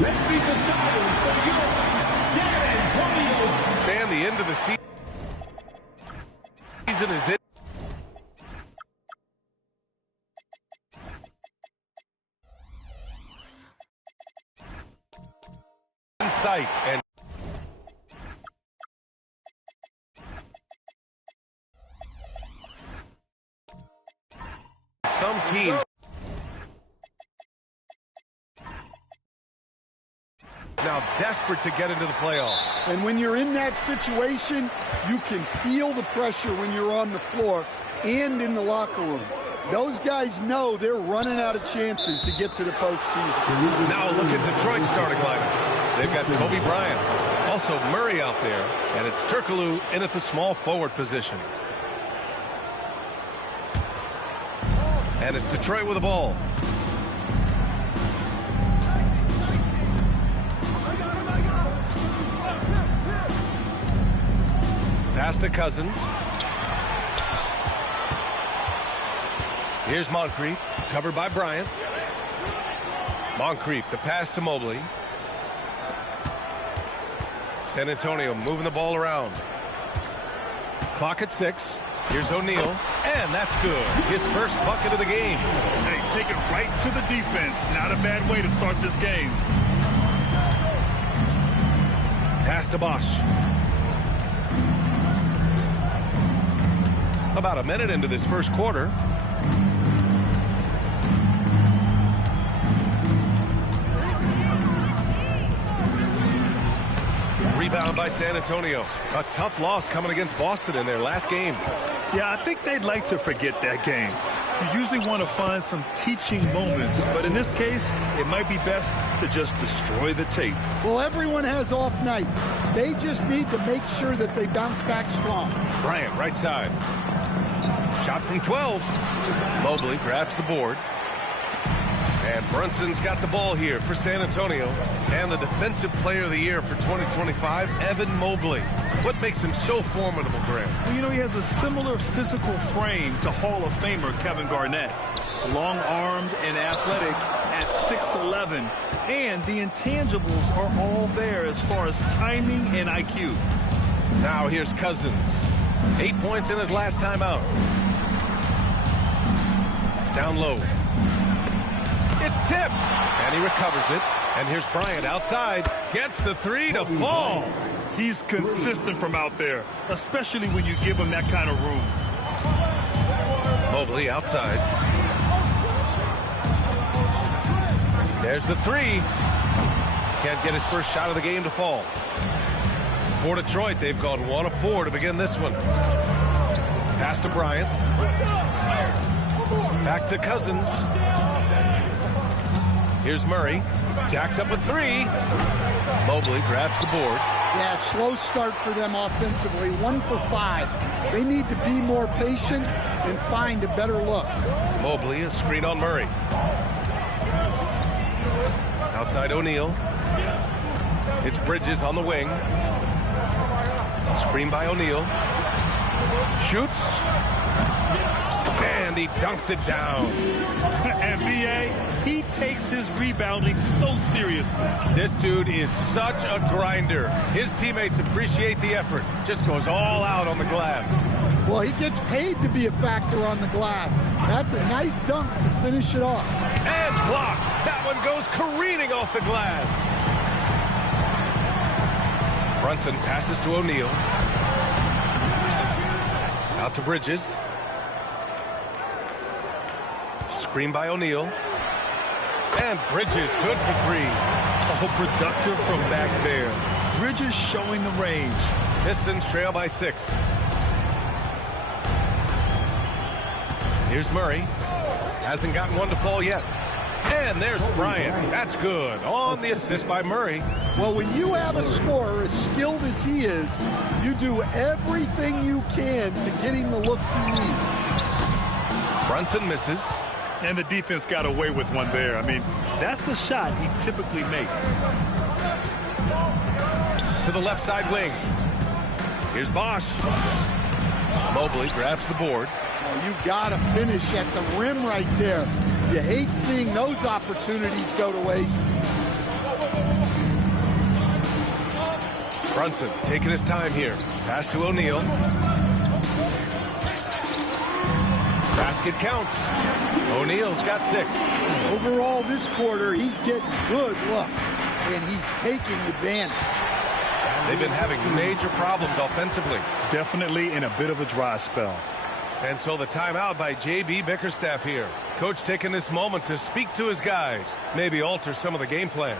Let's meet the starters for your San Antonio. Stand the end of the season is in sight, and some teams now desperate to get into the playoffs. And when you're in that situation, you can feel the pressure when you're on the floor and in the locker room. Those guys know they're running out of chances to get to the postseason. Now look at Detroit's starting lineup. They've got Kobe Bryant, also Murray out there, and it's Turkoglu in at the small forward position. And it's Detroit with the ball. Pass to Cousins. Here's Moncrief, covered by Bryant. Moncrief, the pass to Mobley. San Antonio moving the ball around. Clock at 6. Here's O'Neal, and that's good. His first bucket of the game. Hey, take it right to the defense. Not a bad way to start this game. Pass to Bosch. About a minute into this first quarter. Rebound by San Antonio. A tough loss coming against Boston in their last game. Yeah, I think they'd like to forget that game. You usually want to find some teaching moments, but in this case, it might be best to just destroy the tape. Well, everyone has off nights. They just need to make sure that they bounce back strong. Bryant, right side. Shot from 12. Mobley grabs the board. And Brunson's got the ball here for San Antonio. And the Defensive Player of the Year for 2025, Evan Mobley. What makes him so formidable, Graham? Well, you know, he has a similar physical frame to Hall of Famer Kevin Garnett. Long-armed and athletic at 6'11". And the intangibles are all there as far as timing and IQ. Now here's Cousins. 8 points in his last time out. Down low. It's tipped, and he recovers it. And here's Bryant outside. Gets the three to fall. He's consistent from out there, especially when you give him that kind of room. Mobley outside. There's the three. Can't get his first shot of the game to fall. For Detroit, they've gone 1 of 4 to begin this one. Pass to Bryant. Back to Cousins. Here's Murray. Jacks up a 3. Mobley grabs the board. Yeah, slow start for them offensively. 1 for 5. They need to be more patient and find a better look. Mobley, a screen on Murray. Outside O'Neal. It's Bridges on the wing. Screen by O'Neal. Shoots. And he dunks it down. And B.A., he takes his rebounding so seriously. This dude is such a grinder. His teammates appreciate the effort. Just goes all out on the glass. Well, he gets paid to be a factor on the glass. That's a nice dunk to finish it off. And blocked. That one goes careening off the glass. Brunson passes to O'Neal. Out to Bridges. Screen by O'Neal. And Bridges good for 3. Oh, productive from back there. Bridges showing the range. Pistons trail by 6. Here's Murray. Hasn't gotten one to fall yet. And there's Bryant. That's good. On the assist by Murray. Well, when you have a scorer as skilled as he is, you do everything you can to get him the looks he needs. Brunson misses. And the defense got away with one there. I mean, that's a shot he typically makes. To the left side wing. Here's Bosch. Mobley grabs the board. Oh, you got to finish at the rim right there. You hate seeing those opportunities go to waste. Brunson taking his time here. Pass to O'Neal. Basket counts. O'Neal's got 6. Overall this quarter, he's getting good luck, and he's taking advantage. They've been having major problems offensively. Definitely in a bit of a dry spell. And so the timeout by J.B. Bickerstaff here. Coach taking this moment to speak to his guys. Maybe alter some of the game plan.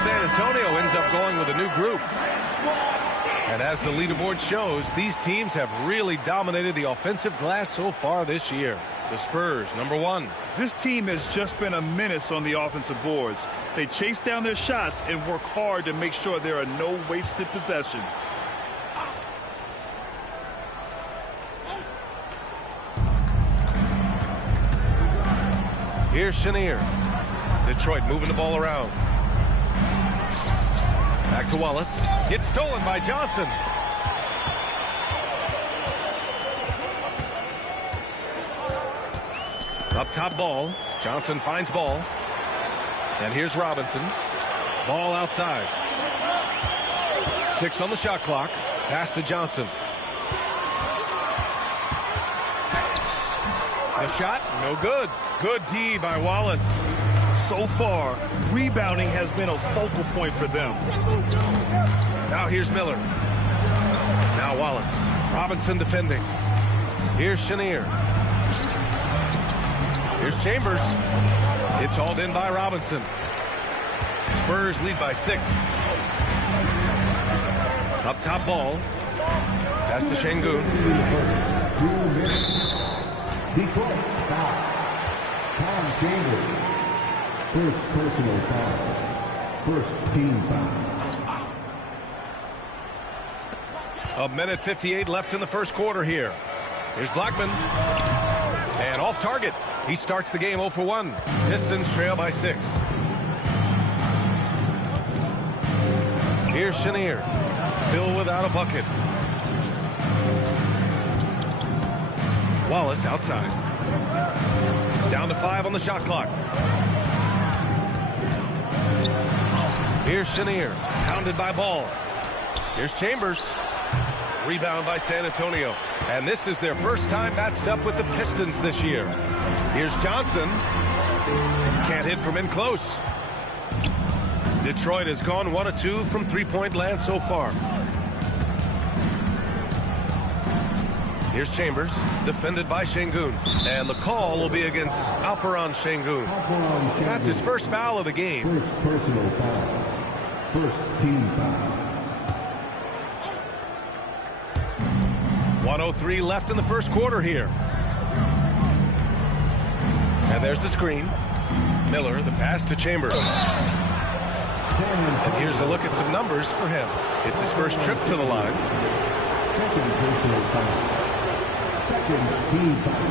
San Antonio ends up going with a new group. And as the leaderboard shows, these teams have really dominated the offensive glass so far this year. The Spurs, number 1. This team has just been a menace on the offensive boards. They chase down their shots and work hard to make sure there are no wasted possessions. Here's Chenier. Detroit moving the ball around. Back to Wallace. It's stolen by Johnson. Up top ball. Johnson finds ball. And here's Robinson. Ball outside. 6 on the shot clock. Pass to Johnson. The shot, no good. Good D by Wallace. So far, rebounding has been a focal point for them. Now here's Miller. Now Wallace. Robinson defending. Here's Chenier. Here's Chambers. It's hauled in by Robinson. Spurs lead by 6. Up top ball. Pass to Şengün. Detroit foul. Tom Chambers. First personal foul. First team foul. A minute 58 left in the first quarter here. Here's Blackman. And off target. He starts the game 0 for 1. Pistons trail by 6. Here's Chenier. Still without a bucket. Wallace outside. Down to 5 on the shot clock. Here's Chenier. Pounded by Ball. Here's Chambers. Rebound by San Antonio. And this is their first time matched up with the Pistons this year. Here's Johnson. Can't hit from in close. Detroit has gone 1 of 2 from three-point land so far. Here's Chambers, defended by Şengün. And the call will be against Alperen Şengün. That's his first foul of the game. First personal foul. First team foul. 1:03 left in the first quarter here. And there's the screen. Miller, the pass to Chambers. And here's a look at some numbers for him. It's his first trip to the line. Second personal foul. Second team foul.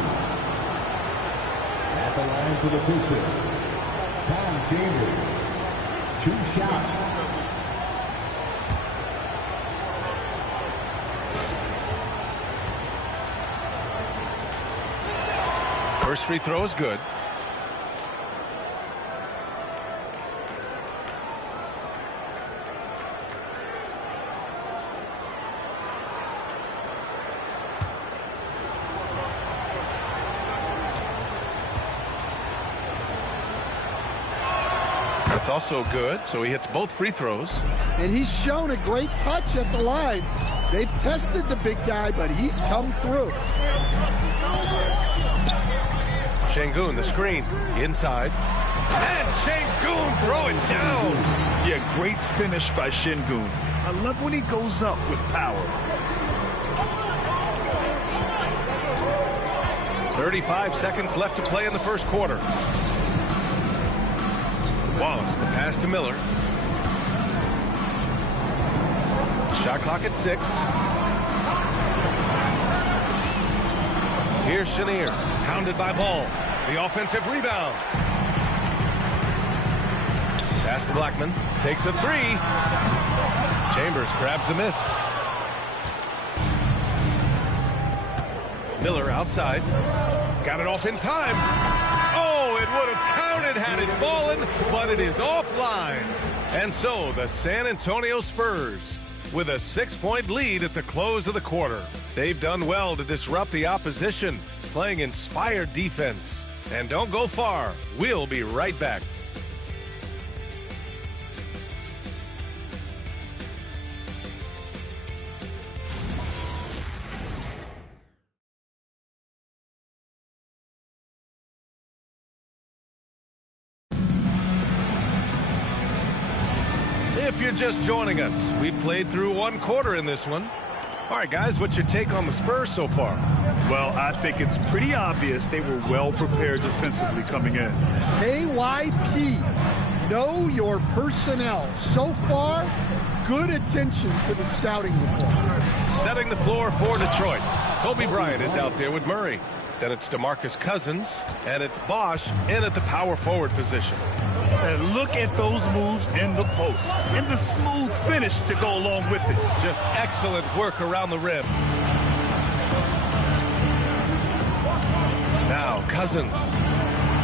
At the line for the Pistons, Tom Chambers. 2 shots. First free throw is good. That's also good, so he hits both free throws. And he's shown a great touch at the line. They've tested the big guy, but he's come through. Şengün, the screen, inside. And Şengün throw it down. Yeah, great finish by Şengün. I love when he goes up with power. 35 seconds left to play in the first quarter. Wallace, the pass to Miller. Shot clock at 6. Here's Chenier, pounded by Ball. The offensive rebound. Pass to Blackman, takes a 3. Chambers grabs the miss. Miller outside. Got it off in time. Oh, it would have counted had it fallen, but it is offline. And so the San Antonio Spurs with a 6-point lead at the close of the quarter. They've done well to disrupt the opposition, playing inspired defense. And don't go far. We'll be right back. If you're just joining us, we played through one quarter in this one. All right, guys, what's your take on the Spurs so far? Well, I think it's pretty obvious they were well prepared defensively coming in. KYP, know your personnel. So far, good attention to the scouting report. Setting the floor for Detroit. Kobe Bryant is out there with Murray. Then it's DeMarcus Cousins, and it's Bosch in at the power forward position. And look at those moves in the post and the smooth finish to go along with it. Just excellent work around the rim. Now Cousins.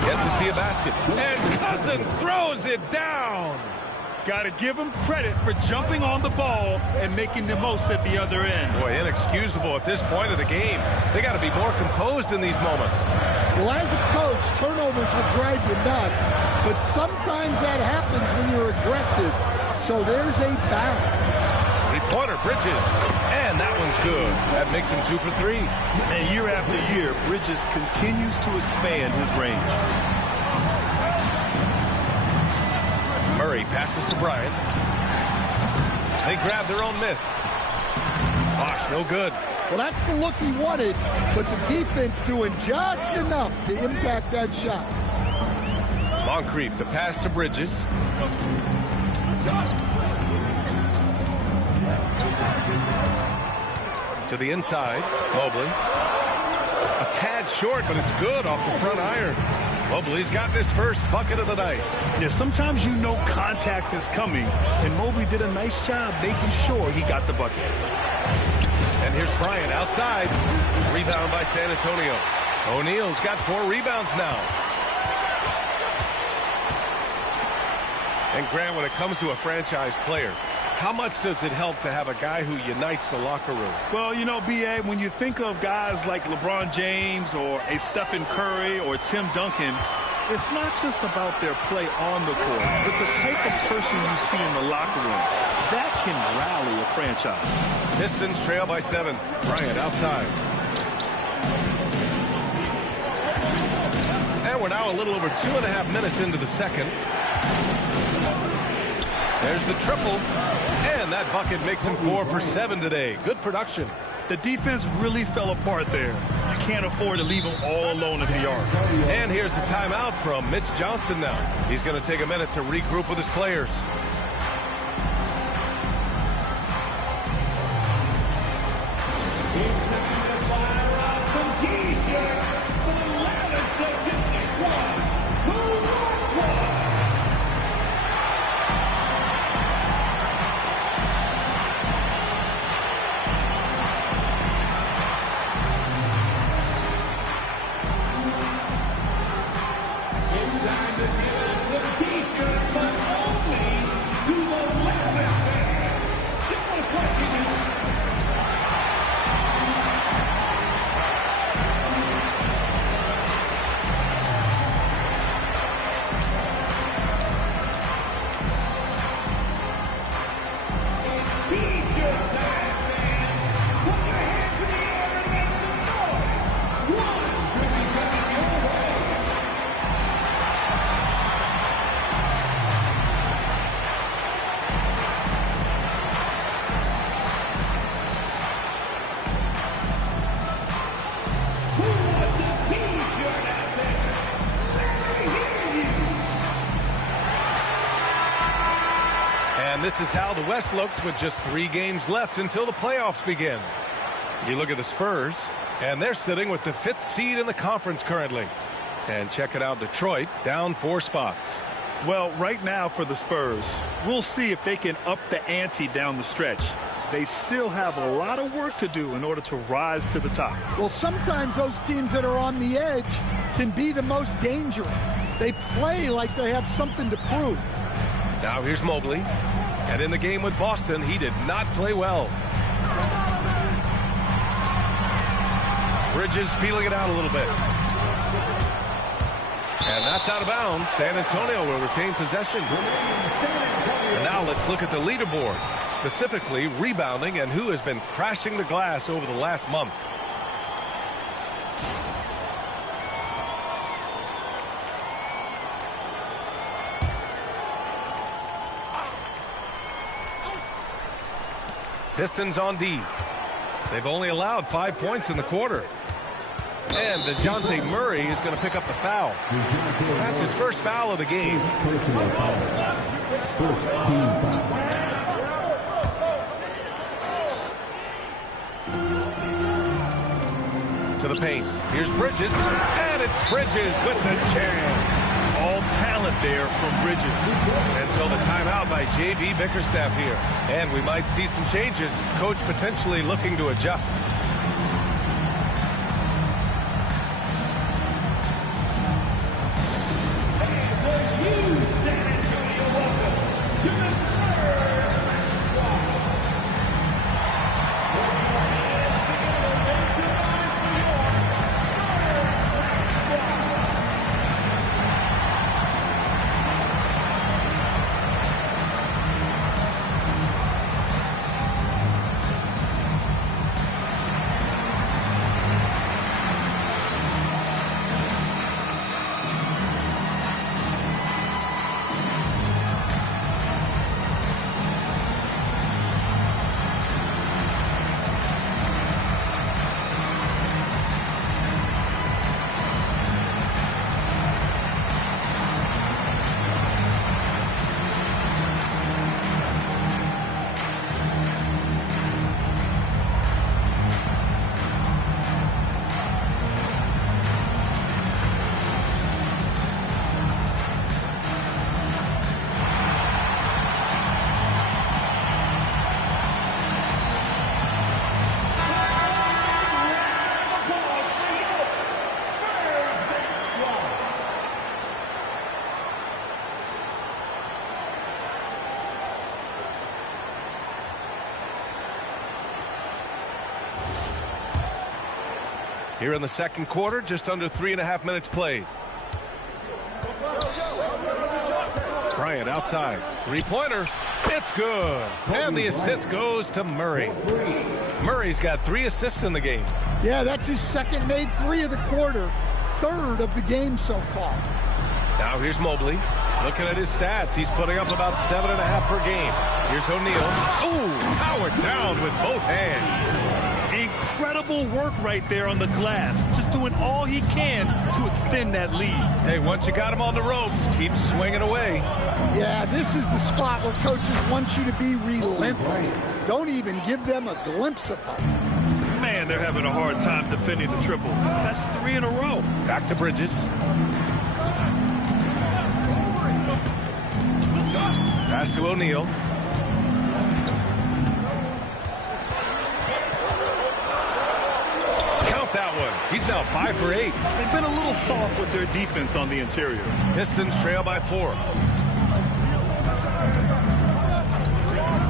Yet to see a basket. And Cousins throws it down. Got to give him credit for jumping on the ball and making the most at the other end. Boy, inexcusable at this point of the game. They got to be more composed in these moments. Well, as a coach, turnovers will drive you nuts, but sometimes that happens when you're aggressive. So there's a balance. Three-pointer, Bridges. And that one's good. That makes him 2 for 3. And year after year, Bridges continues to expand his range. Murray passes to Bryant. They grab their own miss. Bosch, no good. Well, that's the look he wanted, but the defense doing just enough to impact that shot. Moncrief, the pass to Bridges. To the inside, Mobley. A tad short, but it's good off the front iron. Mobley's got his first bucket of the night. Yeah, sometimes you know contact is coming, and Mobley did a nice job making sure he got the bucket. And here's Bryant outside. Rebound by San Antonio. O'Neal's got 4 rebounds now. And Grant, when it comes to a franchise player, how much does it help to have a guy who unites the locker room? Well, you know, B.A., when you think of guys like LeBron James or a Stephen Curry or Tim Duncan, it's not just about their play on the court, but the type of person you see in the locker room. That can rally a franchise. Pistons trail by 7. Bryant outside. And we're now a little over 2.5 minutes into the second. There's the triple. And that bucket makes him 4 for 7 today. Good production. The defense really fell apart there. You can't afford to leave them all alone in the arc. And here's the timeout from Mitch Johnson now. He's going to take a minute to regroup with his players. this is how the West looks with just 3 games left until the playoffs begin. You look at the Spurs, and they're sitting with the 5th seed in the conference currently. And check it out, Detroit down 4 spots. Well, right now for the Spurs, we'll see if they can up the ante down the stretch. They still have a lot of work to do in order to rise to the top. Well, sometimes those teams that are on the edge can be the most dangerous. They play like they have something to prove. Now here's Mobley. And in the game with Boston, he did not play well. Bridges feeling it out a little bit. And that's out of bounds. San Antonio will retain possession. And now let's look at the leaderboard, specifically rebounding and who has been crashing the glass over the last month. Pistons on D. They've only allowed 5 points in the quarter. And DeJounte Murray is going to pick up the foul. That's his first foul of the game. To the paint. Here's Bridges. And it's Bridges with the jam. All talent there from Bridges. And so the timeout by J.B. Bickerstaff here. And we might see some changes. Coach potentially looking to adjust. Here in the second quarter, just under 3.5 minutes played. Bryant outside. Three-pointer. It's good. And the assist goes to Murray. Murray's got 3 assists in the game. Yeah, that's his second made 3 of the quarter. 3rd of the game so far. Now here's Mobley. Looking at his stats, he's putting up about 7.5 per game. Here's O'Neal. Ooh, powered down with both hands. Incredible work right there on the glass. Just doing all he can to extend that lead. Hey, once you got him on the ropes, keep swinging away. Yeah, this is the spot where coaches want you to be relentless. Don't even give them a glimpse of hope. Man, they're having a hard time defending the triple. That's 3 in a row. Back to Bridges. Pass to O'Neal. That one. He's now 5 for 8. They've been a little soft with their defense on the interior. Pistons trail by 4.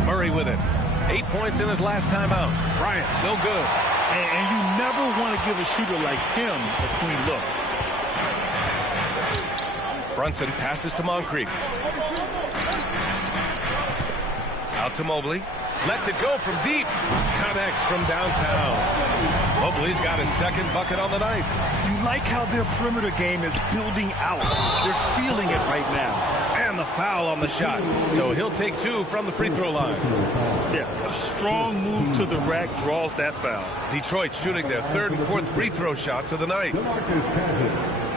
Murray with it. 8 points in his last time out. Bryant, no good. And you never want to give a shooter like him a clean look. Brunson passes to Moncrief. Out to Mobley. Lets it go from deep. Connects from downtown. Mobley's got his second bucket on the night. You like how their perimeter game is building out. They're feeling it right now. And the foul on the shot. So he'll take 2 from the free throw line. Yeah, a strong move to the rack draws that foul. Detroit shooting their 3rd and 4th free throw shots of the night. DeMarcus Cousins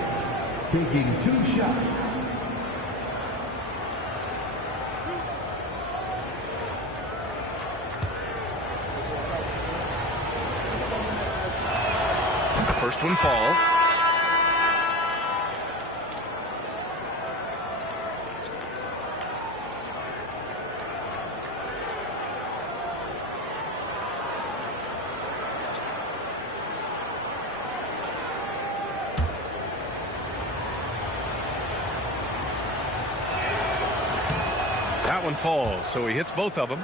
taking 2 shots. First one falls. That one falls, so he hits both of them.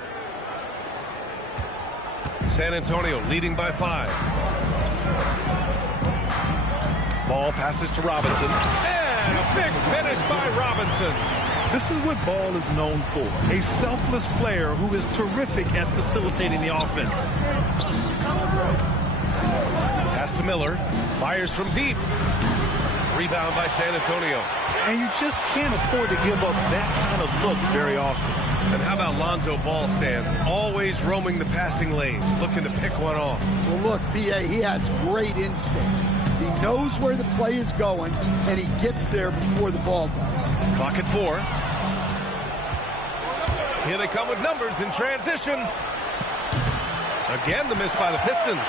San Antonio leading by 5. Ball passes to Robinson. And a big finish by Robinson. This is what Ball is known for. A selfless player who is terrific at facilitating the offense. Pass to Miller. Fires from deep. Rebound by San Antonio. And you just can't afford to give up that kind of look very often. And how about Lonzo Ball, Stan? Always roaming the passing lanes, looking to pick one off. Well, look, B.A., he has great instinct. He knows where the play is going, and he gets there before the ball does. Clock at 4. Here they come with numbers in transition. Again, the miss by the Pistons.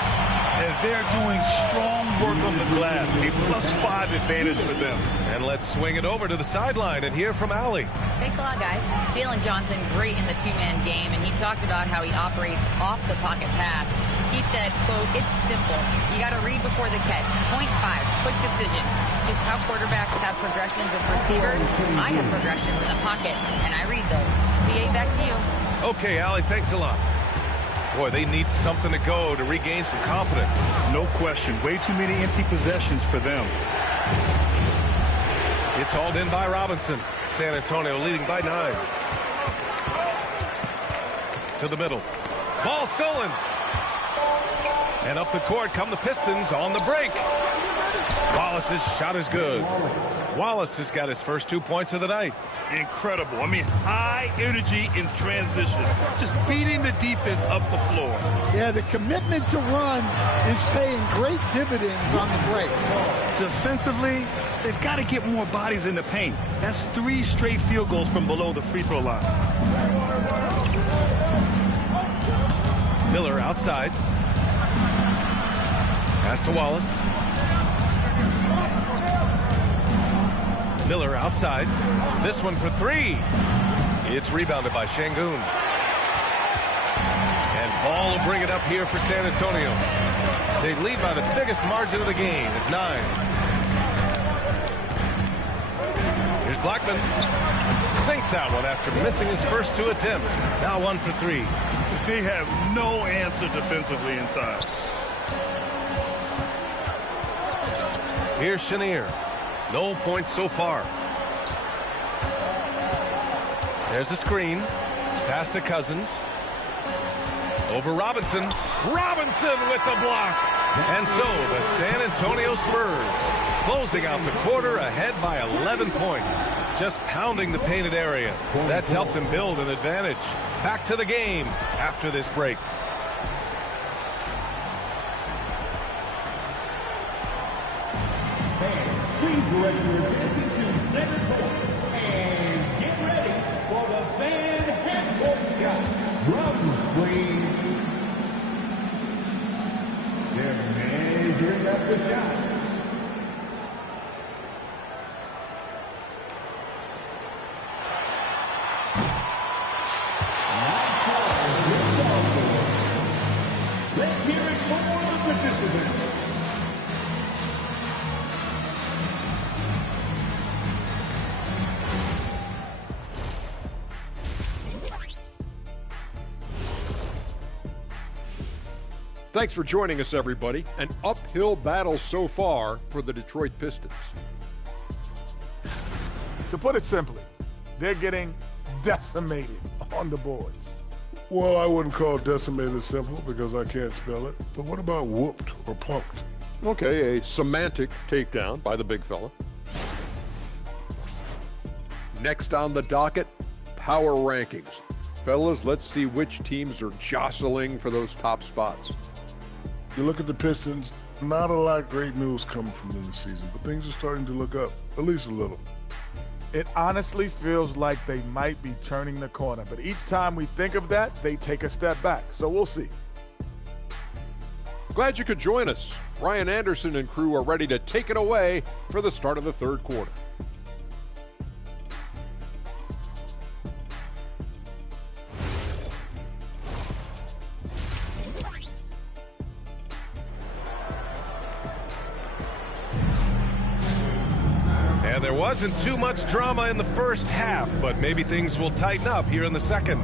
And they're doing strong work on the glass. A +5 advantage for them. And let's swing it over to the sideline and hear from Allie. Thanks a lot, guys. Jalen Johnson, great in the two-man game, and he talks about how he operates off the pocket pass. He said, quote, "It's simple. You got to read before the catch. Point 5, quick decisions. Just how quarterbacks have progressions with receivers, I have progressions in the pocket, and I read those." BA, back to you. Okay, Allie, thanks a lot. Boy, they need something to go to regain some confidence. No question. Way too many empty possessions for them. It's hauled in by Robinson. San Antonio leading by 9. To the middle. Ball stolen. And up the court come the Pistons on the break. Wallace's shot is good. Wallace has got his first 2 points of the night. Incredible. I mean, high energy in transition. Just beating the defense up the floor. Yeah, the commitment to run is paying great dividends on the break. Defensively, they've got to get more bodies in the paint. That's 3 straight field goals from below the free throw line. Miller outside. Pass to Wallace. Miller outside. This one for 3. It's rebounded by Şengün. And Ball will bring it up here for San Antonio. They lead by the biggest margin of the game at 9. Here's Blackman. Sinks that one after missing his first 2 attempts. Now 1 for 3. They have no answer defensively inside. Here's Chenier. No points so far. There's a screen. Pass to Cousins. Over Robinson. Robinson with the block. And so the San Antonio Spurs closing out the quarter ahead by 11 points. Just pounding the painted area. That's helped them build an advantage. Back to the game after this break. Please direct your attention to center court and get ready for the Van Handcourt shot. Drums, please. They're measuring up the shot. Let's hear it for the participants. Thanks for joining us, everybody. An uphill battle so far for the Detroit Pistons. To put it simply, they're getting decimated on the boards. Well, I wouldn't call decimated simple because I can't spell it. But what about whooped or punked? Okay, a semantic takedown by the big fella. Next on the docket, power rankings. Fellas, let's see which teams are jostling for those top spots. You look at the Pistons, not a lot of great news coming from them this season, but things are starting to look up, at least a little. It honestly feels like they might be turning the corner, but each time we think of that, they take a step back. So we'll see. Glad you could join us. Ryan Anderson and crew are ready to take it away for the start of the third quarter. And there wasn't too much drama in the first half, but maybe things will tighten up here in the second.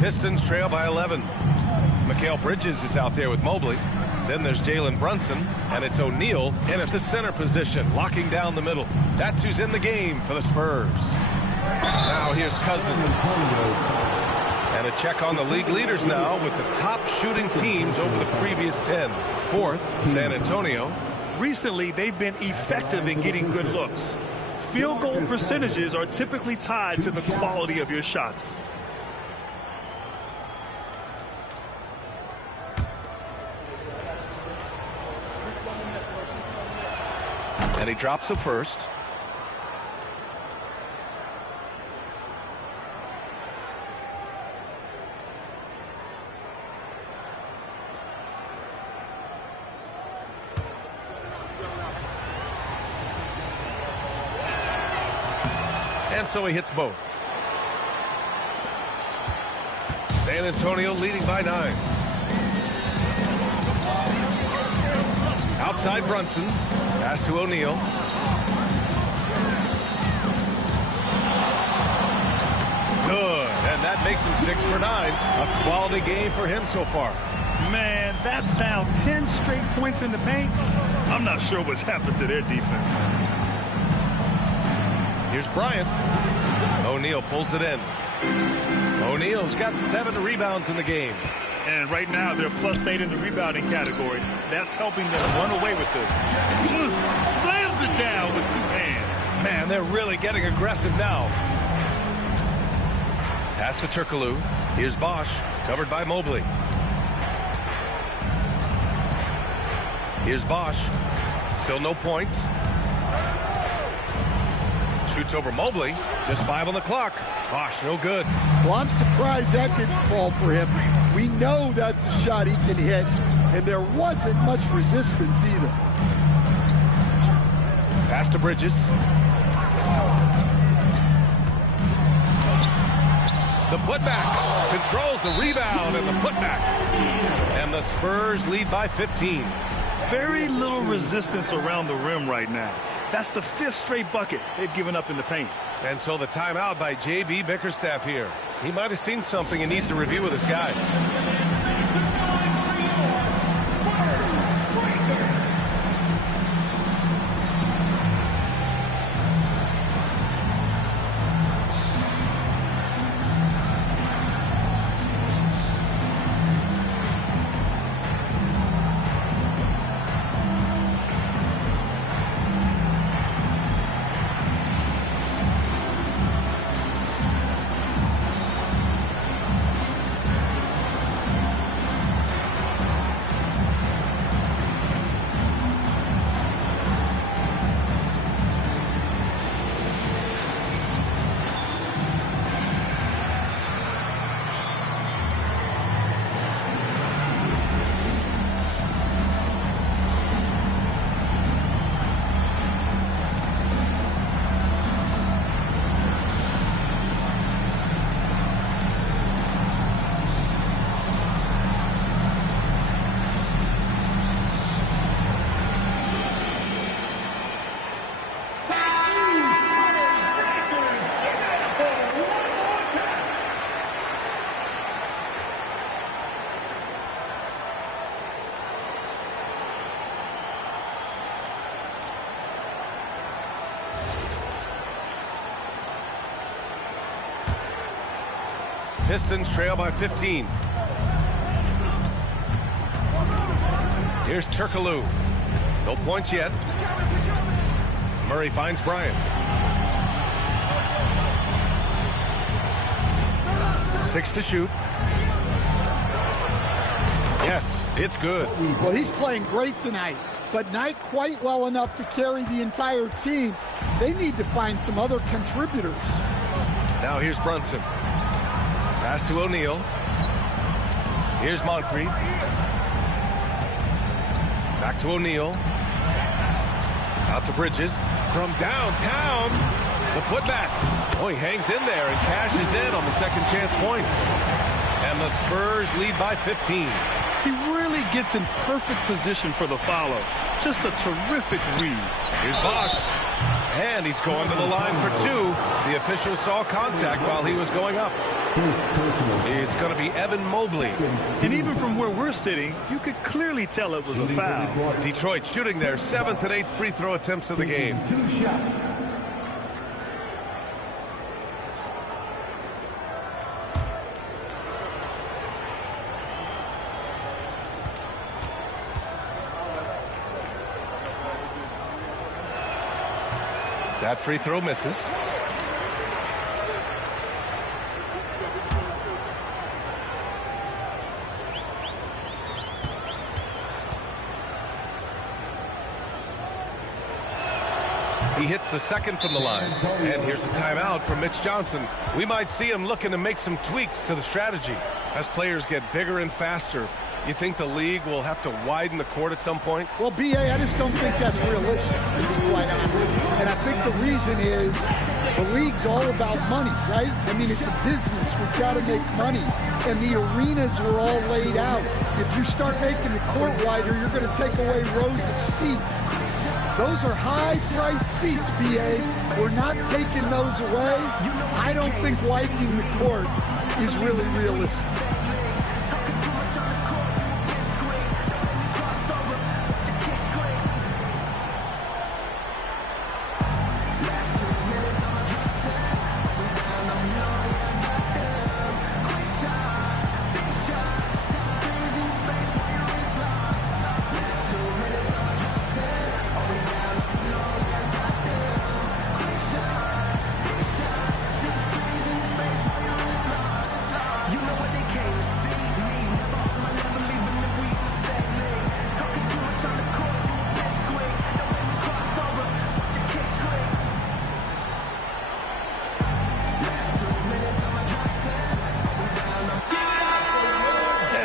Pistons trail by 11. Mikal Bridges is out there with Mobley. Then there's Jalen Brunson, and it's O'Neal in at the center position, locking down the middle. That's who's in the game for the Spurs. Now here's Cousins. And a check on the league leaders now with the top shooting teams over the previous 10. Fourth, San Antonio. Recently, they've been effective in getting good looks. Field goal percentages are typically tied to the quality of your shots. And he drops the first. And so he hits both. San Antonio leading by 9. Outside Brunson. Pass to O'Neal. Good. And that makes him 6 for 9. A quality game for him so far. Man, that's now 10 straight points in the paint. I'm not sure what's happened to their defense. Here's Bryant. O'Neal pulls it in. O'Neal's got 7 rebounds in the game. And right now, they're +8 in the rebounding category. That's helping them run away with this. Slams it down with 2 hands. Man, they're really getting aggressive now. Pass to Turkoglu. Here's Bosch, covered by Mobley. Here's Bosch. Still no points. Shoots over Mobley. Just 5 on the clock. Bosch, no good. Well, I'm surprised that didn't fall for him. We know that's a shot he can hit, and there wasn't much resistance either. Pass to Bridges. The putback. Controls the rebound and the putback. And the Spurs lead by 15. Very little resistance around the rim right now. That's the 5th straight bucket they've given up in the paint. And so the timeout by J.B. Bickerstaff here. He might have seen something and needs to review with his guys. Pistons trail by 15. Here's Turkoglu. No points yet. Murray finds Bryant. 6 to shoot. Yes, it's good. Well, he's playing great tonight, but not quite well enough to carry the entire team. They need to find some other contributors. Now here's Brunson. Pass to O'Neal. Here's Moncrief. Back to O'Neal. Out to Bridges. From downtown, the putback. Oh, he hangs in there and cashes in on the second chance points. And the Spurs lead by 15. He really gets in perfect position for the follow. Just a terrific read. Here's Bosch. And he's going to the line for 2. The official saw contact while he was going up. It's going to be Evan Mobley. And even from where we're sitting, you could clearly tell it was a foul. Detroit shooting their 7th and 8th free throw attempts of the game. 2 shots. That free throw misses. He hits the second from the line. And here's a timeout from Mitch Johnson. We might see him looking to make some tweaks to the strategy. As players get bigger and faster, you think the league will have to widen the court at some point? Well, B.A., I just don't think that's realistic, to be quite honest. And I think the reason is the league's all about money, right? I mean, it's a business. We've got to make money. And the arenas were all laid out. If you start making the court wider, you're going to take away rows of seats. Those are high-priced seats, B.A. We're not taking those away. I don't think widening the court is really realistic.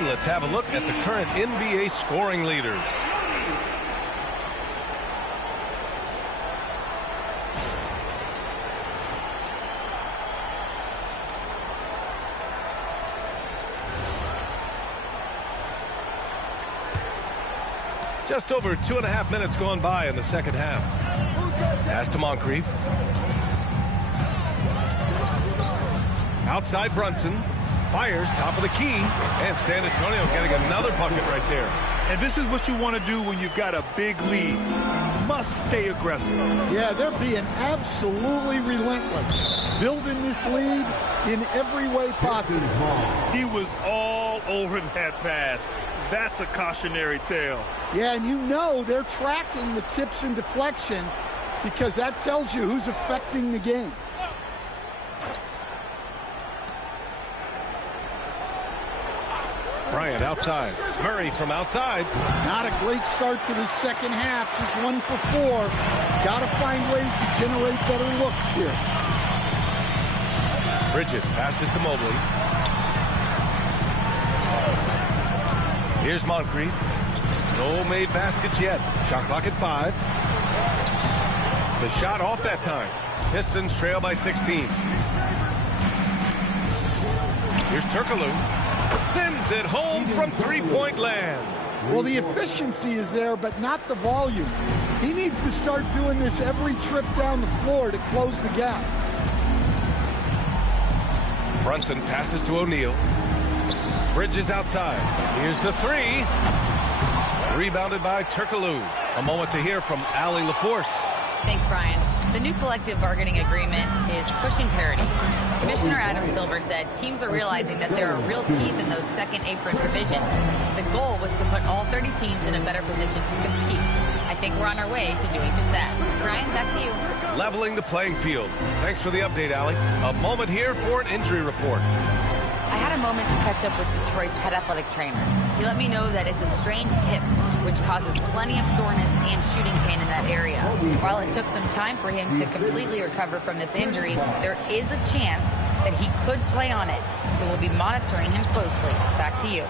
Let's have a look at the current NBA scoring leaders. Just over 2.5 minutes gone by in the second half. Pass to Moncrief. Outside Brunson. Fires, top of the key, and San Antonio getting another bucket right there. And this is what you want to do when you've got a big lead. Must stay aggressive. Yeah, they're being absolutely relentless. Building this lead in every way possible. He was all over that pass. That's a cautionary tale. Yeah, and you know they're tracking the tips and deflections because that tells you who's affecting the game. Bryant outside. Murray from outside. Not a great start to the second half. Just 1 for 4. Got to find ways to generate better looks here. Bridges passes to Mobley. Here's Moncrief. No made baskets yet. Shot clock at 5. The shot off that time. Pistons trail by 16. Here's Turkoglu. Sends it home from three-point land. Well, the efficiency is there, but not the volume. He needs to start doing this every trip down the floor to close the gap. Brunson passes to O'Neal. Bridges outside. Here's the 3. Rebounded by Turkoglu. A moment to hear from Allie LaForce. Thanks, Brian. The new collective bargaining agreement is pushing parity. Commissioner Adam Silver said teams are realizing that there are real teeth in those second apron provisions. The goal was to put all 30 teams in a better position to compete. I think we're on our way to doing just that. Brian, back to you. Leveling the playing field. Thanks for the update, Allie. A moment here for an injury report. I moment to catch up with Detroit's head athletic trainer. He let me know that it's a strained hip, which causes plenty of soreness and shooting pain in that area. While it took some time for him to completely recover from this injury, there is a chance that he could play on it. So we'll be monitoring him closely. Back to you.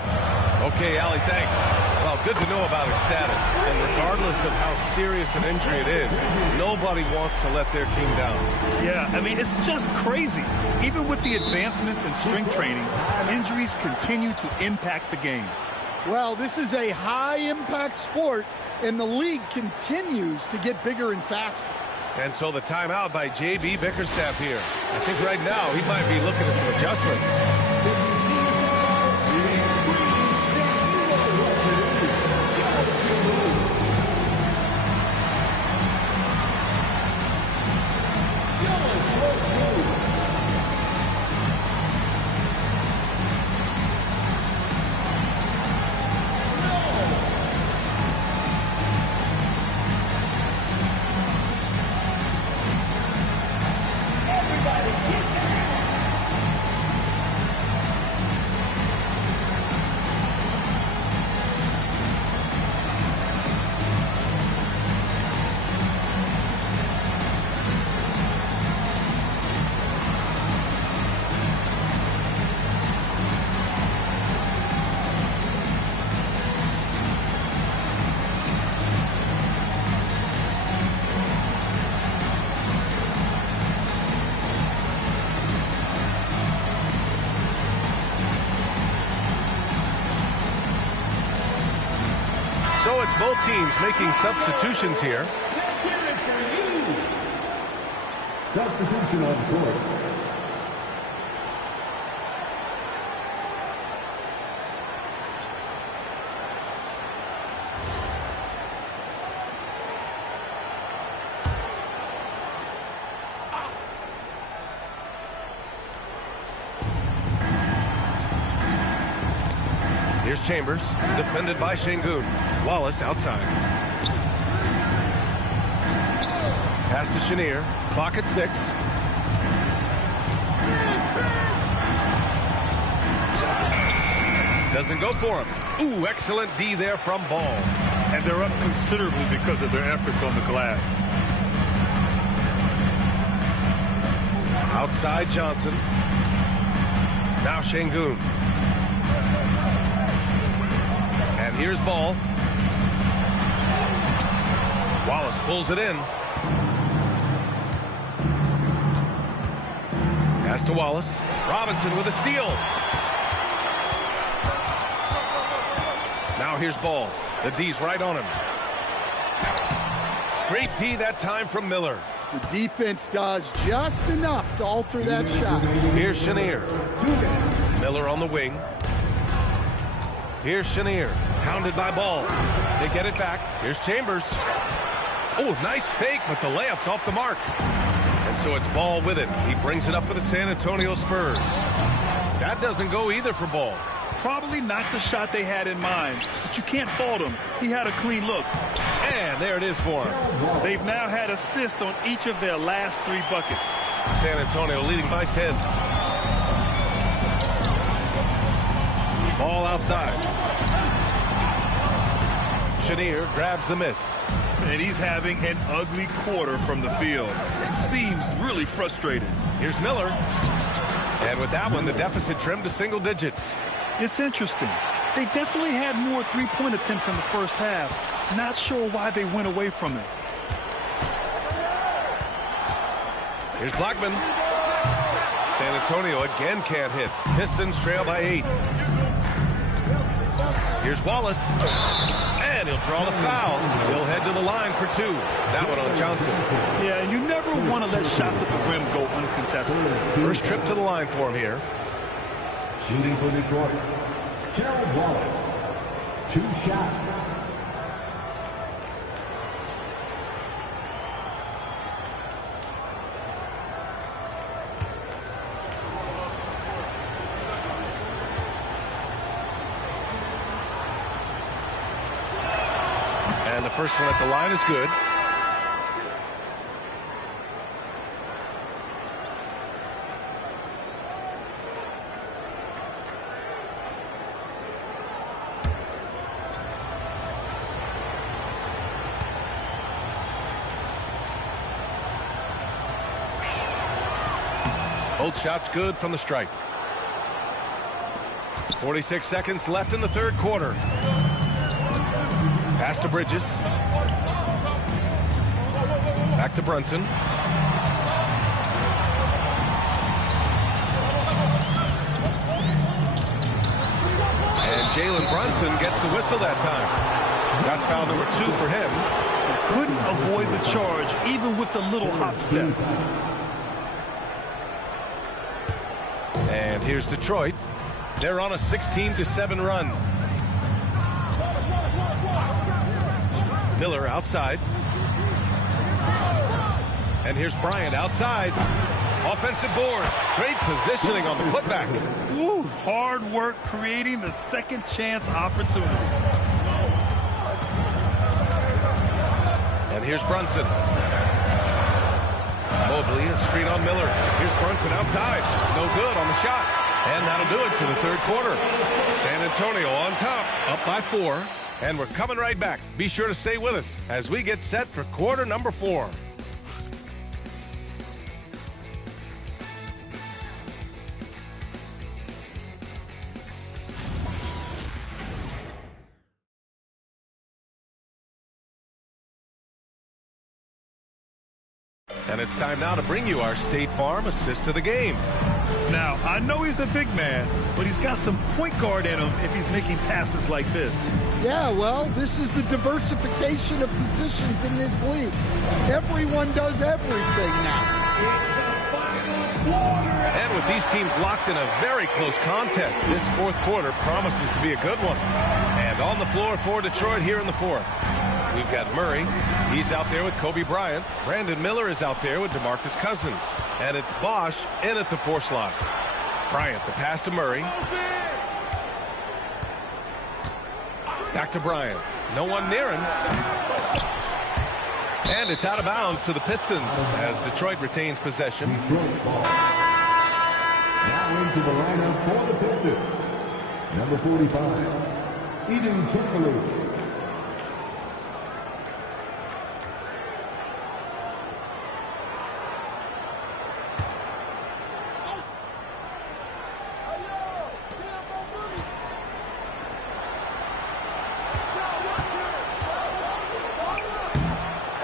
Okay, Allie, thanks. Well, good to know about his status. And regardless of how serious an injury it is, nobody wants to let their team down. Yeah, I mean, it's just crazy. Even with the advancements in strength training, injuries continue to impact the game. Well, this is a high-impact sport, and the league continues to get bigger and faster. And so the timeout by J.B. Bickerstaff here. I think right now he might be looking at some adjustments. So it's both teams making substitutions here. Let's hear it for you. Substitution on the court. Here's Chambers, defended by Şengün. Wallace outside. Pass to Chenier. Clock at 6. Doesn't go for him. Ooh, excellent D there from Ball. And they're up considerably because of their efforts on the glass. Outside Johnson. Now Şengün. And here's Ball. Wallace pulls it in. Pass to Wallace. Robinson with a steal. Now here's Ball. The D's right on him. Great D that time from Miller. The defense does just enough to alter that shot. Here's Chenier. Miller on the wing. Here's Chenier. Hounded by Ball. They get it back. Here's Chambers. Oh, nice fake, but the layup's off the mark. And so it's Ball with it. He brings it up for the San Antonio Spurs. That doesn't go either for Ball. Probably not the shot they had in mind, but you can't fault him. He had a clean look. And there it is for him. They've now had assists on each of their last 3 buckets. San Antonio leading by 10. Ball outside. Chenier grabs the miss. And he's having an ugly quarter from the field. It seems really frustrating. Here's Miller. And with that one, the deficit trimmed to single digits. It's interesting. They definitely had more 3-point attempts in the first half. Not sure why they went away from it. Here's Blackman. San Antonio again can't hit. Pistons trail by 8. Here's Wallace. And he'll draw the foul. He'll head to the line for 2. That one on Johnson. Yeah, and you never want to let shots at the rim go uncontested. First trip to the line for him here. Shooting for Detroit, Gerald Wallace. 2 shots. And the first one at the line is good. Both shots good from the stripe. 46 seconds left in the third quarter. Pass to Bridges. Back to Brunson. And Jalen Brunson gets the whistle that time. That's foul number 2 for him. Couldn't avoid the charge, even with the little hop step. And here's Detroit. They're on a 16-7 run. Miller outside. And here's Bryant outside. Offensive board. Great positioning on the putback. Ooh, hard work creating the second chance opportunity. And here's Brunson. Mobley, a screen on Miller. Here's Brunson outside. No good on the shot. And that'll do it for the third quarter. San Antonio on top, up by 4. And we're coming right back. Be sure to stay with us as we get set for quarter number 4. And it's time now to bring you our State Farm assist to the game. Now, I know he's a big man, but he's got some point guard in him if he's making passes like this. Yeah, well, this is the diversification of positions in this league. Everyone does everything now. And with these teams locked in a very close contest, this fourth quarter promises to be a good one. And on the floor for Detroit here in the fourth, we've got Murray. He's out there with Kobe Bryant. Brandon Miller is out there with DeMarcus Cousins. And it's Bosch in at the 4 slot. Bryant, the pass to Murray. Back to Bryant. No one near him. And it's out of bounds to the Pistons as Detroit retains possession. Now into the lineup for the Pistons. Number 45, Edu Turkoglu.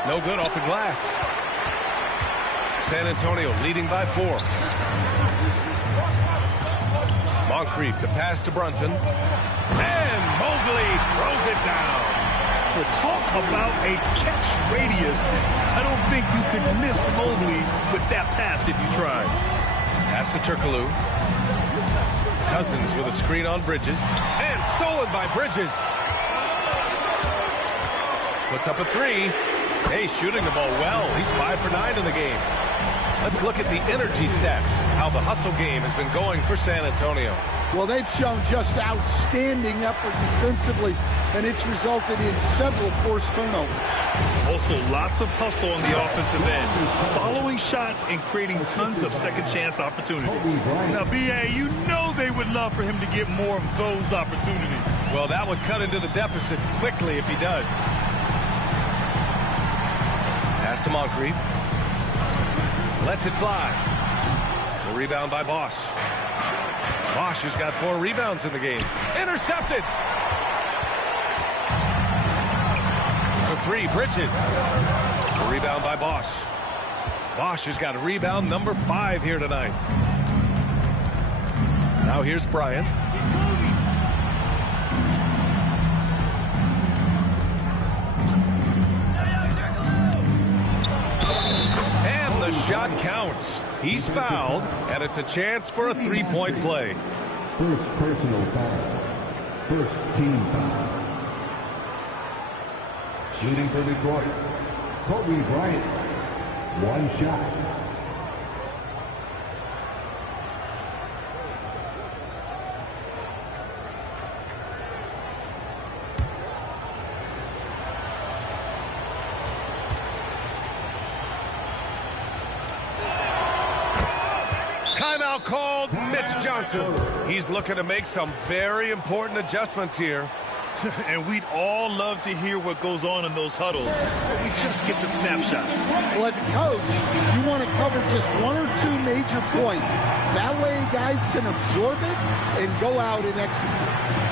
No good off the glass. San Antonio leading by 4. Moncrief, the pass to Brunson. And Mobley throws it down. For talk about a catch radius, I don't think you could miss Mobley with that pass if you tried. Pass to Turkoglu. Cousins with a screen on Bridges. And stolen by Bridges. Puts up a 3. Hey, shooting the ball well. He's 5 for 9 in the game. Let's look at the energy stats, how the hustle game has been going for San Antonio. Well, they've shown just outstanding effort defensively, and it's resulted in several forced turnovers. Also, lots of hustle on the offensive end, following shots and creating tons of second chance opportunities. Now, B.A., you know they would love for him to get more of those opportunities. Well, that would cut into the deficit quickly if he does. Pass to Moncrief. Lets it fly. The rebound by Bosch. Bosch has got 4 rebounds in the game. Intercepted. For 3, Bridges. The rebound by Bosch. Bosch has got a rebound number 5 here tonight. Now here's Bryant. The shot counts. He's fouled, and it's a chance for a 3-point play. First personal foul. First team foul. Shooting for Detroit, Kobe Bryant. 1 shot. Timeout called. Mitch Johnson. He's looking to make some very important adjustments here. And we'd all love to hear what goes on in those huddles, but we just get the snapshots. Well, as a coach, you want to cover just one or two major points. That way guys can absorb it and go out and execute.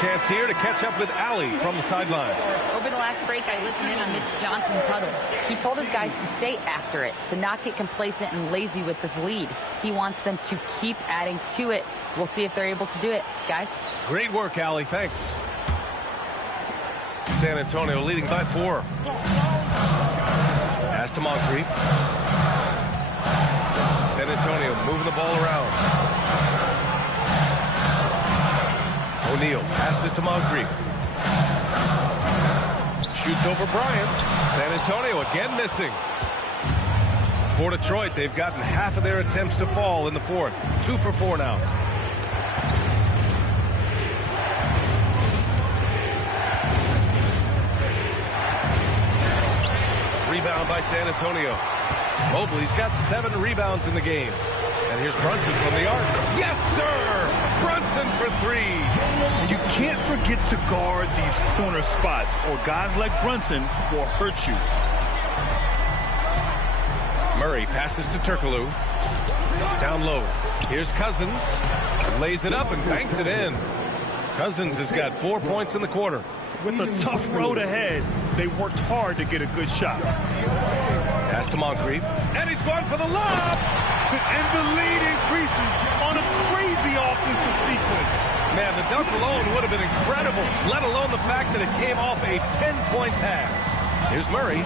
Chance here to catch up with Allie from the sideline. Over the last break, I listened in on Mitch Johnson's huddle. He told his guys to stay after it, to not get complacent and lazy with this lead. He wants them to keep adding to it. We'll see if they're able to do it. Guys? Great work, Allie. Thanks. San Antonio leading by 4. Pass to Moncrief. San Antonio moving the ball around. O'Neal passes to Moncrief. Shoots over Bryant. San Antonio again missing. For Detroit, they've gotten half of their attempts to fall in the fourth. 2 for 4 now. Rebound by San Antonio. Mobley's got 7 rebounds in the game. And here's Brunson from the arc. Yes, sir! Brunson for 3. You can't forget to guard these corner spots, or guys like Brunson will hurt you. Murray passes to Turkoglu. Down low. Here's Cousins. Lays it up and banks it in. Cousins has got 4 points in the quarter. With a tough road ahead, they worked hard to get a good shot. Pass to Moncrief. And he's going for the lob! And the lead increases on a crazy offensive sequence. Man, the dunk alone would have been incredible, let alone the fact that it came off a pinpoint pass. Here's Murray.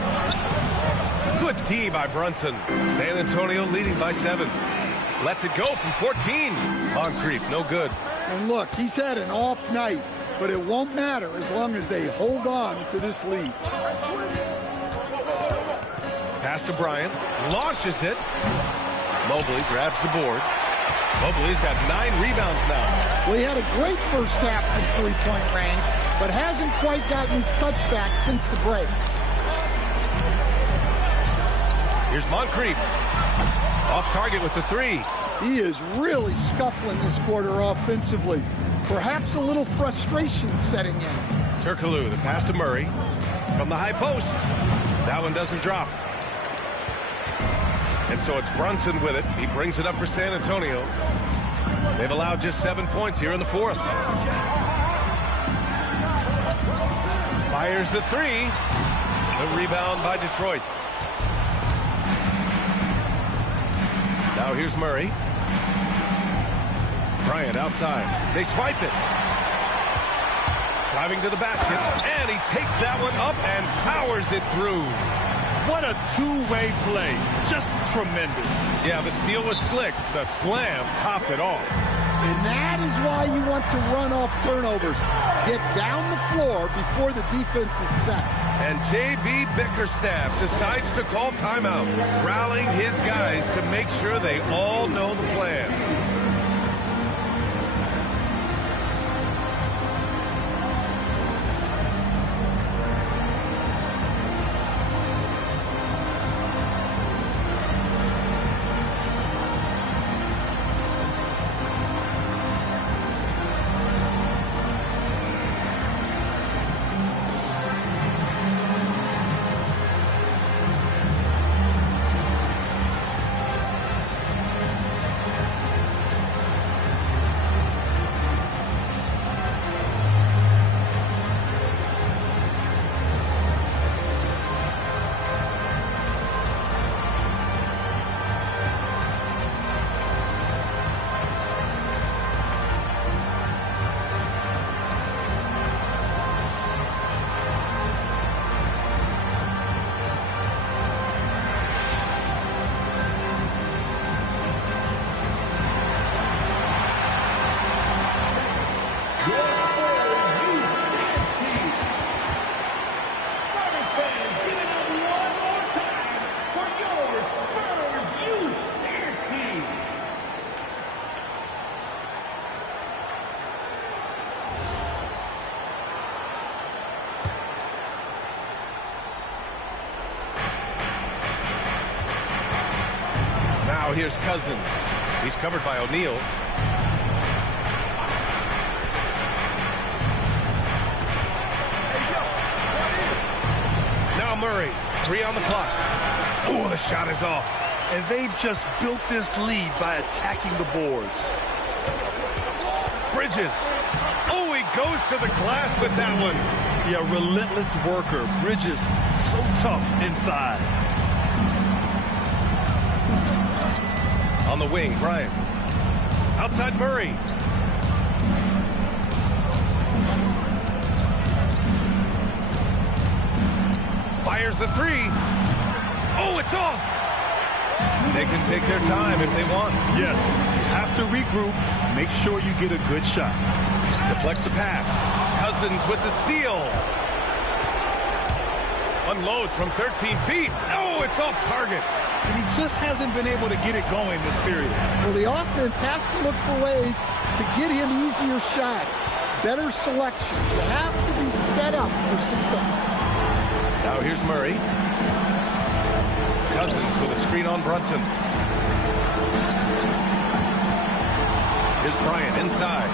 Good D by Brunson. San Antonio leading by 7. Lets it go from 14. Moncrief, no good. And look, he's had an off night, but it won't matter as long as they hold on to this lead. Pass to Bryant. Launches it. Mobley grabs the board. Mobley's got 9 rebounds now. Well, he had a great first half from three-point range, but hasn't quite gotten his touchback since the break. Here's Moncrief. Off target with the 3. He is really scuffling this quarter offensively. Perhaps a little frustration setting in. Turkoglu, the pass to Murray. From the high post. That one doesn't drop. And so it's Brunson with it. He brings it up for San Antonio. They've allowed just 7 points here in the fourth. Fires the 3. The rebound by Detroit. Now here's Murray. Bryant outside. They swipe it. Driving to the basket. And he takes that one up and powers it through. What a two-way play. Just tremendous. Yeah, the steal was slick. The slam topped it off. And that is why you want to run off turnovers. Get down the floor before the defense is set. And J.B. Bickerstaff decides to call timeout, rallying his guys to make sure they all know the plan. Now here's Cousins. He's covered by O'Neal. Now Murray. 3 on the clock. Oh, the shot is off. And they've just built this lead by attacking the boards. Bridges. Oh, he goes to the glass with that one. Yeah, relentless worker. Bridges, so tough inside. On the wing, Bryant. Outside Murray. Fires the 3. Oh, it's off. They can take their time if they want. Yes, you have to regroup. Make sure you get a good shot. Deflects the pass. Cousins with the steal. Unloads from 13 feet. Oh, it's off target. And he just hasn't been able to get it going this period. Well, the offense has to look for ways to get him easier shots, better selection. You have to be set up for success. Now here's Murray. Cousins with a screen on Brunson. Here's Bryant inside.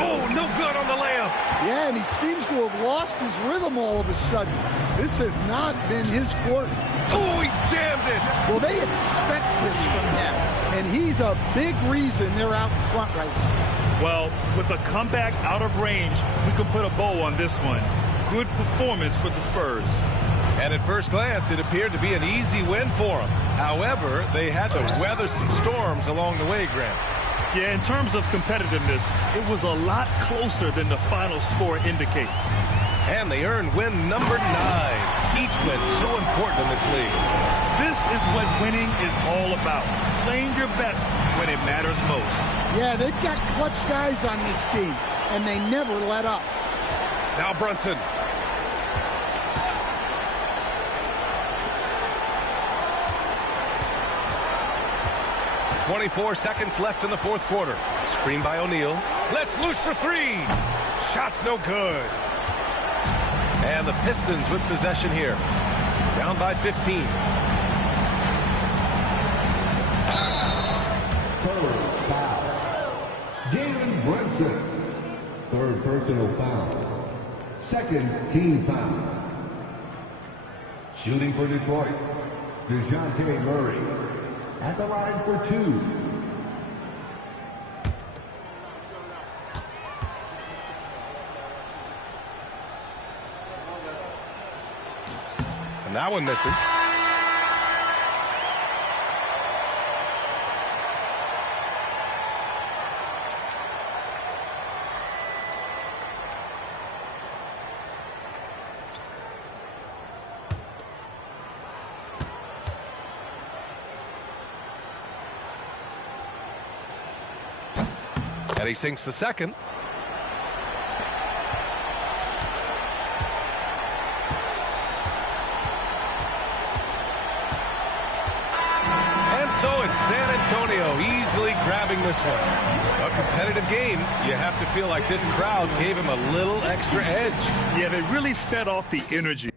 Oh, no good on the layup. Yeah, and he seems to have lost his rhythm all of a sudden. This has not been his quarter. Oh, he jammed it. Well, they expect this from him, and he's a big reason they're out in front right now. Well, with a comeback out of range, we can put a bow on this one. Good performance for the Spurs. And at first glance, it appeared to be an easy win for them. However, they had to weather some storms along the way, Grant. Yeah, in terms of competitiveness, it was a lot closer than the final score indicates. And they earned win number 9. Each win so important in this league. This is what winning is all about. Playing your best when it matters most. Yeah, they've got clutch guys on this team, and they never let up. Now Brunson. .24 seconds left in the fourth quarter. Screen by O'Neal. Let's loose for 3. Shot's no good. And the Pistons with possession here. Down by 15. Spurs foul. Jalen Brunson. 3rd personal foul. 2nd team foul. Shooting for Detroit, DeJounte Murray. At the line for 2. And that one misses. And he sinks the second. And so it's San Antonio easily grabbing this one. A competitive game. You have to feel like this crowd gave him a little extra edge. Yeah, they really fed off the energy.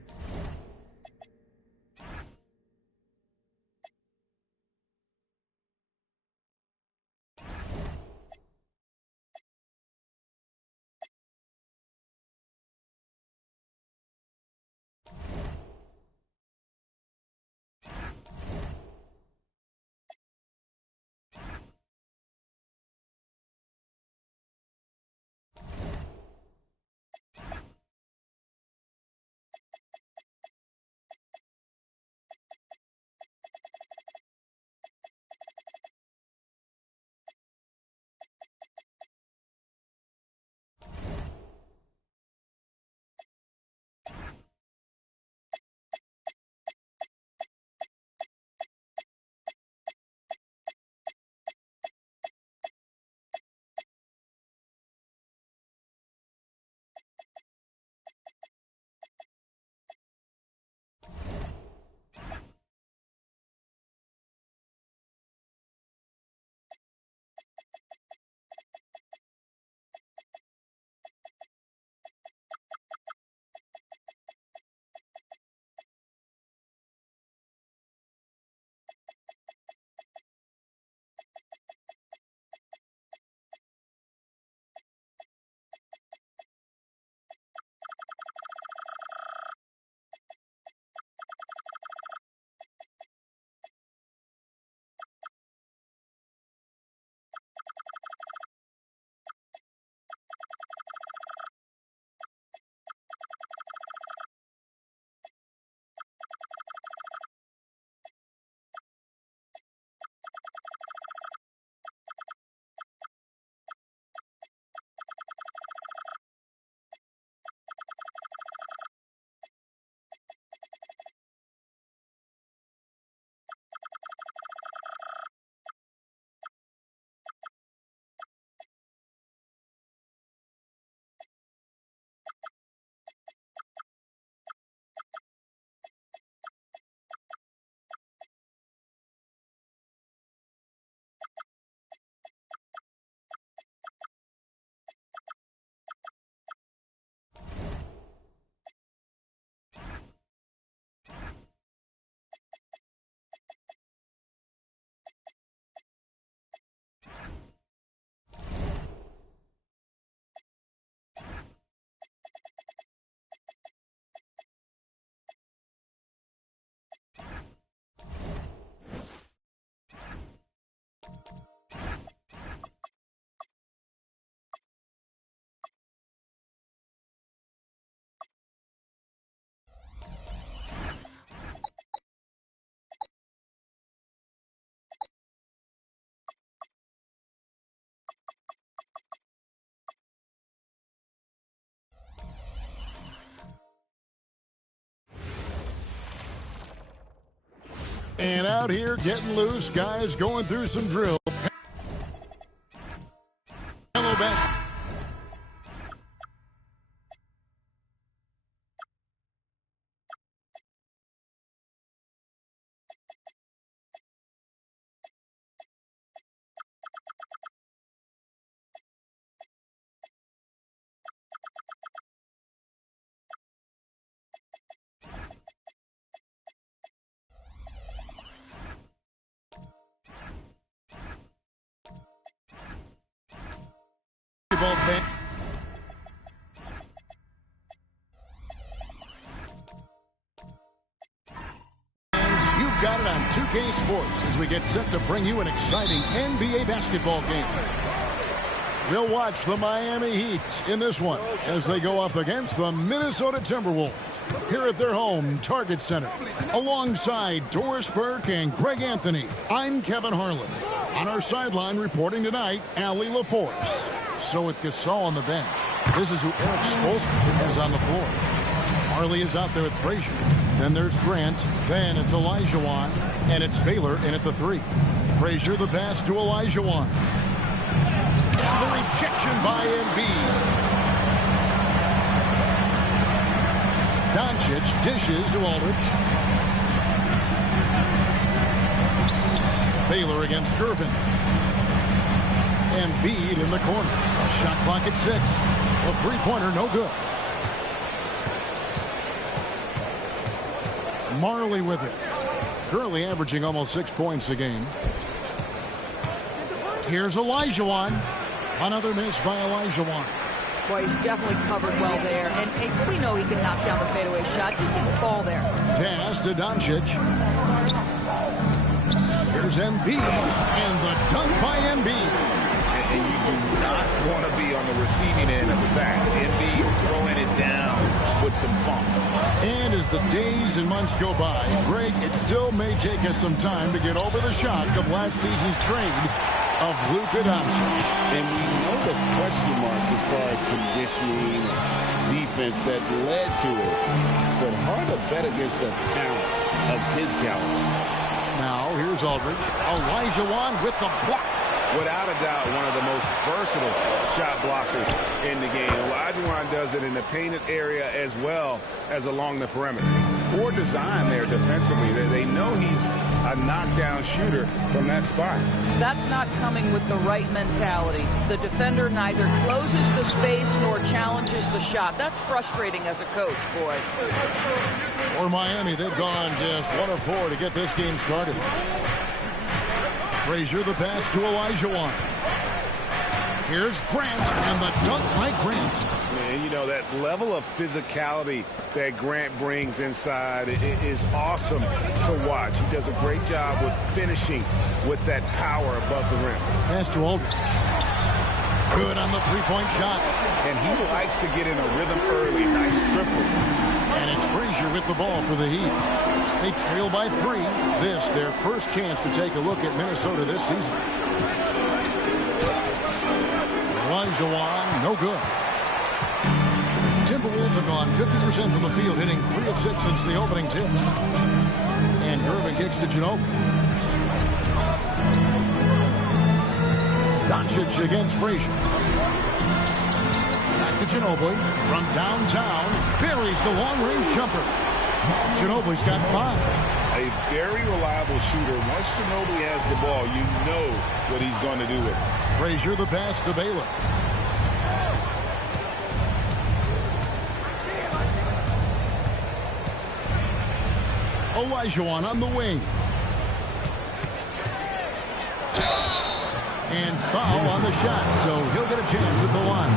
And out here getting loose, guys going through some drill. Hello, best. You've got it on 2K Sports as we get set to bring you an exciting NBA basketball game. We'll watch the Miami Heat in this one as they go up against the Minnesota Timberwolves here at their home Target Center. Alongside Doris Burke and Greg Anthony, I'm Kevin Harlan. On our sideline reporting tonight, Allie LaForce. So with Gasol on the bench, this is who Eric Spoelstra has on the floor. Marley is out there with Frazier. Then there's Grant. Then it's Olajuwon. And it's Baylor in at the 3. Frazier the pass to Olajuwon. And the rejection by Embiid. Doncic dishes to Aldridge. Baylor against Irvin. Embiid in the corner. Shot clock at 6. A three-pointer, no good. Marley with it. Currently averaging almost 6 points a game. Here's Olajuwon. Another miss by Olajuwon. Boy, he's definitely covered well there. And we know he can knock down the fadeaway shot. Just didn't fall there. Pass to Doncic. Here's Embiid. And the dunk by Embiid. And you do not want to be on the receiving end of that. Embiid throwing it down with some funk. And as the days and months go by, Greg, it still may take us some time to get over the shock of last season's trade of Luka Doncic. And we know the question marks as far as conditioning, defense that led to it. But hard to bet against the talent of his caliber. Now, here's Aldridge. Olajuwon with the block. Without a doubt, one of the most versatile shot blockers in the game. Olajuwon does it in the painted area as well as along the perimeter. Poor design there defensively. They know he's a knockdown shooter from that spot. That's not coming with the right mentality. The defender neither closes the space nor challenges the shot. That's frustrating as a coach, boy. For Miami, they've gone just 1 of 4 to get this game started. Frazier the pass to Olajuwon. Here's Grant, and the dunk by Grant. Man, you know, that level of physicality that Grant brings inside is awesome to watch. He does a great job with finishing with that power above the rim. Pass to Aldridge. Good on the three-point shot. And he likes to get in a rhythm early. Nice triple. And it's Frazier with the ball for the Heat. They trail by 3. This, their first chance to take a look at Minnesota this season. Olajuwon, no good. Timberwolves have gone 50% from the field, hitting 3 of 6 since the opening tip. And Irvin kicks to Ginobili. Doncic against Frazier. Back to Ginobili from downtown. Buries the long-range jumper. Ginobili's got 5. A very reliable shooter. Once Ginobili has the ball, you know what he's going to do with it. Frazier the pass to Baylor. Olajuwon on the wing. And foul on the shot, so he'll get a chance at the line.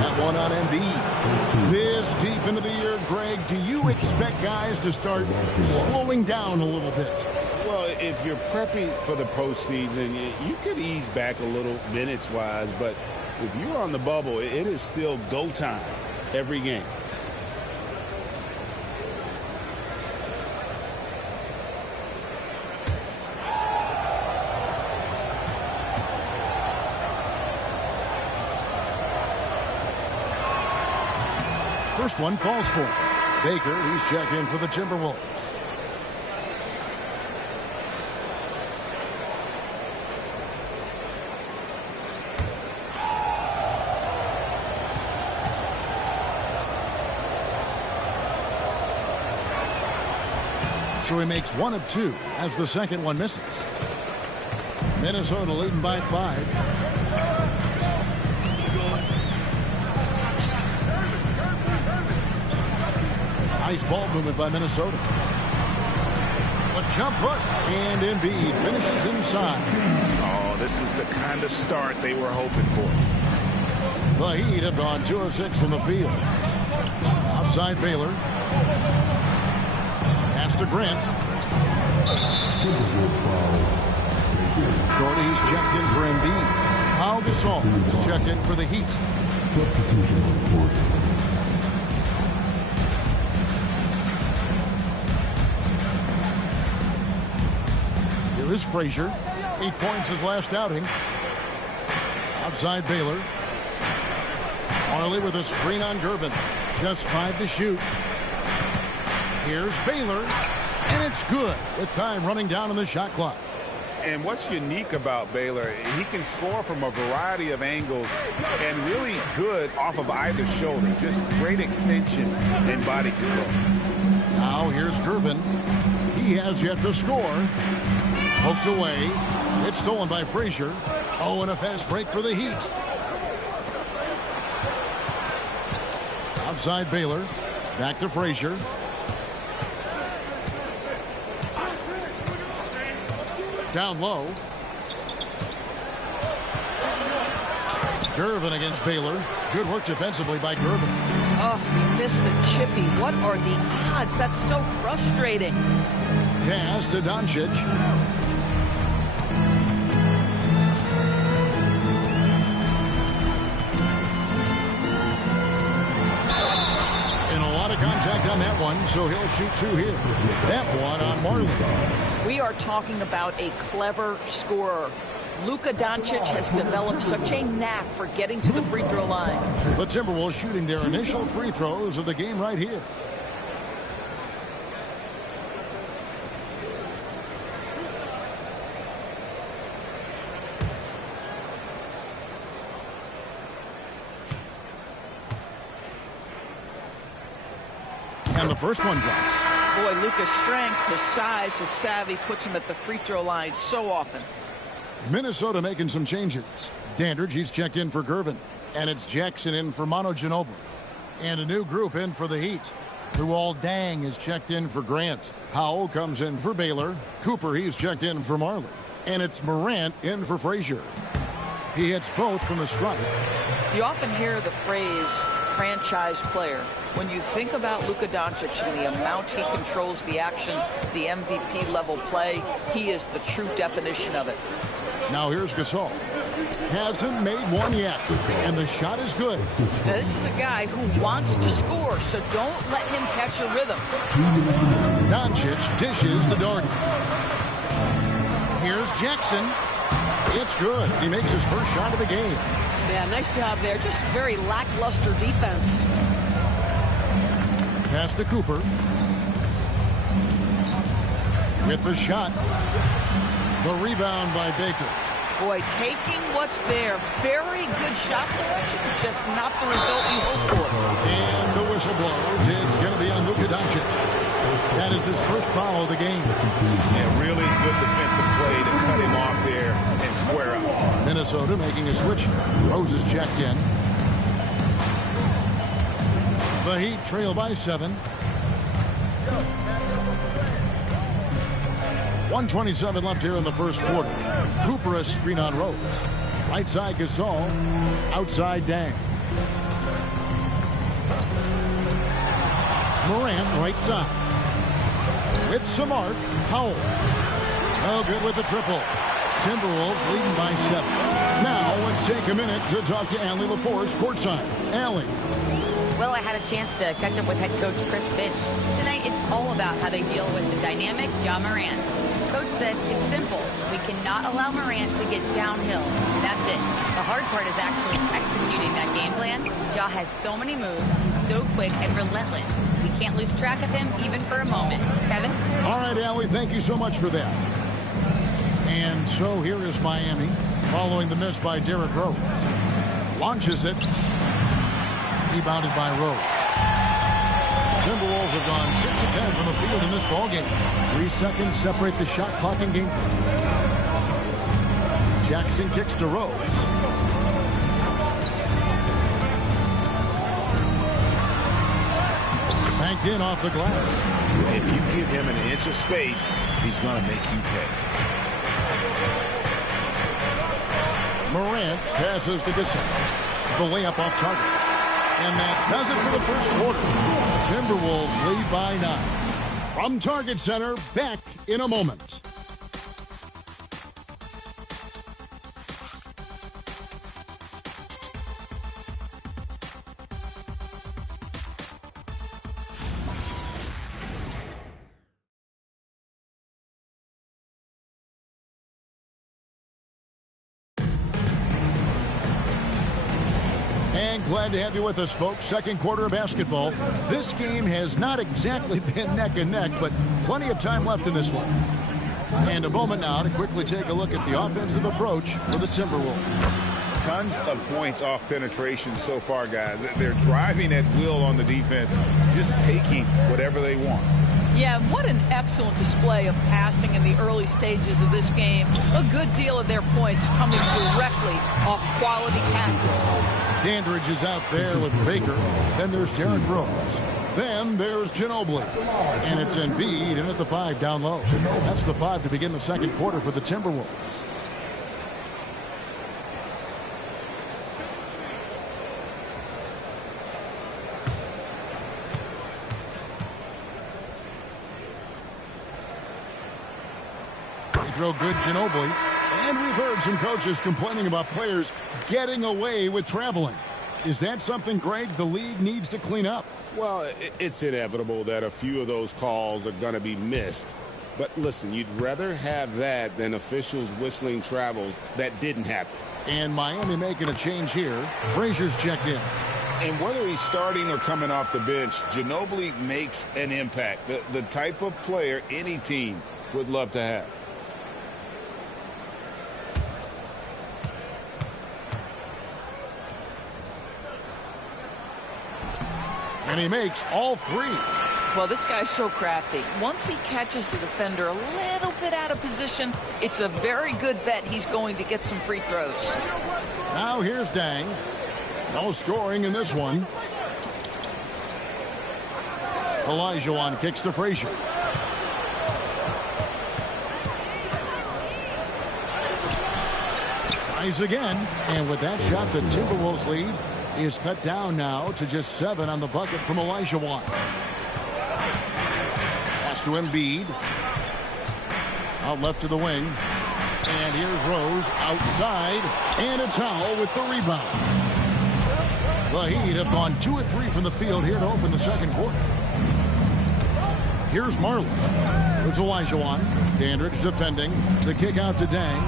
That one on Embiid. This deep into the year, Greg, do you expect guys to start slowing down a little bit? Well, if you're prepping for the postseason, you could ease back a little minutes-wise, but if you're on the bubble, it is still go time every game. First one falls for him. Baker, he's checked in for the Timberwolves. So he makes 1 of 2 as the second one misses. Minnesota leading by 5. Nice ball movement by Minnesota. A jump hook, and Embiid finishes inside. Oh, this is the kind of start they were hoping for. The Heat have gone 2 of 6 from the field. Outside Baylor. Pass to Grant. Gordy's checked in for Embiid. Pau Gasol is checked in for the Heat. Substitution report. Here is Frazier. 8 points his last outing. Outside Baylor. Marley with a screen on Gervin. Just 5 to shoot. Here's Baylor. And it's good with time running down on the shot clock. And what's unique about Baylor, he can score from a variety of angles and really good off of either shoulder. Just great extension and body control. Now here's Gervin. He has yet to score. Poked away. It's stolen by Frazier. Oh, and a fast break for the Heat. Outside Baylor. Back to Frazier. Down low. Gervin against Baylor. Good work defensively by Gervin. Oh, he missed the chippy. What are the odds? That's so frustrating. Pass to Doncic. And a lot of contact on that one, so he'll shoot 2 here. That one on Marley. We are talking about a clever scorer. Luka Doncic has developed such a knack for getting to the free throw line. The Timberwolves shooting their initial free throws of the game right here. And the first one drops. Boy, Luka's strength, his size, his savvy puts him at the free throw line so often. Minnesota making some changes. Dandridge, he's checked in for Gervin. And it's Jackson in for Manu Ginobili. And a new group in for the Heat. Luol Deng is checked in for Grant. Howell comes in for Baylor. Cooper, he's checked in for Marley. And it's Morant in for Frazier. He hits both from the stripe. You often hear the phrase franchise player. When you think about Luka Doncic and the amount he controls the action, the MVP level play, he is the true definition of it. Now here's Gasol. Hasn't made one yet, and the shot is good. Now, this is a guy who wants to score, so don't let him catch a rhythm. Doncic dishes to Doherty. Here's Jackson. It's good. He makes his first shot of the game. Yeah, nice job there. Just very lackluster defense. Pass to Cooper. With the shot. The rebound by Baker. Boy, taking what's there. Very good shot selection, just not the result you hoped for. And the whistle blows. It's going to be on Luka Doncic. That is his first foul of the game. Yeah, really good defensive play to cut him off there and square up. Minnesota making a switch. Rose is checked in. The Heat trail by 7. 1:27 left here in the first quarter. Cooper a screen on Rose. Right side Gasol. Outside Deng. Morant right side. With Samart. Howell. Oh, good with the triple. Timberwolves leading by 7. Now let's take a minute to talk to Allie LaForce courtside. Allie. Well, I had a chance to catch up with head coach Chris Finch. Tonight, it's all about how they deal with the dynamic Ja Morant. Coach said it's simple. We cannot allow Morant to get downhill. That's it. The hard part is actually executing that game plan. Ja has so many moves. He's so quick and relentless. We can't lose track of him even for a moment. Kevin? All right, Allie, thank you so much for that. And so here is Miami following the miss by Derrick Rose. Launches it. Rebounded by Rose. Timberwolves have gone 6 of 10 from the field. field in this ballgame. 3 seconds separate the shot clock and game. Jackson kicks to Rose. Banked in off the glass. If you give him an inch of space, he's going to make you pay. Morant passes to Gasol. The layup off target. And that does it for the first quarter. Timberwolves lead by 9. From Target Center, back in a moment. And glad to have you with us, folks. Second quarter of basketball. This game has not exactly been neck and neck, but plenty of time left in this one. And a moment now to quickly take a look at the offensive approach for the Timberwolves. Tons of points off penetration so far, guys. They're driving at will on the defense, just taking whatever they want. Yeah, what an excellent display of passing in the early stages of this game. A good deal of their points coming directly off quality passes. Dandridge is out there with Baker. Then there's Derrick Rose. Then there's Ginobili. And it's Embiid in at the 5 down low. That's the 5 to begin the second quarter for the Timberwolves. Throw good Ginobili. And we've heard some coaches complaining about players getting away with traveling. Is that something, Greg, the league needs to clean up? Well, it's inevitable that a few of those calls are going to be missed. But listen, you'd rather have that than officials whistling travels that didn't happen. And Miami making a change here. Frazier's checked in. And whether he's starting or coming off the bench, Ginobili makes an impact. The type of player any team would love to have. And he makes all 3. Well, this guy's so crafty. Once he catches the defender a little bit out of position, it's a very good bet he's going to get some free throws. Now here's Dang. No scoring in this one. Olajuwon kicks to Frazier. Tries again. And with that shot, the Timberwolves lead is cut down now to just 7 on the bucket from Olajuwon. Pass to Embiid. Out left to the wing. And here's Rose outside. And it's Howell with the rebound. The Heat have gone 2 of 3 from the field here to open the second quarter. Here's Marley. There's Olajuwon. Dandridge defending. The kick out to Dang.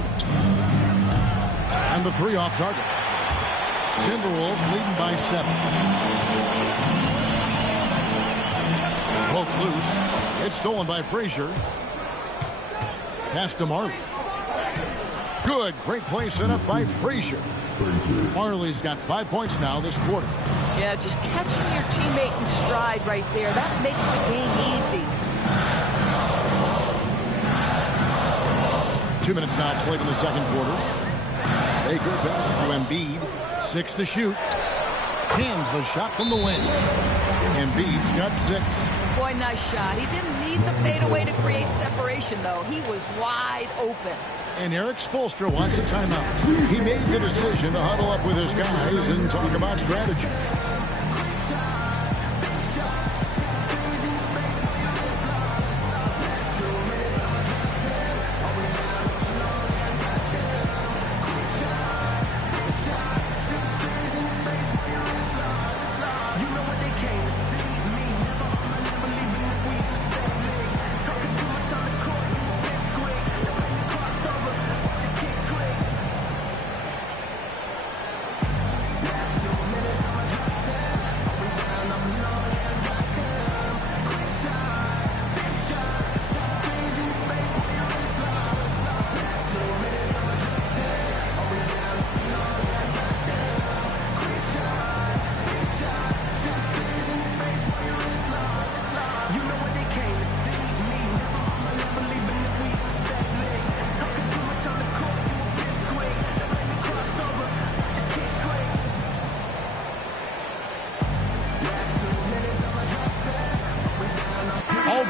And the 3 off target. Timberwolves leading by 7. Poke loose. It's stolen by Frazier. Pass to Marley. Good. Great play set up by Frazier. Marley's got 5 points now this quarter. Yeah, just catching your teammate in stride right there. That makes the game easy. 2 minutes now played in the second quarter. Baker passes to Embiid. 6 to shoot. Hands the shot from the wing. Embiid's got 6. Boy, nice shot. He didn't need the fadeaway to create separation, though. He was wide open. And Eric Spoelstra wants a timeout. He made the decision to huddle up with his guys and talk about strategy.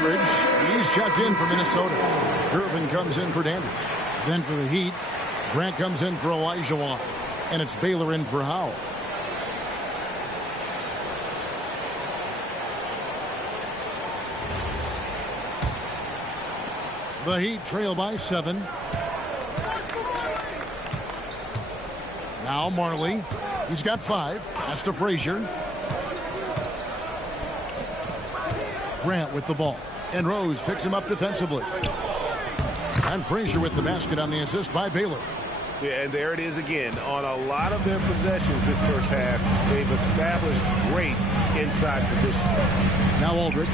Aldridge, he's checked in for Minnesota. Gervin comes in for Dandy. Then for the Heat, Grant comes in for Elijah. And it's Baylor in for Howell. The Heat trail by 7. Now Marley. He's got 5. Pass to Frazier. Grant with the ball. And Rose picks him up defensively. And Frazier with the basket on the assist by Baylor. Yeah, and there it is again. On a lot of their possessions this first half, they've established great inside position. Now Aldridge.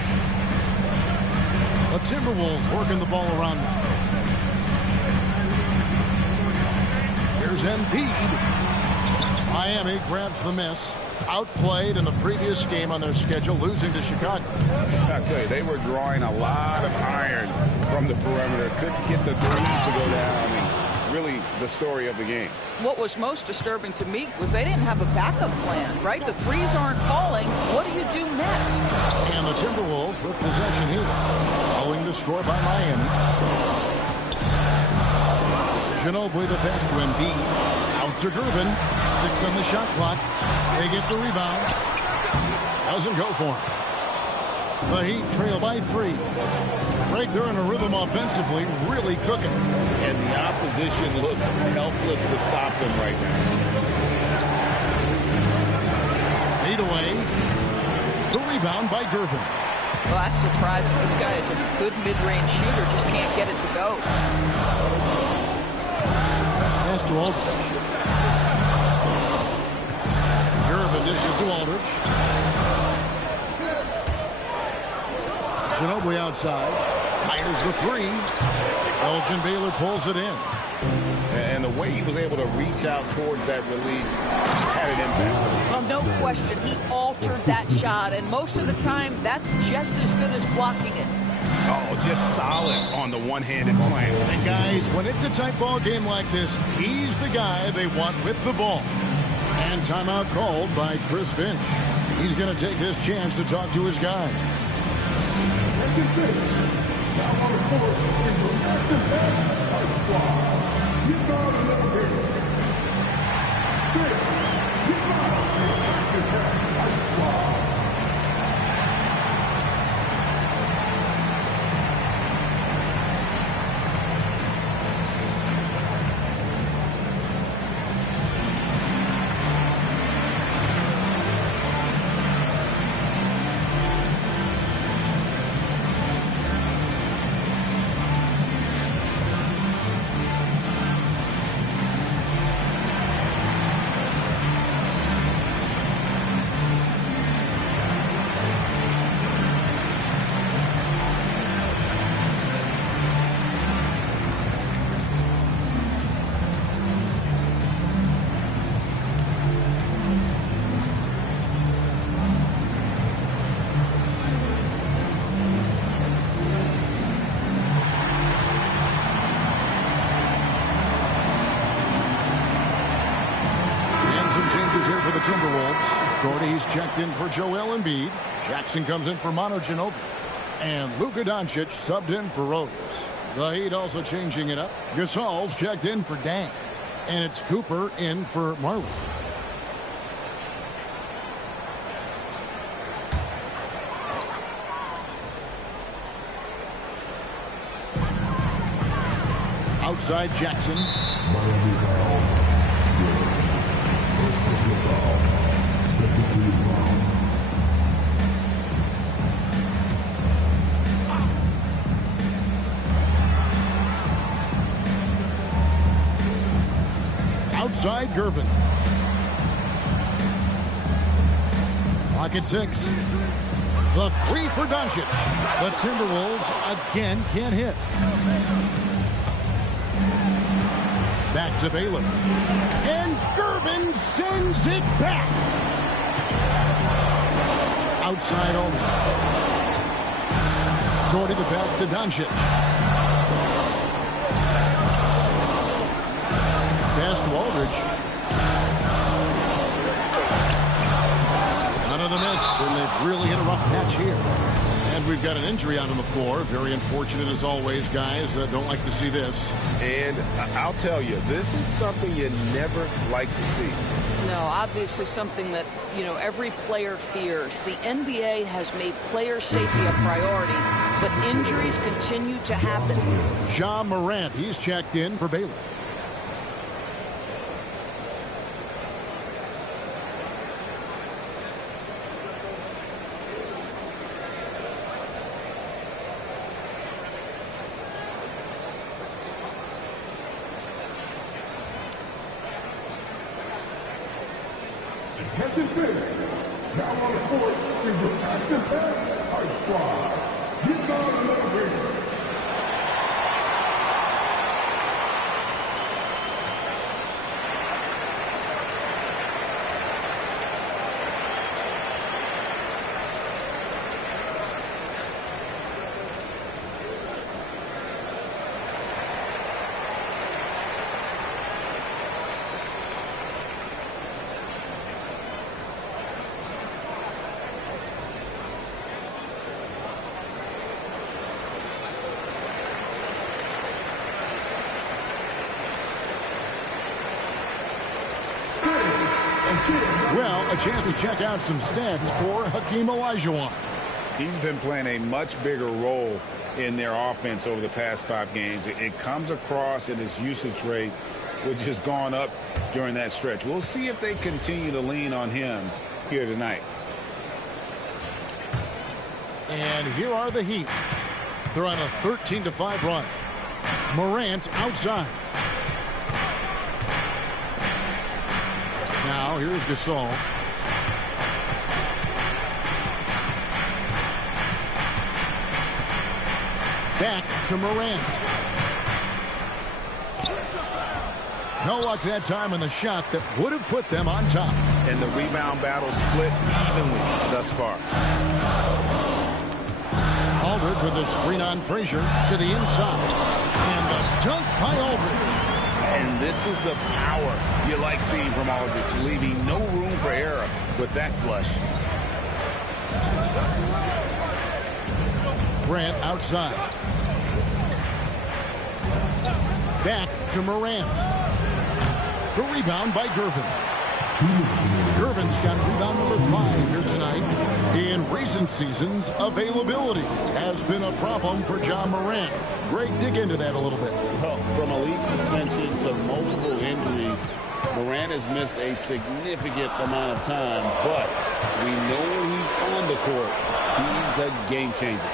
The Timberwolves working the ball around now. Here's Embiid. Miami grabs the miss. Outplayed in the previous game on their schedule, losing to Chicago. I tell you, they were drawing a lot of iron from the perimeter. Couldn't get the threes to go down. I mean, really the story of the game. What was most disturbing to me was they didn't have a backup plan, right? The threes aren't falling. What do you do next? And the Timberwolves with possession here, following the score by Miami. Ginobili the pass to Embiid. Out to Gervin. 6 on the shot clock. They get the rebound. Doesn't go for him. The Heat trail by 3. Right there in a rhythm offensively, really cooking. And the opposition looks helpless to stop them right now. Lead away. The rebound by Gervin. Well, that's surprising. This guy is a good mid-range shooter, just can't get it to go. Pass to Aldridge. Gervin dishes to Aldridge. Ginobili outside. Fires the 3. Elgin Baylor pulls it in. And the way he was able to reach out towards that release had an impact. Well, no question. He altered that shot, and most of the time, that's just as good as blocking it. Oh, just solid on the one-handed slam. And guys, when it's a tight ball game like this, he's the guy they want with the ball. And timeout called by Chris Finch. He's going to take this chance to talk to his guy. Timberwolves. Gordy's checked in for Joel Embiid. Jackson comes in for Manu Ginobili. And Luka Doncic subbed in for Rose. The Heat also changing it up. Gasol's checked in for Dang. And it's Cooper in for Marley. Outside Jackson. Outside Gervin. Clock at 6. The 3 for Doncic. The Timberwolves again can't hit. Back to Baylor. And Gervin sends it back. Outside Aldridge. Torty the pass to Doncic. Pass to Aldridge. Another miss, and they've really hit a rough patch here. And And we've got an injury out on the floor. Very unfortunate as always, guys. Don't like to see this. And I'll tell you, this is something you never like to see. No, obviously something that, every player fears. The NBA has made player safety a priority, but injuries continue to happen. Ja Morant, he's checked in for Baylor. Attention fans, now on the court is the Action Pass High Squad. You got another game. Well, a chance to check out some stats for Hakeem Olajuwon. He's been playing a much bigger role in their offense over the past 5 games. It comes across in his usage rate, which has gone up during that stretch. We'll see if they continue to lean on him here tonight. And here are the Heat. They're on a 13-5 run. Morant outside. Now here's Gasol. Back to Morant. No luck that time on the shot that would have put them on top. And the rebound battle split evenly thus far. Aldridge with the screen on Frazier to the inside. And the dunk by Aldridge. And this is the power you like seeing from Aldridge, leaving no room for error with that flush. Grant outside. Back to Morant. The rebound by Gervin. Gervin's got rebound number 5 here tonight. In recent seasons, availability has been a problem for Ja Morant. Greg, dig into that a little bit. Well, from a league suspension to multiple injuries, Morant has missed a significant amount of time, but we know when he's on the court, he's a game changer.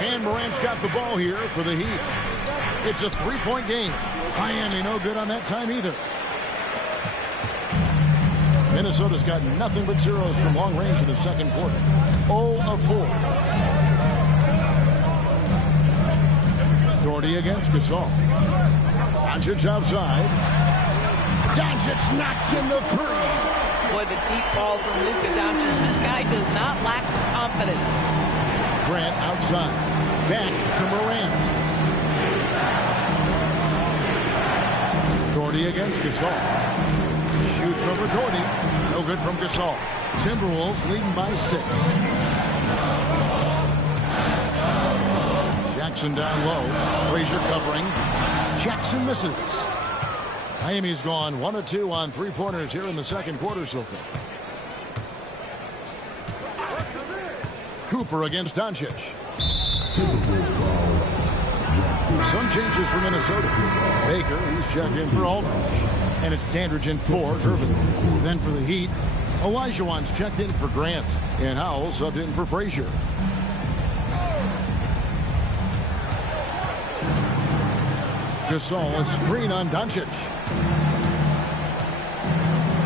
And Morant's got the ball here for the Heat. It's a 3-point game. Miami no good on that time either. Minnesota's got nothing but zeros from long range in the second quarter. 0 of 4. Doherty against Gasol. Doncic outside. Doncic knocks in the 3. Boy, the deep ball from Luka Doncic. This guy does not lack the confidence. Grant outside. Back to Morant. Doherty against Gasol. Shoots over Doherty. No good from Gasol. Timberwolves leading by 6. Jackson down low. Frazier covering. Jackson misses. Miami's gone 1 of 2 on 3-pointers here in the second quarter so far. Cooper against Doncic. Some changes for Minnesota. Baker, he's checked in for Aldridge. And it's Dandridge in for Irvin. Then for the Heat, Olajuwon's checked in for Grant. And Howell subbed in for Frazier. Gasol, a screen on Doncic.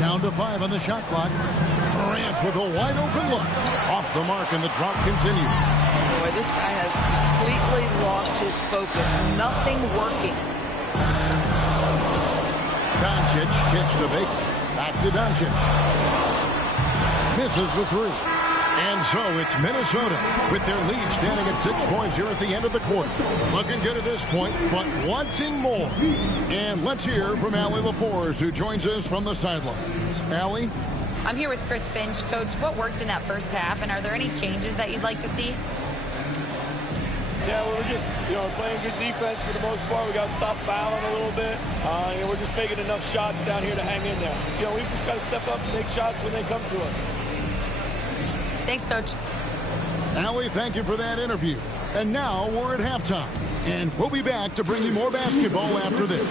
Down to 5 on the shot clock. Durant with a wide open look. Off the mark and the drop continues. Boy, this guy has completely lost his focus. Nothing working. Doncic kicks to Baker. Back to Doncic. Misses the 3. And so it's Minnesota with their lead standing at 6 points here at the end of the quarter. Looking good at this point, but wanting more. And let's hear from Allie LaForce, who joins us from the sidelines. Allie? I'm here with Chris Finch. Coach, what worked in that first half, and are there any changes that you'd like to see? Yeah, we're just, playing good defense for the most part. We got to stop fouling a little bit. And we're just making enough shots down here to hang in there. We've just got to step up and make shots when they come to us. Thanks, Coach. Allie, thank you for that interview. And now we're at halftime. And we'll be back to bring you more basketball after this.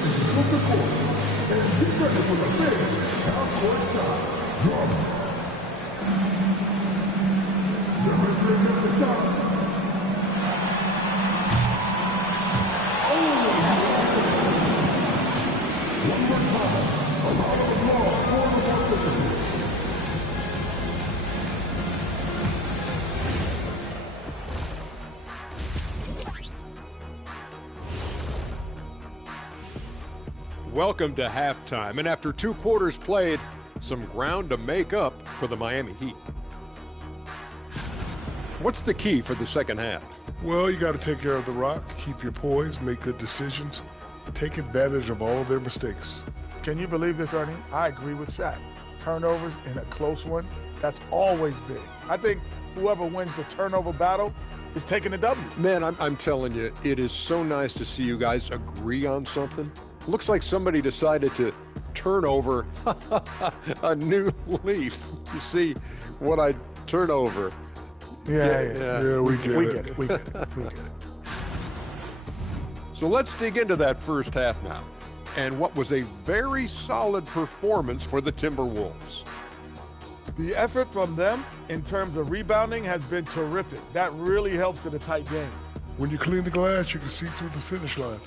Welcome to halftime, and after 2 quarters played, some ground to make up for the Miami Heat. What's the key for the second half? Well, you got to take care of the rock, keep your poise, make good decisions, take advantage of all of their mistakes. Can you believe this, Ernie? I agree with Shaq. Turnovers in a close one, that's always big. I think whoever wins the turnover battle is taking the W. Man, I'm telling you, it is so nice to see you guys agree on something. Looks like somebody decided to turn over a new leaf. You see what I turn over. Yeah, we get it. We get it. So let's dig into that first half now, and what was a very solid performance for the Timberwolves. The effort from them in terms of rebounding has been terrific. That really helps in a tight game. When you clean the glass, you can see through the finish line.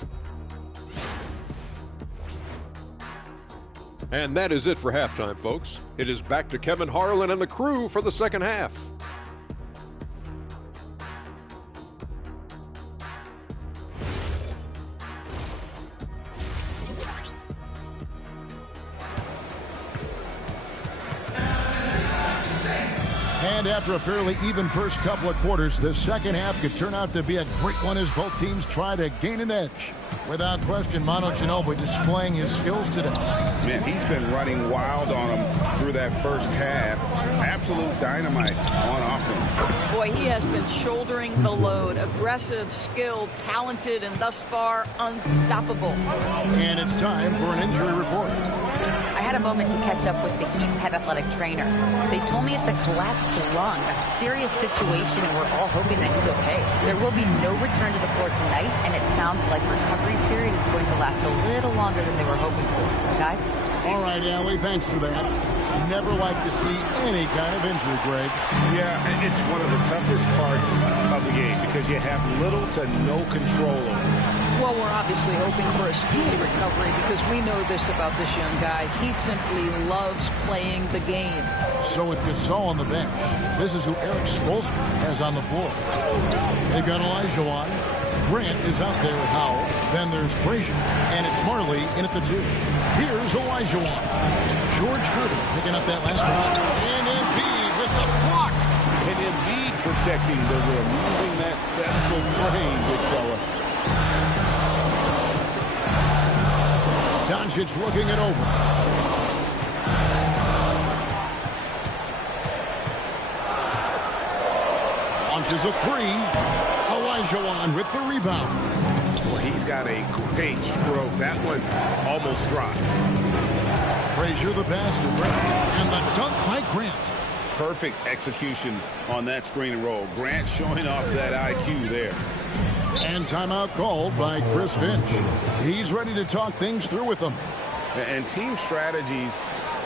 And that is it for halftime, folks. It is back to Kevin Harlan and the crew for the second half. And after a fairly even first couple of quarters, the second half could turn out to be a great one as both teams try to gain an edge. Without question, Manu Ginobili displaying his skills today. Man, he's been running wild on him through that first half. Absolute dynamite on offense. Boy, he has been shouldering the load. Aggressive, skilled, talented, and thus far unstoppable. And it's time for an injury report. I had a moment to catch up with the Heat's head athletic trainer. They told me it's a collapsed lung, a serious situation, and we're all hoping that he's okay. There will be no return to the floor tonight, and it sounds like recovery period is going to last a little longer than they were hoping for. Guys? All right, Allie, thanks for that. Never like to see any kind of injury, Greg. Yeah, it's one of the toughest parts of the game because you have little to no control over it. Well, we're obviously hoping for a speedy recovery because we know this about this young guy. He simply loves playing the game. So with Gasol on the bench, this is who Eric Spoelstra has on the floor. They've got Olajuwon. Grant is out there at Howell. Then there's Frazier. And it's Marley in at the 2. Here's Olajuwon. George Gervin picking up that last one. And Embiid with the block. And Embiid protecting the rim, using that central frame, big fella. Doncic looking it over. Launches a 3. Olajuwon with the rebound. Well, he's got a great stroke. That one almost dropped. Frazier the pass to Grant. And the dunk by Grant. Perfect execution on that screen and roll. Grant showing off that IQ there. And timeout called by Chris Finch. He's ready to talk things through with them. And team strategies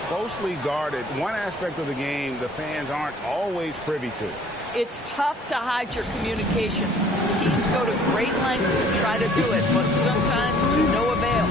closely guarded. One aspect of the game the fans aren't always privy to. It's tough to hide your communications. Teams go to great lengths to try to do it, but sometimes to no avail.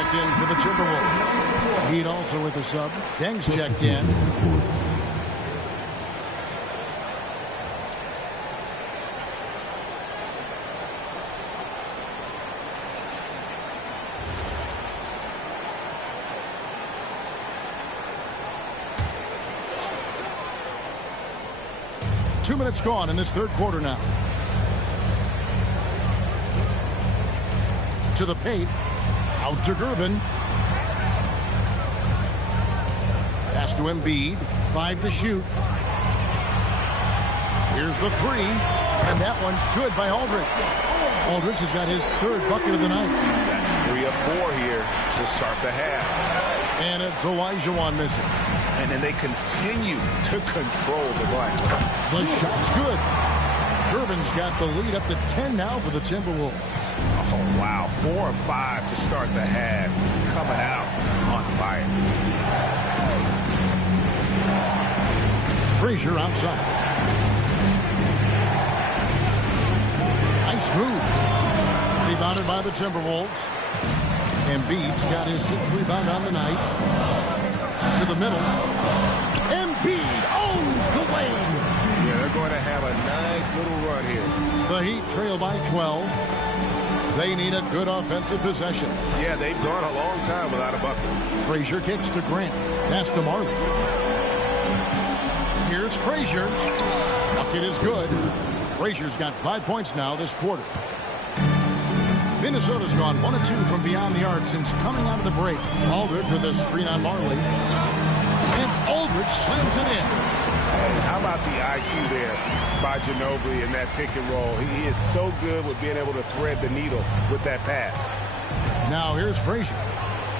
checked in for the Timberwolves. Heat also with the sub. Deng's checked in. Two minutes gone in this third quarter now. To the paint. Out to Gervin. Pass to Embiid. 5 to shoot. Here's the 3. And that one's good by Aldridge. Aldridge has got his third bucket of the night. That's 3 of 4 here to start the half. And it's Olajuwon missing. And then they continue to control the glass. The shot's good. Gervin's got the lead up to 10 now for the Timberwolves. Oh, wow. 4 of 5 to start the half. Coming out on fire. Frazier outside. Nice move. Rebounded by the Timberwolves. Embiid's got his 6th rebound on the night. To the middle. Embiid owns the lane. Yeah, they're going to have a nice little run here. The Heat trail by 12. They need a good offensive possession. Yeah, they've gone a long time without a bucket. Frazier kicks to Grant. Pass to Marley. Here's Frazier. Bucket is good. Frazier's got 5 points now this quarter. Minnesota's gone 1 of 2 from beyond the arc since coming out of the break. Aldridge with a screen on Marley. And Aldridge slams it in. And how about the IQ there by Ginobili in that pick and roll? He is so good with being able to thread the needle with that pass. Now here's Frazier.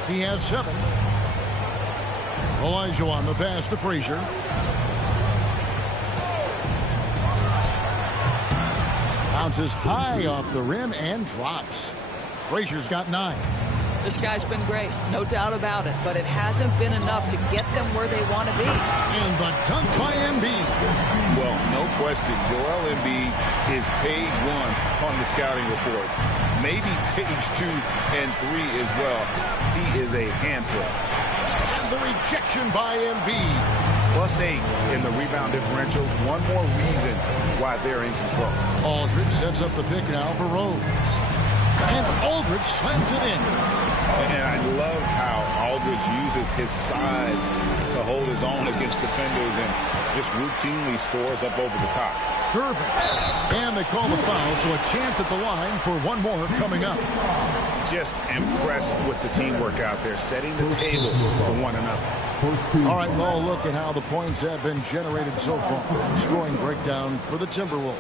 He has 7. Olajuwon the pass to Frazier. Bounces high off the rim and drops. Frazier's got 9. This guy's been great, no doubt about it, but it hasn't been enough to get them where they want to be. And the dunk by Embiid. Well, no question, Joel Embiid is page 1 on the scouting report. Maybe page 2 and 3 as well. He is a handful. And the rejection by Embiid. +8 in the rebound differential. One more reason why they're in control. Aldridge sets up the pick now for Rose. And Aldridge slams it in. And I love how Aldridge uses his size to hold his own against defenders and just routinely scores up over the top. Gervin. And they call the foul, so a chance at the line for one more coming up. Just impressed with the teamwork out there, setting the table for one another. All right, well, look at how the points have been generated so far. Scoring breakdown for the Timberwolves.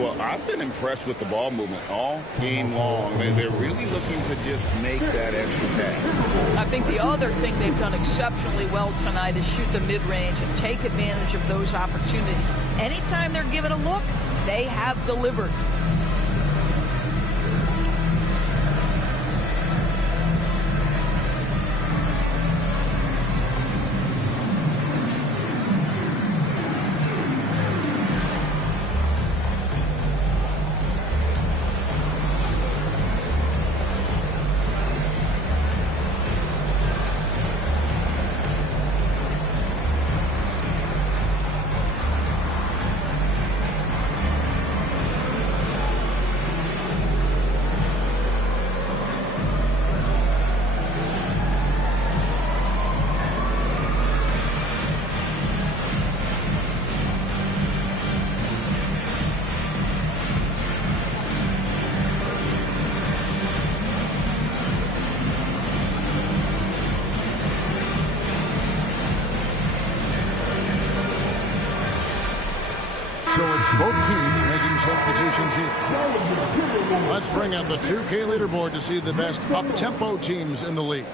Well, I've been impressed with the ball movement all game long. They're really looking to just make that extra pass. I think the other thing they've done exceptionally well tonight is shoot the mid-range and take advantage of those opportunities. Anytime they're given a look, they have delivered. Both teams making substitutions here. Let's bring out the 2K leaderboard to see the best up-tempo teams in the league.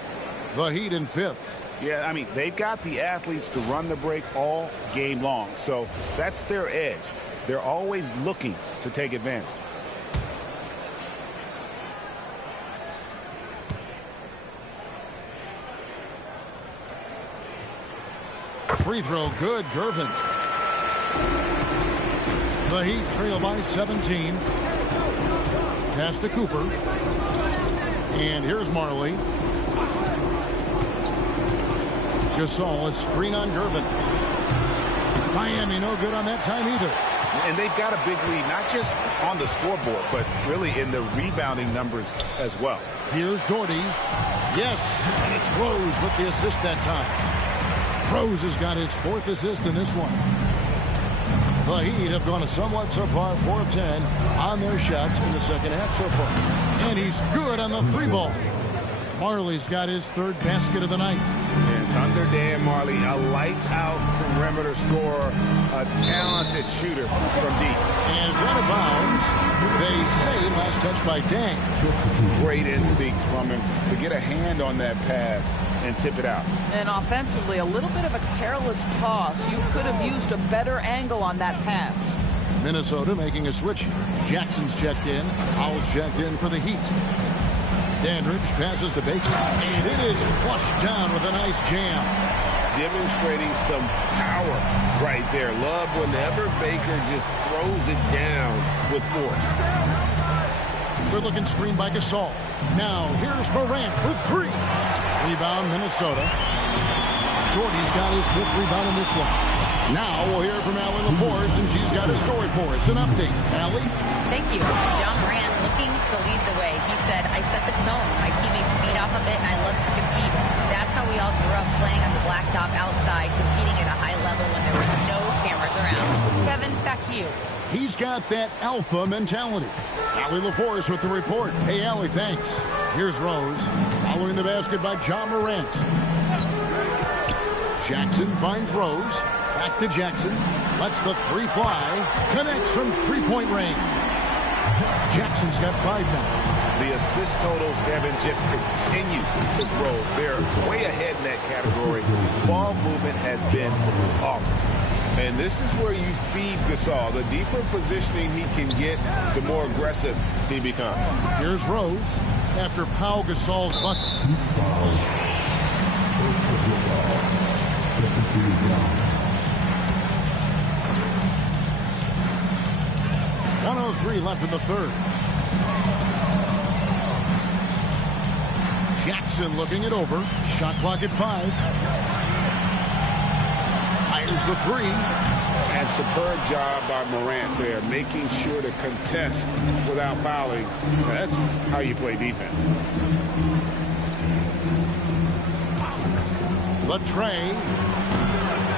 The Heat in 5th. Yeah, I mean, they've got the athletes to run the break all game long. So that's their edge. They're always looking to take advantage. Free throw good, Gervin. The Heat trail by 17. Pass to Cooper. And here's Marley. Gasol, a screen on Gervin. Miami no good on that time either. And they've got a big lead, not just on the scoreboard, but really in the rebounding numbers as well. Here's Doherty. Yes, and it's Rose with the assist that time. Rose has got his 4th assist in this one. The Heat have gone a somewhat subpar 4 of 10 on their shots in the second half so far. And he's good on the 3-ball. Marley's got his 3rd basket of the night. And Thunder Dan Marley, a lights-out perimeter scorer, a talented shooter from deep. And it's out of bounds. They say last touch by Dang. Great instincts from him to get a hand on that pass and tip it out. And offensively, a little bit of a careless toss. You could have used a better angle on that pass. Minnesota making a switch here. Jackson's checked in. Howell's checked in for the Heat. Dandridge passes to Baker, and it is flushed down with a nice jam. Demonstrating some power right there. Love whenever Baker just throws it down with force. Good-looking screen by Gasol. Now, here's Morant for 3. Rebound, Minnesota. Jordy's got his 5th rebound in this one. Now we'll hear from Allie LaForce, and she's got a story for us. An update. Allie? Thank you. John Morant looking to lead the way. He said, I set the tone. My teammates feed off of it, and I love to compete. That's how we all grew up, playing on the blacktop outside, competing at a high level when there was no cameras around. Kevin, back to you. He's got that alpha mentality. Allie LaForce with the report. Hey, Allie, thanks. Here's Rose, following the basket by John Morant. Jackson finds Rose. Back to Jackson. Lets the 3 fly. Connects from 3-point range. Jackson's got 5 now. The assist totals, Kevin, just continue to grow. They're way ahead in that category. Ball movement has been flawless. And this is where you feed Gasol. The deeper positioning he can get, the more aggressive he becomes. Here's Rose after Pau Gasol's bucket. 1:03 left in the 3rd. Jackson looking it over. Shot clock at 5. Fires the 3. And superb job by Morant there, making sure to contest without fouling. That's how you play defense. The tray.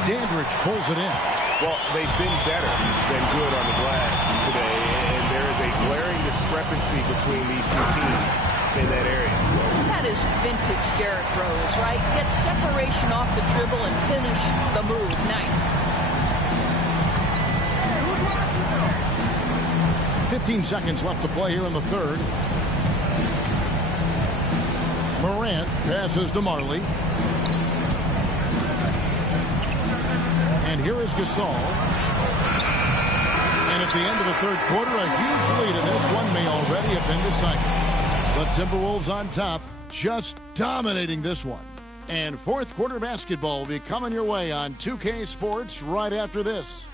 Dandridge pulls it in. Well, they've been better than good on the glass today, and there is a glaring discrepancy between these two teams in that area. That is vintage Derrick Rose, right? Get separation off the dribble and finish the move. Nice. 15 seconds left to play here in the 3rd. Morant passes to Marley. And here is Gasol. And at the end of the 3rd quarter, a huge lead in this one may already have been decided. The Timberwolves on top, just dominating this one. And 4th quarter basketball will be coming your way on 2K Sports right after this.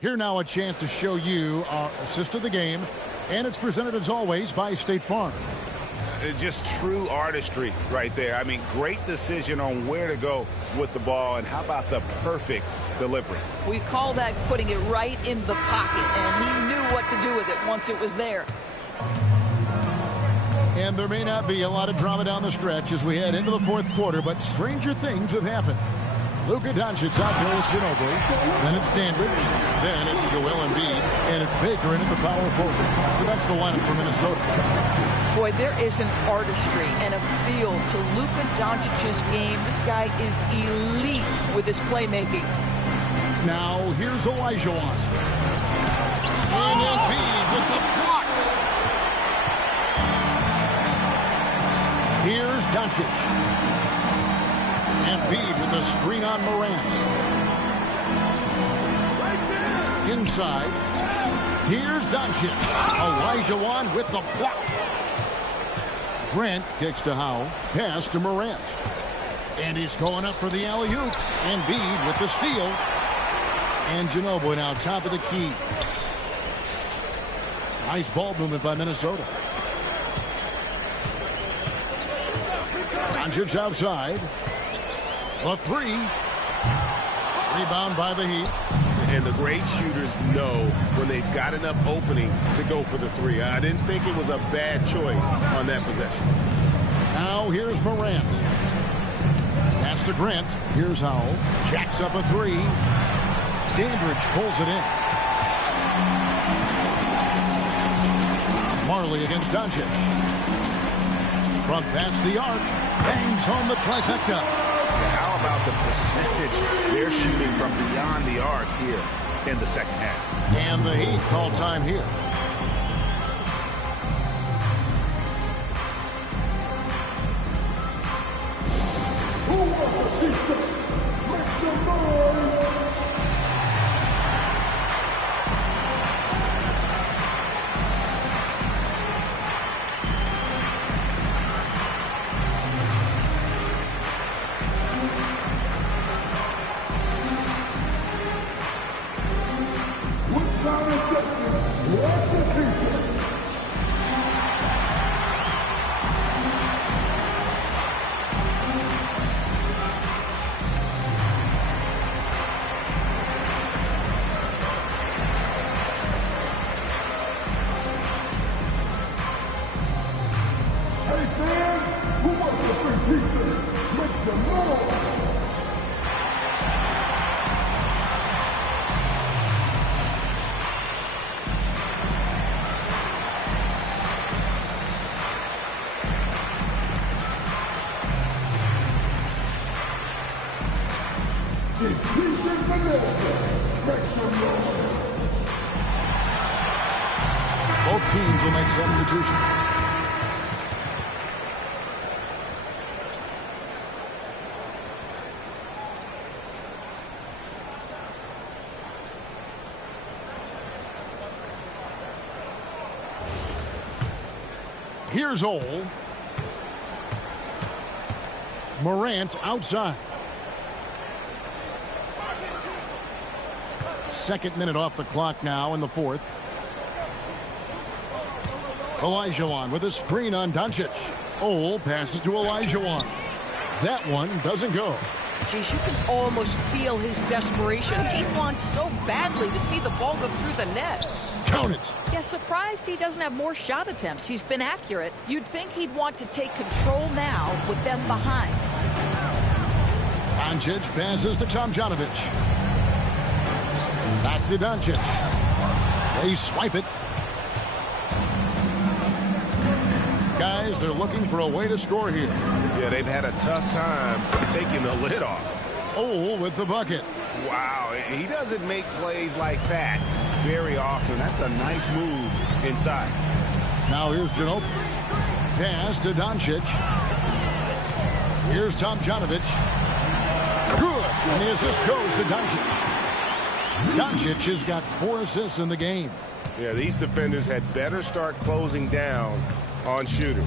Here now a chance to show you our assist of the game, and it's presented as always by State Farm. Just true artistry right there. I mean, great decision on where to go with the ball, and how about the perfect delivery? We call that putting it right in the pocket, and he knew what to do with it once it was there. And there may not be a lot of drama down the stretch as we head into the 4th quarter, but stranger things have happened. Luka Doncic out there with Ginobili. Then it's Dandridge. Then it's Joel Embiid. And it's Baker in at the power forward. So that's the lineup for Minnesota. Boy, there is an artistry and a feel to Luka Doncic's game. This guy is elite with his playmaking. Now, here's Olajuwon. And Embiid with the block. Here's Doncic. Embiid with a screen on Morant. Inside. Here's Doncic. Olajuwon with the block. Grant kicks to Howe. Pass to Morant. And he's going up for the alley-oop. Embiid with the steal. And Ginobili now top of the key. Nice ball movement by Minnesota. Doncic outside. A three. Rebound by the Heat. And the great shooters know when they've got enough opening to go for the three. I didn't think it was a bad choice on that possession. Now here's Morant. Pass to Grant. Here's Howell. Jacks up a three. Dandridge pulls it in. Marley against Doncic. Front past the arc. Bangs home the trifecta. How about the percentage they're shooting from beyond the arc here in the second half? And the Heat call time here. Who wants to see this? Make some noise! Both teams will make substitutions. Here's Ole. Morant outside. Second minute off the clock now in the fourth. Olajuwon with a screen on Doncic. Ole passes to Olajuwon. That one doesn't go. Geez, you can almost feel his desperation. He wants so badly to see the ball go through the net. Count it. Yeah, surprised he doesn't have more shot attempts. He's been accurate. You'd think he'd want to take control now with them behind. Doncic passes to Tomjanovich. Back to Doncic. They swipe it. Guys, they're looking for a way to score here. Yeah, they've had a tough time taking the lid off. Ole with the bucket. Wow, he doesn't make plays like that very often. That's a nice move inside. Now here's Ginobili. Pass to Doncic. Here's Tomjanovich. Good. And the assist goes to Doncic. Doncic has got 4 assists in the game. Yeah, these defenders had better start closing down on shooters.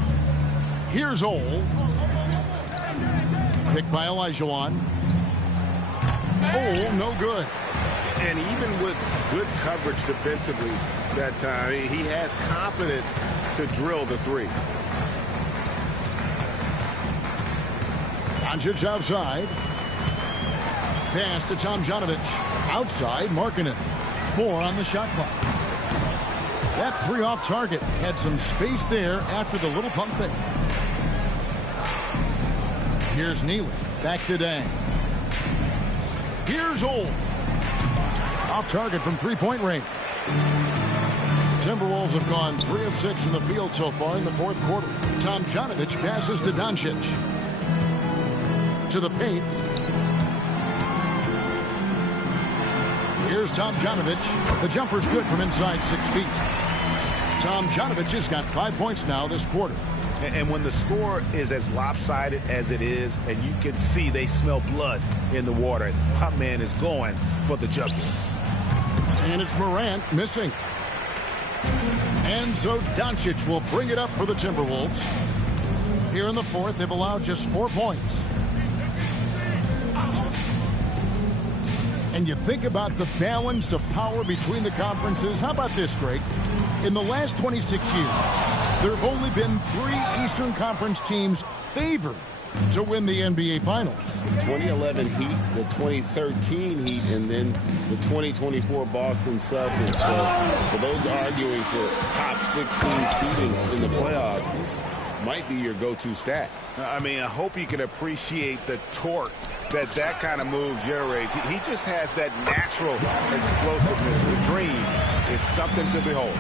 Here's Ole. Picked by Olajuwon. Ole, no good. And even with good coverage defensively that time, he has confidence to drill the three. Doncic outside. Pass to Tomjanovich. Outside, Markkanen. 4 on the shot clock. That 3 off target had some space there after the little pump fake. Here's Neely. Back to Dang. Here's Old. Off target from three-point range. Timberwolves have gone 3 of 6 in the field so far in the fourth quarter. Tomjanovich passes to Doncic. To the paint. Here's Tomjanovich. The jumper's good from inside 6 feet. Tomjanovich has got 5 points now this quarter. And when the score is as lopsided as it is, and you can see they smell blood in the water, my man is going for the jugular. And it's Morant missing. And so Doncic will bring it up for the Timberwolves. Here in the fourth, they've allowed just 4 points. And you think about the balance of power between the conferences. How about this, Greg? In the last 26 years, there have only been 3 Eastern Conference teams favored to win the NBA Finals. 2011 Heat, the 2013 Heat, and then the 2024 Boston Celtics. So for those arguing for top 16 seeding in the playoffs, this might be your go-to stat. I mean, I hope you can appreciate the torque that kind of move generates. He just has that natural explosiveness. The dream is something to behold.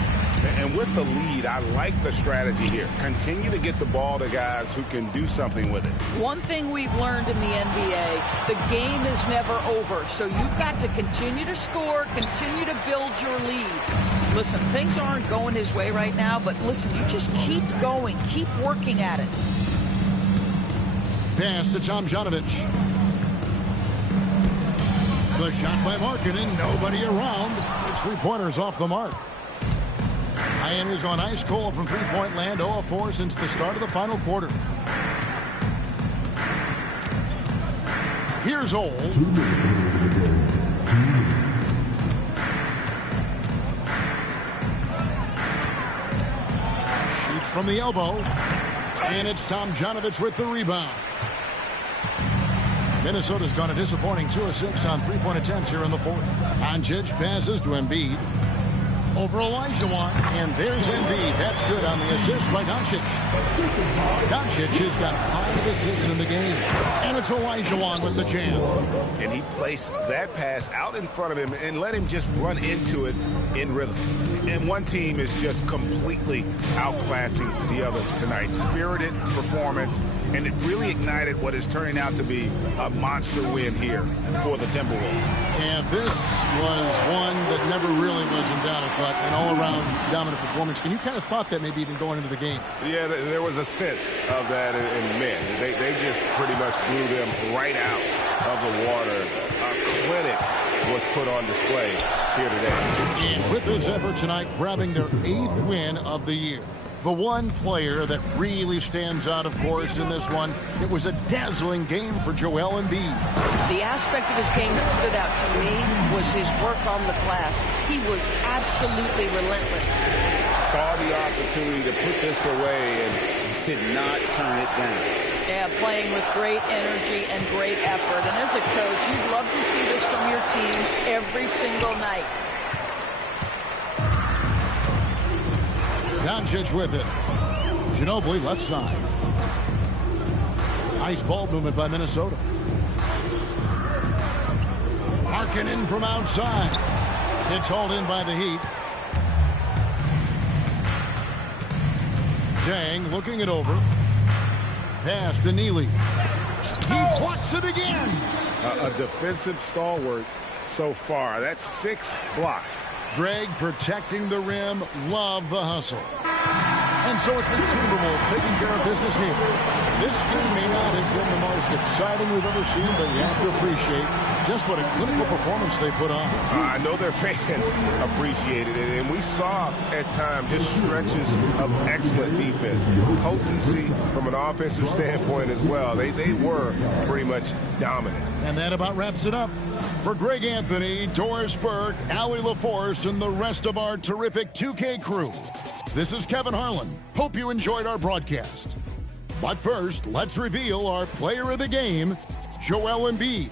And with the lead, I like the strategy here. Continue to get the ball to guys who can do something with it. One thing we've learned in the NBA, the game is never over. So you've got to continue to score, continue to build your lead. Listen, things aren't going his way right now, but listen, you just keep going, keep working at it. Pass to Tomjanovich. The shot by Markkanen, nobody around. It's 3-pointers off the mark. Miami's on ice cold from three-point land, 0 of 4 since the start of the final quarter. Here's Old. Shoots from the elbow. And it's Tomjanovich with the rebound. Minnesota's gone a disappointing 2 of 6 on three-point attempts here in the fourth. Doncic passes to Embiid. Over Olajuwon, and there's Embiid. That's good on the assist by Doncic. Doncic has got 5 assists in the game. And it's Olajuwon with the jam. And he placed that pass out in front of him and let him just run into it in rhythm. And one team is just completely outclassing the other tonight. Spirited performance, and it really ignited what is turning out to be a monster win here for the Timberwolves. And this was one that never really was in doubt, I thought, an all-around dominant performance. And you kind of thought that maybe even going into the game. Yeah, there was a sense of that in men. They just pretty much blew them right out of the water. A clinic was put on display here today. And with this effort tonight, grabbing their 8th win of the year. The one player that really stands out, of course, in this one, it was a dazzling game for Joel Embiid. The aspect of his game that stood out to me was his work on the glass. He was absolutely relentless. Saw the opportunity to put this away and did not turn it down. Yeah, playing with great energy and great effort. And as a coach, you'd love to see this from your team every single night. Doncic with it. Ginobili left side. Nice ball movement by Minnesota. Markkanen from outside. It's hauled in by the Heat. Dang looking it over. Pass to Neely. He blocks it again. A defensive stalwart so far. That's 6 blocks. Greg protecting the rim. Love the hustle. And so it's the Timberwolves taking care of business here. This game may not have been the most exciting we've ever seen, but you have to appreciate just what a clinical performance they put on. I know their fans appreciated it, and we saw at times just stretches of excellent defense. Potency from an offensive standpoint as well. They were pretty much dominant. And that about wraps it up. For Greg Anthony, Doris Burke, Allie LaForce, and the rest of our terrific 2K crew, this is Kevin Harlan. Hope you enjoyed our broadcast. But first, let's reveal our player of the game, Joel Embiid.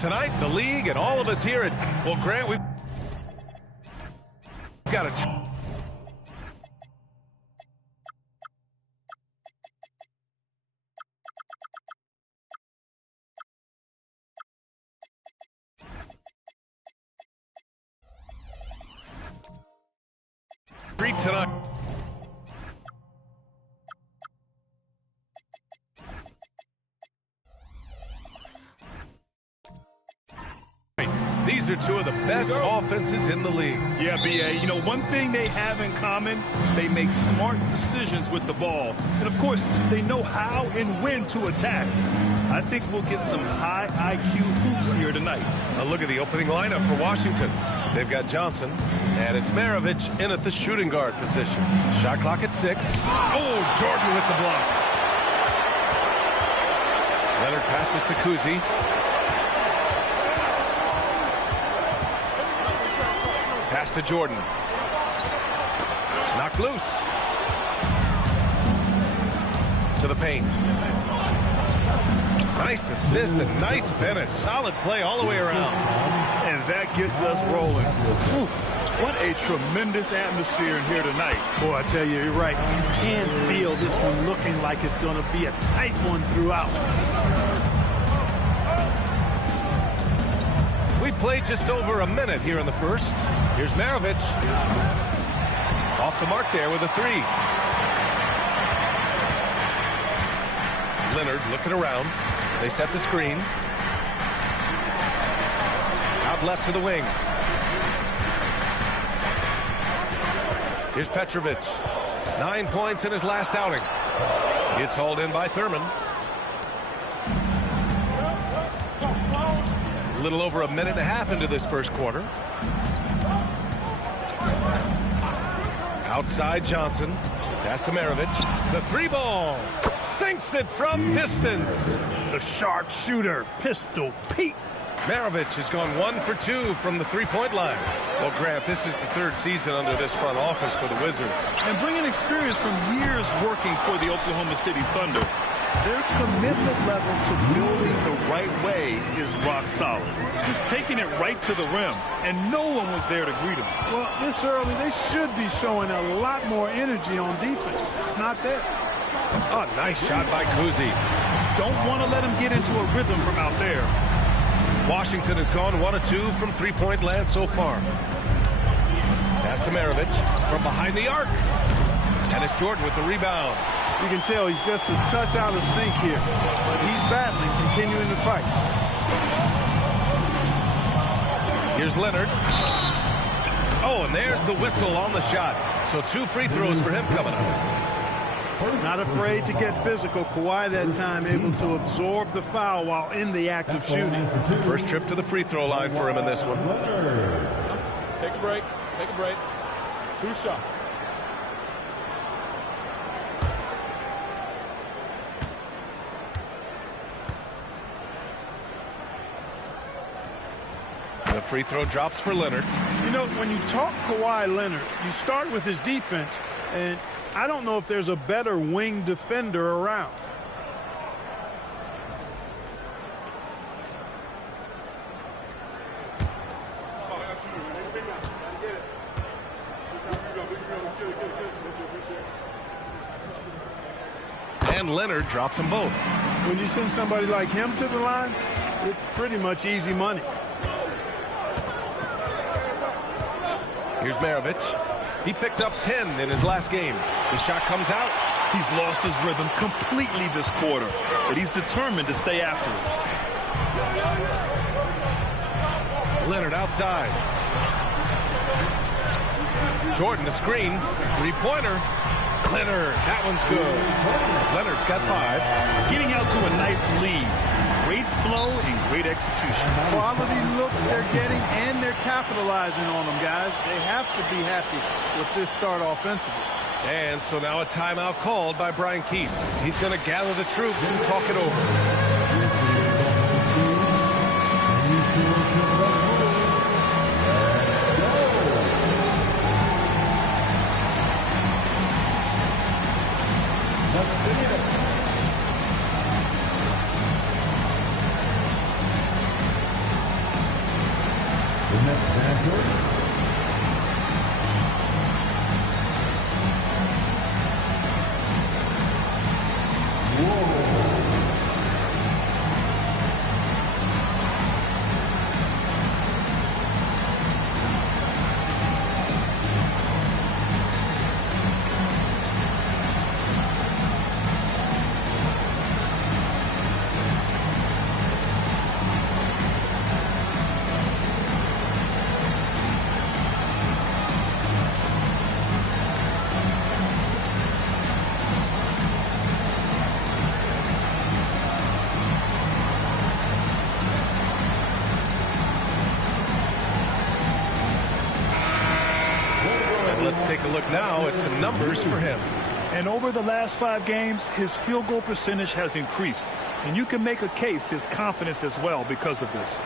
Tonight, the league and all of us here at, well, Grant, we've got a treat tonight. These are two of the best offenses in the league. Yeah, B.A., you know, one thing they have in common, they make smart decisions with the ball. And, of course, they know how and when to attack. I think we'll get some high IQ hoops here tonight. A look at the opening lineup for Washington. They've got Johnson, and it's Maravich in at the shooting guard position. Shot clock at 6. Oh, Jordan with the block. Leonard passes to Kuzi. Pass to Jordan. Knocked loose. To the paint. Nice assist and nice finish. Solid play all the way around. And that gets us rolling. Ooh, what a tremendous atmosphere in here tonight. Boy, I tell you, you're right. You can feel this one looking like it's going to be a tight one throughout. We played just over a minute here in the first. Here's Maravich. Off the mark there with a 3. Leonard looking around. They set the screen. Out left to the wing. Here's Petrovic. 9 points in his last outing. It's hauled in by Thurman. A little over a minute and a half into this first quarter. Outside Johnson. Pass to Maravich. The 3-ball. Sinks it from distance. The sharp shooter, Pistol Pete. Maravich has gone 1 for 2 from the 3-point line. Well, Grant, this is the 3rd season under this front office for the Wizards. And bringing experience from years working for the Oklahoma City Thunder, their commitment level to building the right way is rock solid. Just taking it right to the rim, and no one was there to greet them. Well, this early, they should be showing a lot more energy on defense. It's not there. Oh, nice shot by Kuzi. Don't want to let him get into a rhythm from out there. Washington has gone 1 of 2 from 3-point land so far. Pass to Maravich from behind the arc. And it's Jordan with the rebound. You can tell he's just a touch out of sync here. But he's battling, continuing to fight. Here's Leonard. Oh, and there's the whistle on the shot. So 2 free throws for him coming up. Not afraid to get physical. Kawhi that time able to absorb the foul while in the act of shooting. First trip to the free throw line for him in this one. Take a break. Take a break. 2 shots. The free throw drops for Leonard. You know, when you talk Kawhi Leonard, you start with his defense, and I don't know if there's a better wing defender around. And Leonard drops them both. When you send somebody like him to the line, it's pretty much easy money. Here's Maravich. He picked up 10 in his last game. The shot comes out. He's lost his rhythm completely this quarter, but he's determined to stay after it. Leonard outside. Jordan the screen. 3-pointer. Leonard, that one's good. Leonard's got 5. Getting out to a nice lead. Great flow and great execution. Quality looks they're getting, and they're capitalizing on them, guys. They have to be happy with this start offensively. And so now a timeout called by Brian Keith. He's going to gather the troops and talk it over. to look now at some numbers for him. And over the last 5 games, his field goal percentage has increased. And you can make a case his confidence as well because of this.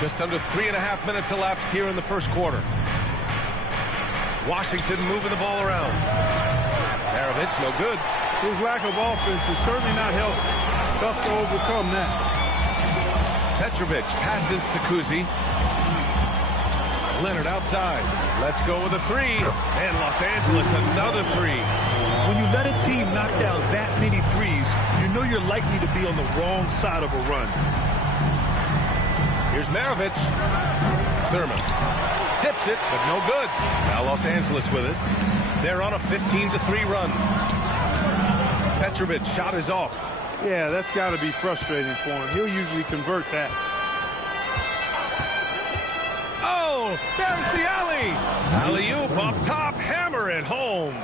Just under 3.5 minutes elapsed here in the first quarter. Washington moving the ball around. Maravich, no good. His lack of offense is certainly not healthy. Tough to overcome that. Petrovic passes to Kuzi. Leonard outside. Let's go with a 3. And Los Angeles another 3. When you let a team knock down that many threes, you know you're likely to be on the wrong side of a run. Here's Maravich. Thurman tips it, but no good. Now Los Angeles with it. They're on a 15-3 run. Petrovic shot is off. Yeah, that's got to be frustrating for him. He'll usually convert that. Oh, there's the alley. Alley-oop up top, hammer it home.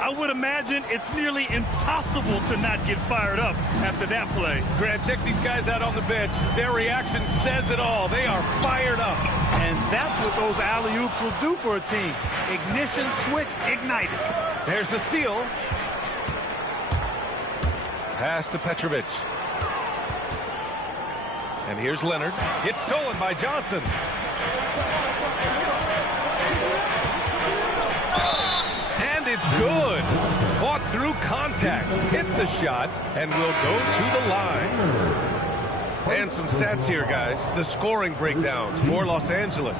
I would imagine it's nearly impossible to not get fired up after that play. Grant, check these guys out on the bench. Their reaction says it all. They are fired up. And that's what those alley-oops will do for a team. Ignition switch ignited. There's the steal. Pass to Petrovic. And here's Leonard. It's stolen by Johnson. And it's good. Fought through contact. Hit the shot and will go to the line. And some stats here, guys. The scoring breakdown for Los Angeles.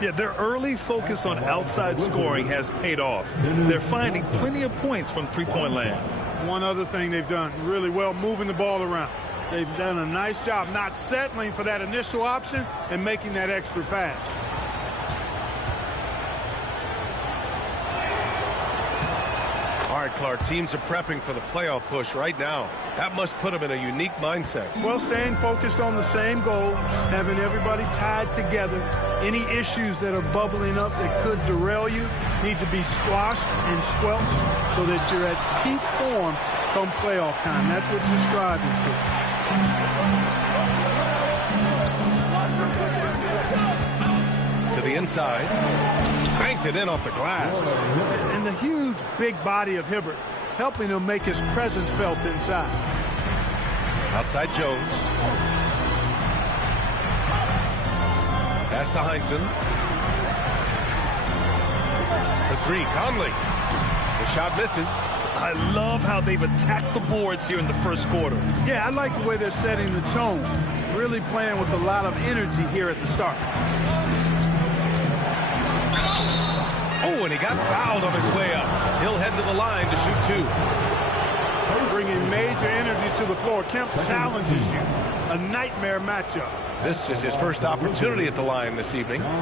Yeah, their early focus on outside scoring has paid off. They're finding plenty of points from three-point land. One other thing they've done really well, moving the ball around. They've done a nice job not settling for that initial option and making that extra pass. All right, Clark, teams are prepping for the playoff push right now. That must put them in a unique mindset. Well, staying focused on the same goal, having everybody tied together. Any issues that are bubbling up that could derail you need to be squashed and squelched so that you're at peak form come playoff time. That's what you're striving for. To the inside. Banked it in off the glass. And the huge big body of Hibbert helping him make his presence felt inside. Outside Jones. Pass to Heinsohn. For 3, Conley. The shot misses. I love how they've attacked the boards here in the first quarter. Yeah, I like the way they're setting the tone. Really playing with a lot of energy here at the start. Oh, and he got fouled on his way up. He'll head to the line to shoot 2. Bringing major energy to the floor. Kemp challenges you. A nightmare matchup. This is his first opportunity at the line this evening. 2 shots.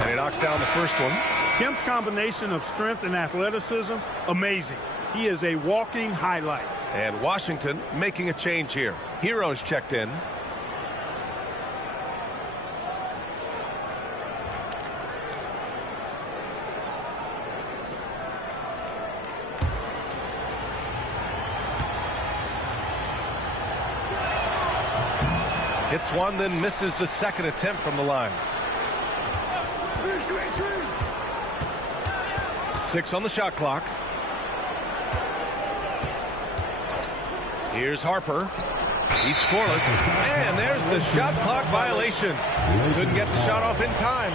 And he knocks down the first one. Kemp's combination of strength and athleticism, amazing. He is a walking highlight. And Washington making a change here. Heroes checked in. Hits one, then misses the second attempt from the line. 6 on the shot clock. Here's Harper. He's scoreless. And there's the shot clock violation. Couldn't get the shot off in time.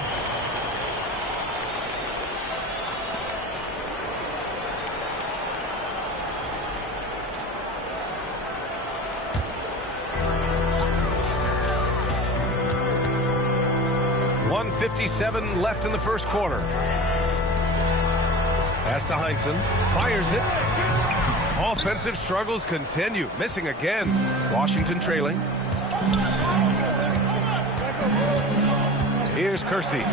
.157 left in the first quarter. Pass to Heinsohn. Fires it. Offensive struggles continue. Missing again. Washington trailing. Here's Kersey.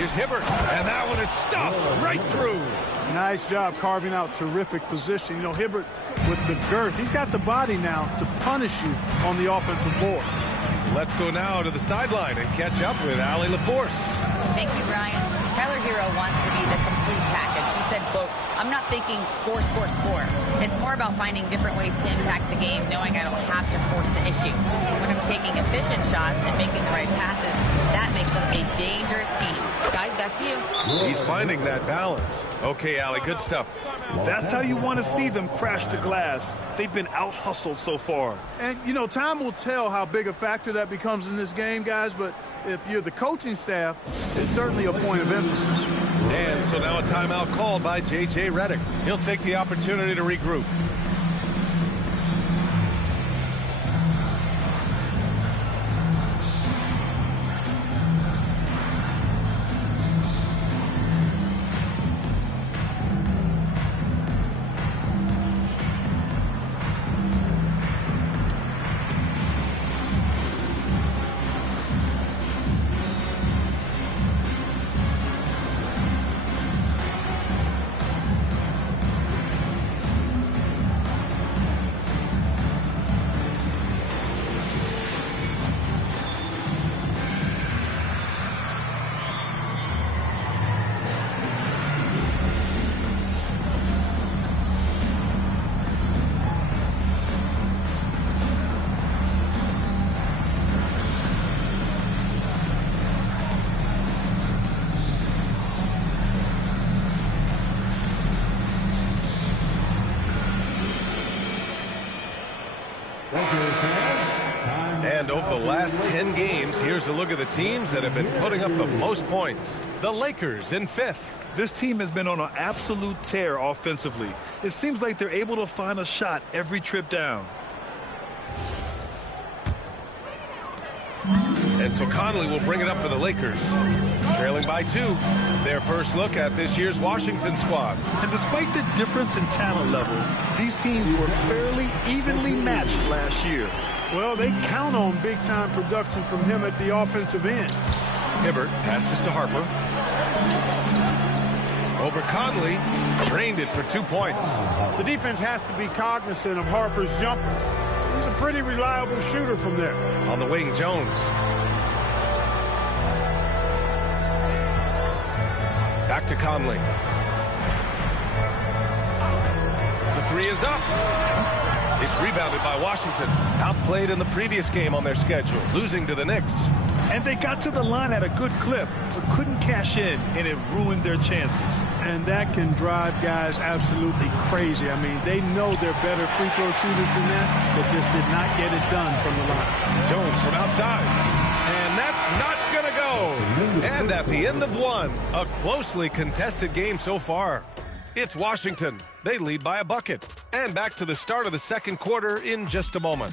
Here's Hibbert, and that one is stuffed right through. Nice job carving out terrific position. You know, Hibbert, with the girth, he's got the body now to punish you on the offensive board. Let's go now to the sideline and catch up with Allie LaForce. Thank you, Brian. Tyler Hero wants to be the complete package. He said, quote, "I'm not thinking score, score, score. It's more about finding different ways to impact the game, knowing I don't have to force the issue. When I'm taking efficient shots and making the right passes, that makes us a dangerous team." Guys, back to you. He's finding that balance. Okay, Allie, good stuff. That's how you want to see them crash the glass. They've been out-hustled so far. And, you know, time will tell how big a factor that becomes in this game, guys, but if you're the coaching staff, it's certainly a point of emphasis. And so now a timeout called by J.J. Redick. He'll take the opportunity to regroup. And over the last 10 games, here's a look at the teams that have been putting up the most points. The Lakers in 5th. This team has been on an absolute tear offensively. It seems like they're able to find a shot every trip down. And so Conley will bring it up for the Lakers. Trailing by 2. Their first look at this year's Washington squad. And despite the difference in talent level, these teams were fairly evenly matched last year. Well, they count on big-time production from him at the offensive end. Hibbert passes to Harper. Over Conley, drained it for 2 points. The defense has to be cognizant of Harper's jumper. He's a pretty reliable shooter from there. On the wing, Jones. Back to Conley. The 3 is up. It's rebounded by Washington. Outplayed in the previous game on their schedule, losing to the Knicks. And they got to the line at a good clip, but couldn't cash in, and it ruined their chances. And that can drive guys absolutely crazy. I mean, they know they're better free throw shooters than that, but just did not get it done from the line. Jones from outside. And that's not going to go. And at the end of 1, a closely contested game so far. It's Washington. They lead by a bucket. And back to the start of the second quarter in just a moment.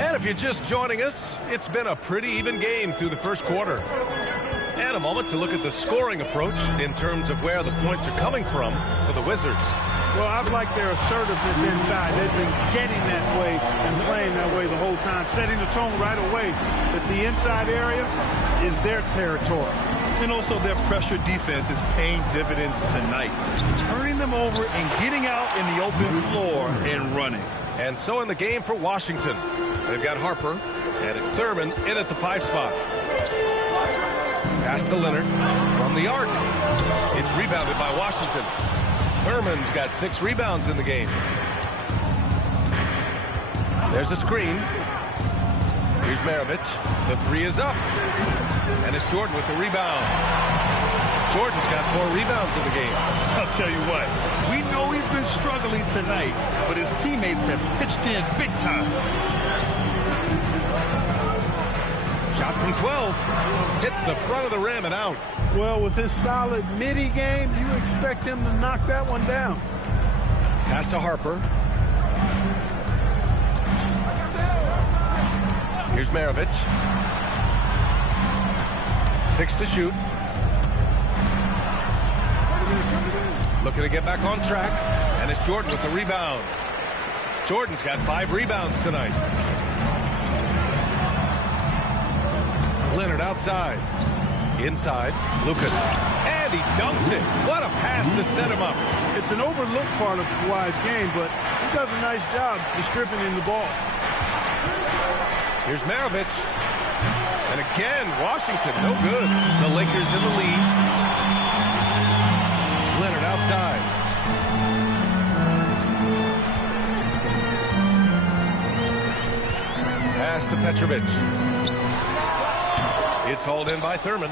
And if you're just joining us, it's been a pretty even game through the first quarter. And a moment to look at the scoring approach in terms of where the points are coming from for the Wizards. Well, I've liked their assertiveness inside. They've been getting that way and playing that way the whole time, setting the tone right away that the inside area is their territory. And also their pressure defense is paying dividends tonight, turning them over and getting out in the open floor and running. And so in the game for Washington, they've got Harper, and it's Thurman in at the 5 spot. Pass to Leonard from the arc. It's rebounded by Washington. Thurman's got 6 rebounds in the game. There's a screen. Here's Maravich. The 3 is up. And it's Jordan with the rebound. Jordan's got 4 rebounds in the game. I'll tell you what, we know he's been struggling tonight, but his teammates have pitched in big time. Shot from 12. Hits the front of the rim and out. Well, with his solid midi game, you expect him to knock that one down. Pass to Harper. Here's Maravich. 6 to shoot. Looking to get back on track. And it's Jordan with the rebound. Jordan's got 5 rebounds tonight. Leonard outside. Inside. Lucas. And he dunks it. What a pass to set him up. It's an overlooked part of Kawhi's game, but he does a nice job distributing the ball. Here's Maravich. And again, Washington, no good. The Lakers in the lead. Leonard outside. Pass to Petrovic. It's hauled in by Thurman.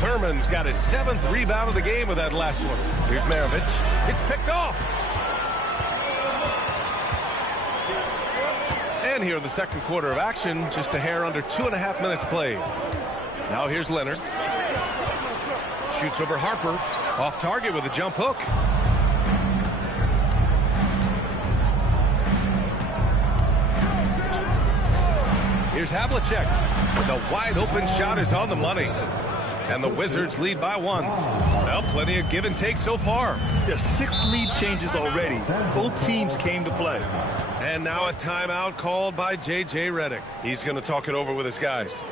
Thurman's got his 7th rebound of the game with that last one. Here's Maravich. It's picked off. And here in the second quarter of action, just a hair under 2.5 minutes played. Now here's Leonard. Shoots over Harper. Off target with a jump hook. Here's Havlicek. The wide open shot is on the money. And the Wizards lead by 1. Well, plenty of give and take so far. There's 6 lead changes already. Both teams came to play. And now a timeout called by J.J. Redick. He's going to talk it over with his guys.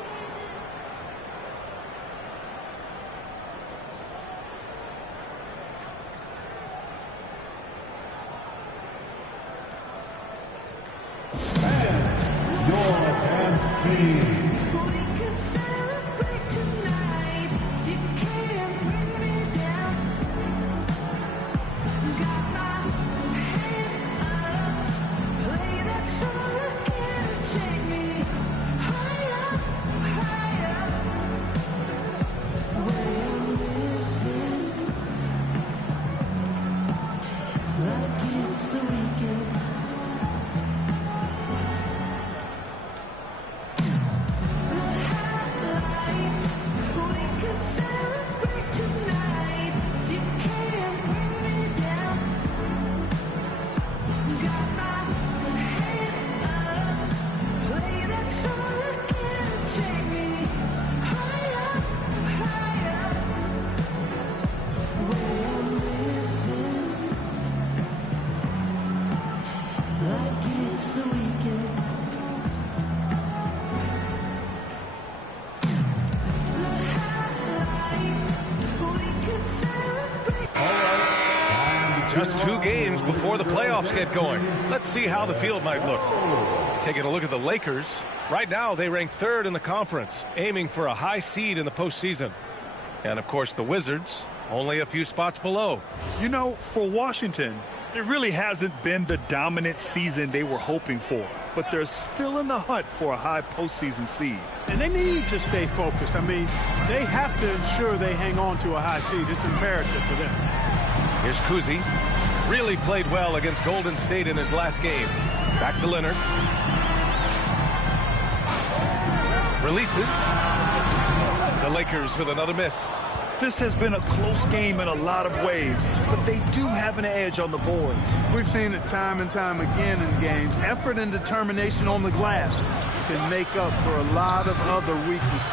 Just 2 games before the playoffs get going. Let's see how the field might look. Taking a look at the Lakers. Right now, they rank 3rd in the conference, aiming for a high seed in the postseason. And, of course, the Wizards, only a few spots below. You know, for Washington, it really hasn't been the dominant season they were hoping for. But they're still in the hunt for a high postseason seed. And they need to stay focused. I mean, they have to ensure they hang on to a high seed. It's imperative for them. Here's Kuzi. Really played well against Golden State in his last game. Back to Leonard. Releases. The Lakers with another miss. This has been a close game in a lot of ways, but they do have an edge on the boards. We've seen it time and time again in games. Effort and determination on the glass can make up for a lot of other weaknesses.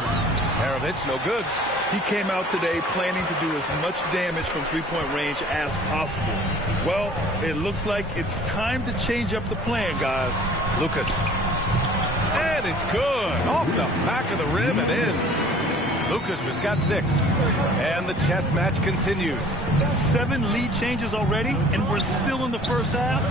Maravich, no good. He came out today planning to do as much damage from three-point range as possible. Well, it looks like it's time to change up the plan, guys. Lucas. And it's good. Off the back of the rim and in. Lucas has got 6. And the chess match continues. 7 lead changes already, and we're still in the first half.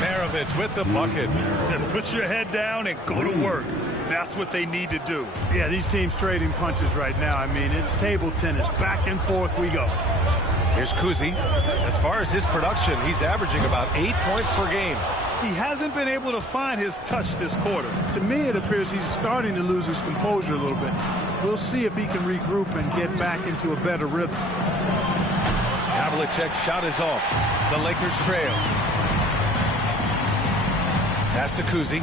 Maravich with the bucket. Then put your head down and go to work. That's what they need to do. Yeah, these teams trading punches right now. I mean, it's table tennis. Back and forth we go. Here's Kuzi. As far as his production, he's averaging about 8 points per game. He hasn't been able to find his touch this quarter. To me, it appears he's starting to lose his composure a little bit. We'll see if he can regroup and get back into a better rhythm. Havlicek's shot is off. The Lakers trail. Pass to Kuzi.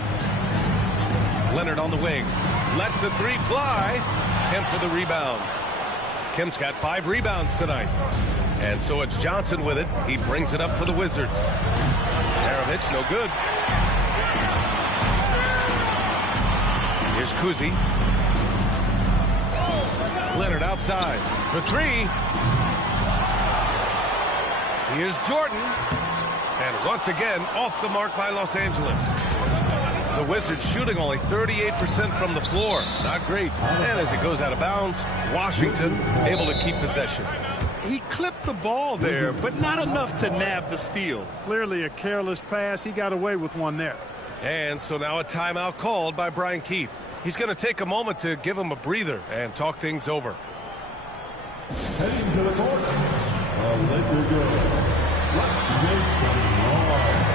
Leonard on the wing. Lets the 3 fly. Kemp for the rebound. Kemp's got 5 rebounds tonight. And so it's Johnson with it. He brings it up for the Wizards. Maravich, no good. Here's Kuzi. Leonard outside for three. Here's Jordan. And once again, off the mark by Los Angeles. The Wizards shooting only 38% from the floor. Not great. And as it goes out of bounds, Washington able to keep possession. He clipped the ball there, but not enough to nab the steal. Clearly a careless pass. He got away with one there. And so now a timeout called by Brian Keefe. He's going to take a moment to give him a breather and talk things over. Heading to the court, Laker girls. Let's make some noise.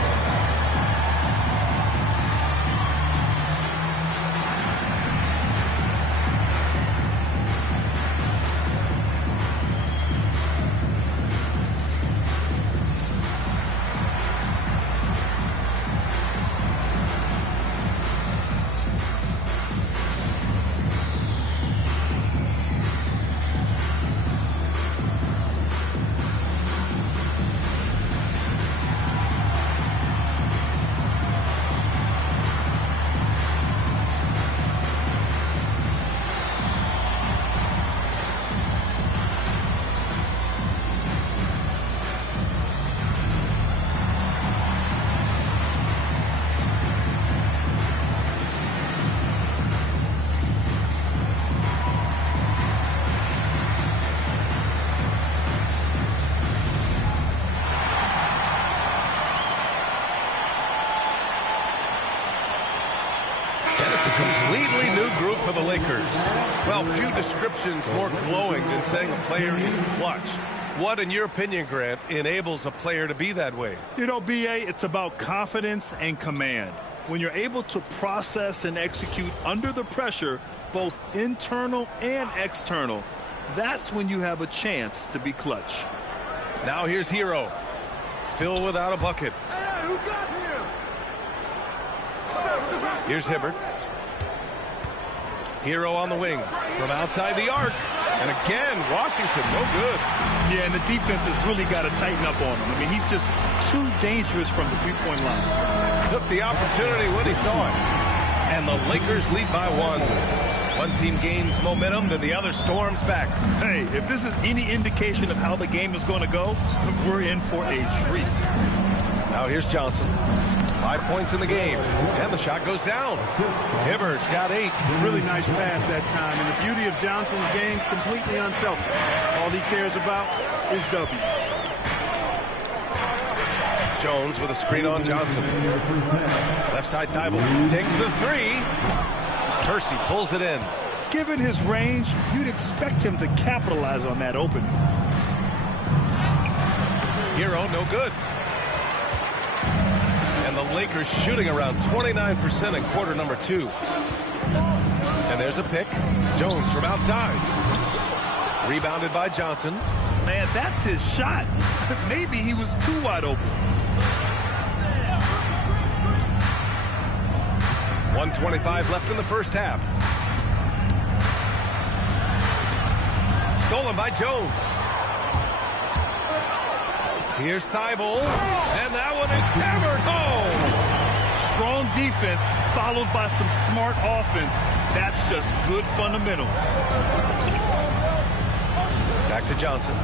Completely new group for the Lakers. Well, few descriptions more glowing than saying a player is clutch. What, in your opinion, Grant, enables a player to be that way? You know, B.A., it's about confidence and command. When you're able to process and execute under the pressure, both internal and external, that's when you have a chance to be clutch. Now here's Hero. Still without a bucket. Hey, who got him? Here's Hibbert. Hero on the wing from outside the arc. And again, Washington, no good. Yeah, and the defense has really got to tighten up on him. I mean, he's just too dangerous from the three-point line. Took the opportunity when he saw it. And the Lakers lead by one. One team gains momentum, then the other storms back. Hey, if this is any indication of how the game is going to go, we're in for a treat. Now here's Johnson. 5 points in the game, and the shot goes down. Hibbert's got 8. Really nice pass that time, and the beauty of Johnson's game, completely unselfish. All he cares about is W. Jones with a screen on Johnson. Left side Thibault takes the 3. Kersey pulls it in. Given his range, you'd expect him to capitalize on that opening. Hero, no good. And the Lakers shooting around 29% in quarter number 2. And there's a pick. Jones from outside. Rebounded by Johnson. Man, that's his shot. Maybe he was too wide open. 1:25 left in the first half. Stolen by Jones. Here's Thibault, and that one is hammered home. Strong defense followed by some smart offense. That's just good fundamentals. Back to Johnson.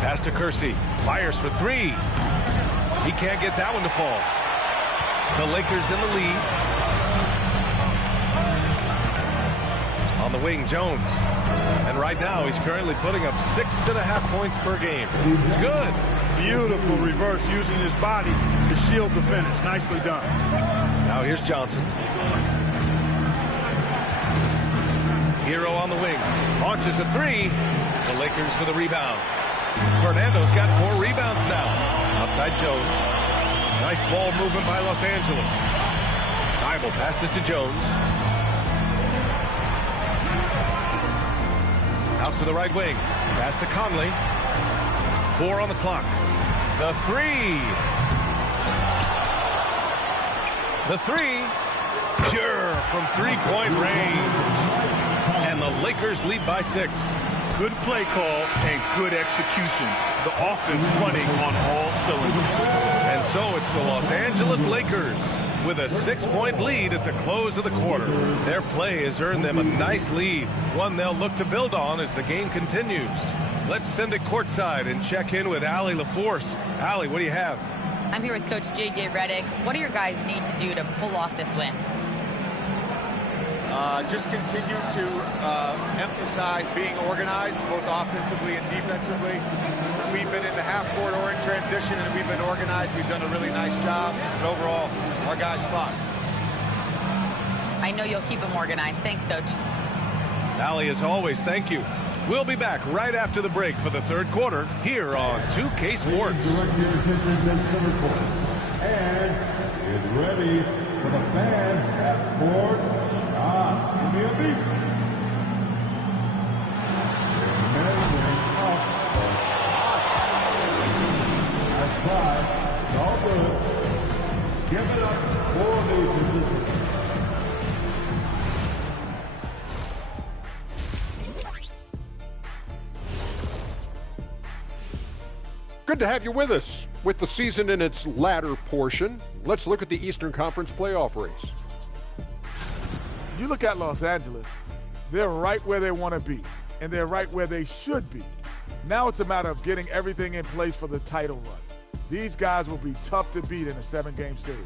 Pass to Kersey. Fires for 3. He can't get that one to fall. The Lakers in the lead. On the wing, Jones. And right now, he's currently putting up 6.5 points per game. It's good. Beautiful reverse using his body to shield the finish. Nicely done. Now here's Johnson. Hero on the wing. Launches a 3. The Lakers for the rebound. Fernando's got 4 rebounds now. Outside Jones. Nice ball movement by Los Angeles. Thibault passes to Jones. Out to the right wing. Pass to Conley. 4 on the clock. The 3. The 3. Pure from three-point range. And the Lakers lead by 6. Good play call and good execution. The offense running on all cylinders. And so it's the Los Angeles Lakers with a 6-point lead at the close of the quarter. Their play has earned them a nice lead, one they'll look to build on as the game continues. Let's send it courtside and check in with Allie LaForce. Allie, what do you have? I'm here with Coach J.J. Redick. What do your guys need to do to pull off this win? Just continue to emphasize being organized, both offensively and defensively. We've been in the half-court or in transition, and we've been organized. We've done a really nice job. And overall, our guys fought. I know you'll keep them organized. Thanks, Coach. Allie, as always, thank you. We'll be back right after the break for the third quarter here on 2K Sports. And is ready for the fan half-court shot. Give me a beat. That's all good. Give it up for the participants. Good to have you with us. With the season in its latter portion, let's look at the Eastern Conference playoff race. You look at Los Angeles, they're right where they want to be, and they're right where they should be. Now it's a matter of getting everything in place for the title run. These guys will be tough to beat in a 7-game series.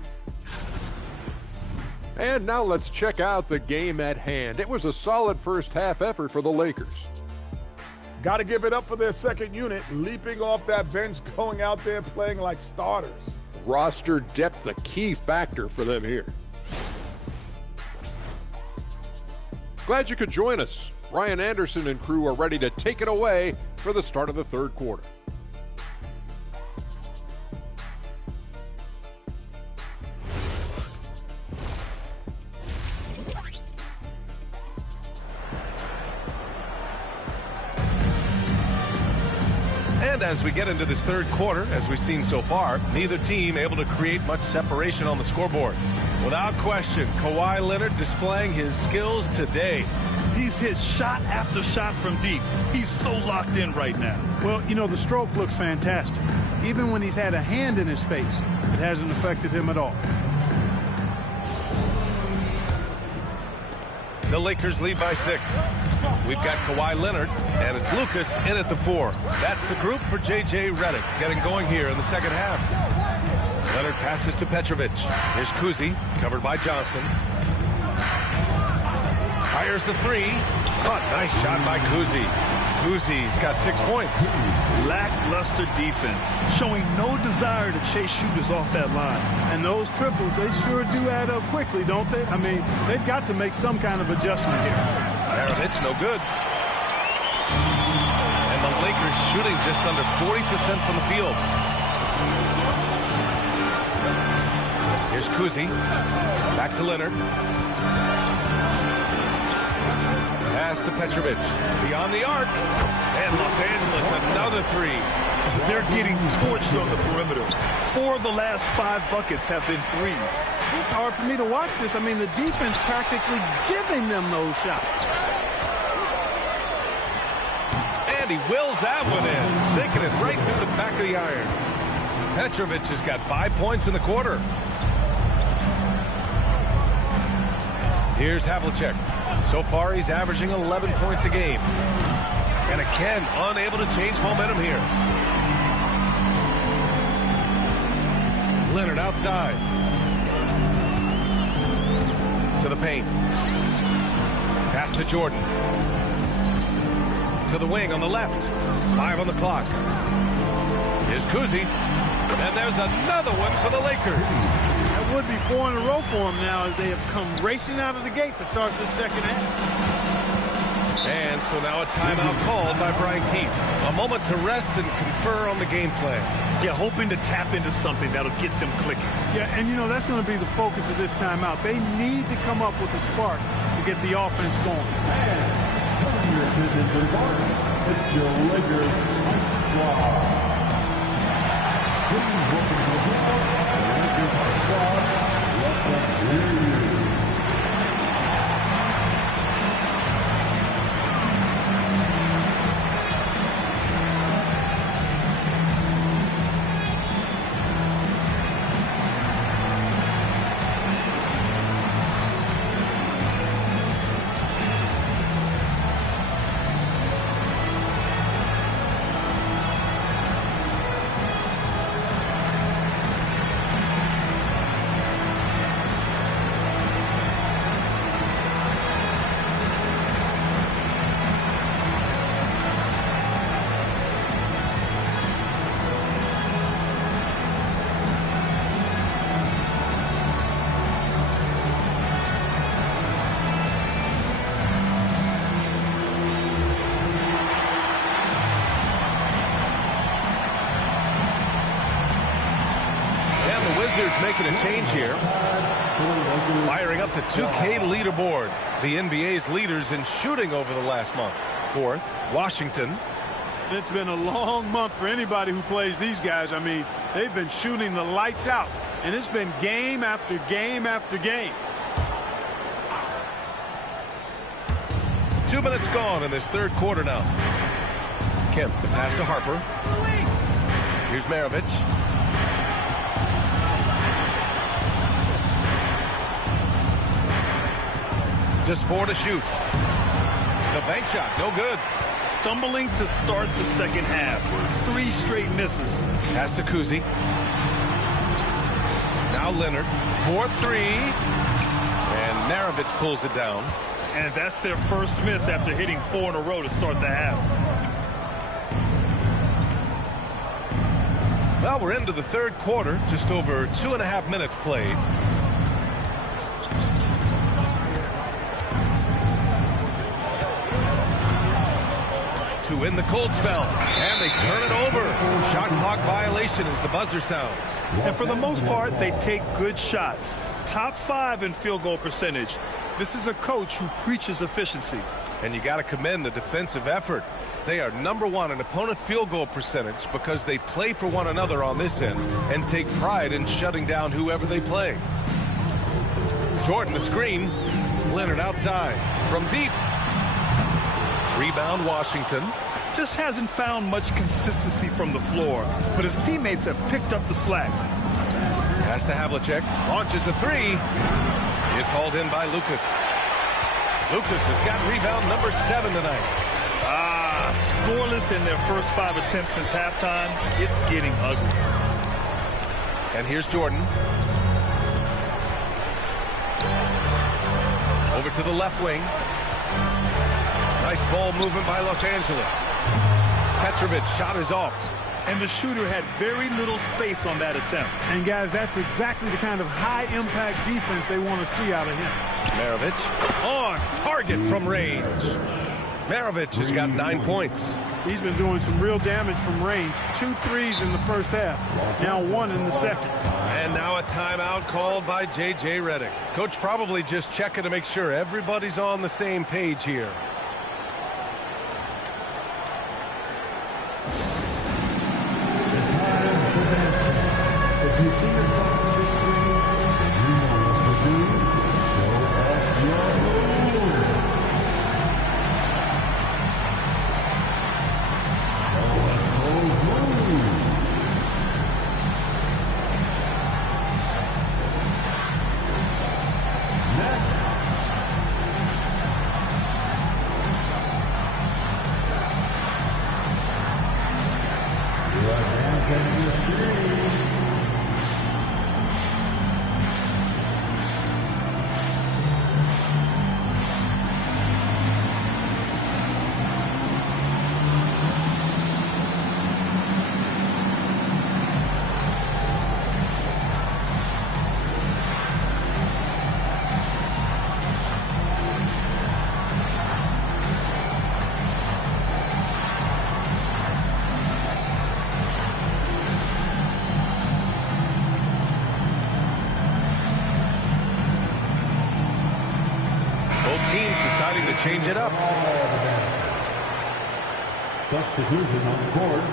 And now let's check out the game at hand. It was a solid first half effort for the Lakers. Got to give it up for their second unit, leaping off that bench, going out there playing like starters. Roster depth, a key factor for them here. Glad you could join us. Ryan Anderson and crew are ready to take it away for the start of the third quarter. And as we get into this third quarter, as we've seen so far, neither team able to create much separation on the scoreboard. Without question, Kawhi Leonard displaying his skills today. He's hit shot after shot from deep. He's so locked in right now. Well, you know, the stroke looks fantastic. Even when he's had a hand in his face, it hasn't affected him at all. The Lakers lead by 6. We've got Kawhi Leonard, and it's Lucas in at the 4. That's the group for J.J. Redick getting going here in the second half. Leonard passes to Petrovic. Here's Kuzi, covered by Johnson. Fires the 3. Oh, nice shot by Kuzi. Kuzi's got 6 points. Lackluster defense, showing no desire to chase shooters off that line. And those triples, they sure do add up quickly, don't they? I mean, they've got to make some kind of adjustment here. Maravich, no good. And the Lakers shooting just under 40% from the field. Here's Kuzi. Back to Leonard. Pass to Petrovic. Beyond the arc. And Los Angeles, another 3. They're getting torched on the perimeter. 4 of the last 5 buckets have been threes. It's hard for me to watch this. I mean, the defense practically giving them those shots. And he wills that one in, sinking it right through the back of the iron. Petrovic has got 5 points in the quarter. Here's Havlicek. So far, he's averaging 11 points a game. And again, unable to change momentum here. Leonard outside. To the paint. Pass to Jordan. To the wing on the left. 5 on the clock. Here's Kuzi. And there's another one for the Lakers. That would be 4 in a row for them now as they have come racing out of the gate to start this second half. And so now a timeout called by Brian Keefe. A moment to rest and confer on the game plan. Yeah, hoping to tap into something that'll get them clicking. Yeah, and you know, that's going to be the focus of this timeout. They need to come up with a spark to get the offense going. And coming your attention to the bar, it's your Lakers Ice Squad. Please welcome to the floor, the Lakers Ice Squad. Let them hear you. Wizards making a change here. Firing up the 2K leaderboard. The NBA's leaders in shooting over the last month. Fourth, Washington. It's been a long month for anybody who plays these guys. I mean, they've been shooting the lights out, and it's been game after game after game. 2 minutes gone in this third quarter now. Kemp, the pass to Harper. Here's Maravich. Just 4 to shoot. The bank shot, no good. Stumbling to start the second half. 3 straight misses. Pass to Kuzi. Now Leonard. 4-3. And Maravich pulls it down. And that's their first miss after hitting 4 in a row to start the half. Well, we're into the third quarter. Just over 2.5 minutes played. To win the cold spell. And they turn it over. Shot clock violation as the buzzer sounds. And for the most part, they take good shots. Top 5 in field goal percentage. This is a coach who preaches efficiency. And you got to commend the defensive effort. They are #1 in opponent field goal percentage because they play for one another on this end and take pride in shutting down whoever they play. Jordan the screen. Leonard outside from deep. Rebound Washington. Just hasn't found much consistency from the floor, but his teammates have picked up the slack. Pass to Havlicek. Launches a 3. It's hauled in by Lucas. Lucas has got rebound number 7 tonight. Scoreless in their first 5 attempts since halftime. It's getting ugly. And here's Jordan. Over to the left wing. Nice ball movement by Los Angeles. Petrovic shot is off. And the shooter had very little space on that attempt. And guys, that's exactly the kind of high-impact defense they want to see out of him. Maravich on target from range. Maravich has got 9 points. He's been doing some real damage from range. 2 threes in the first half. Now 1 in the second. And now a timeout called by J.J. Redick. Coach probably just checking to make sure everybody's on the same page here. Change it up. Substitution on the court.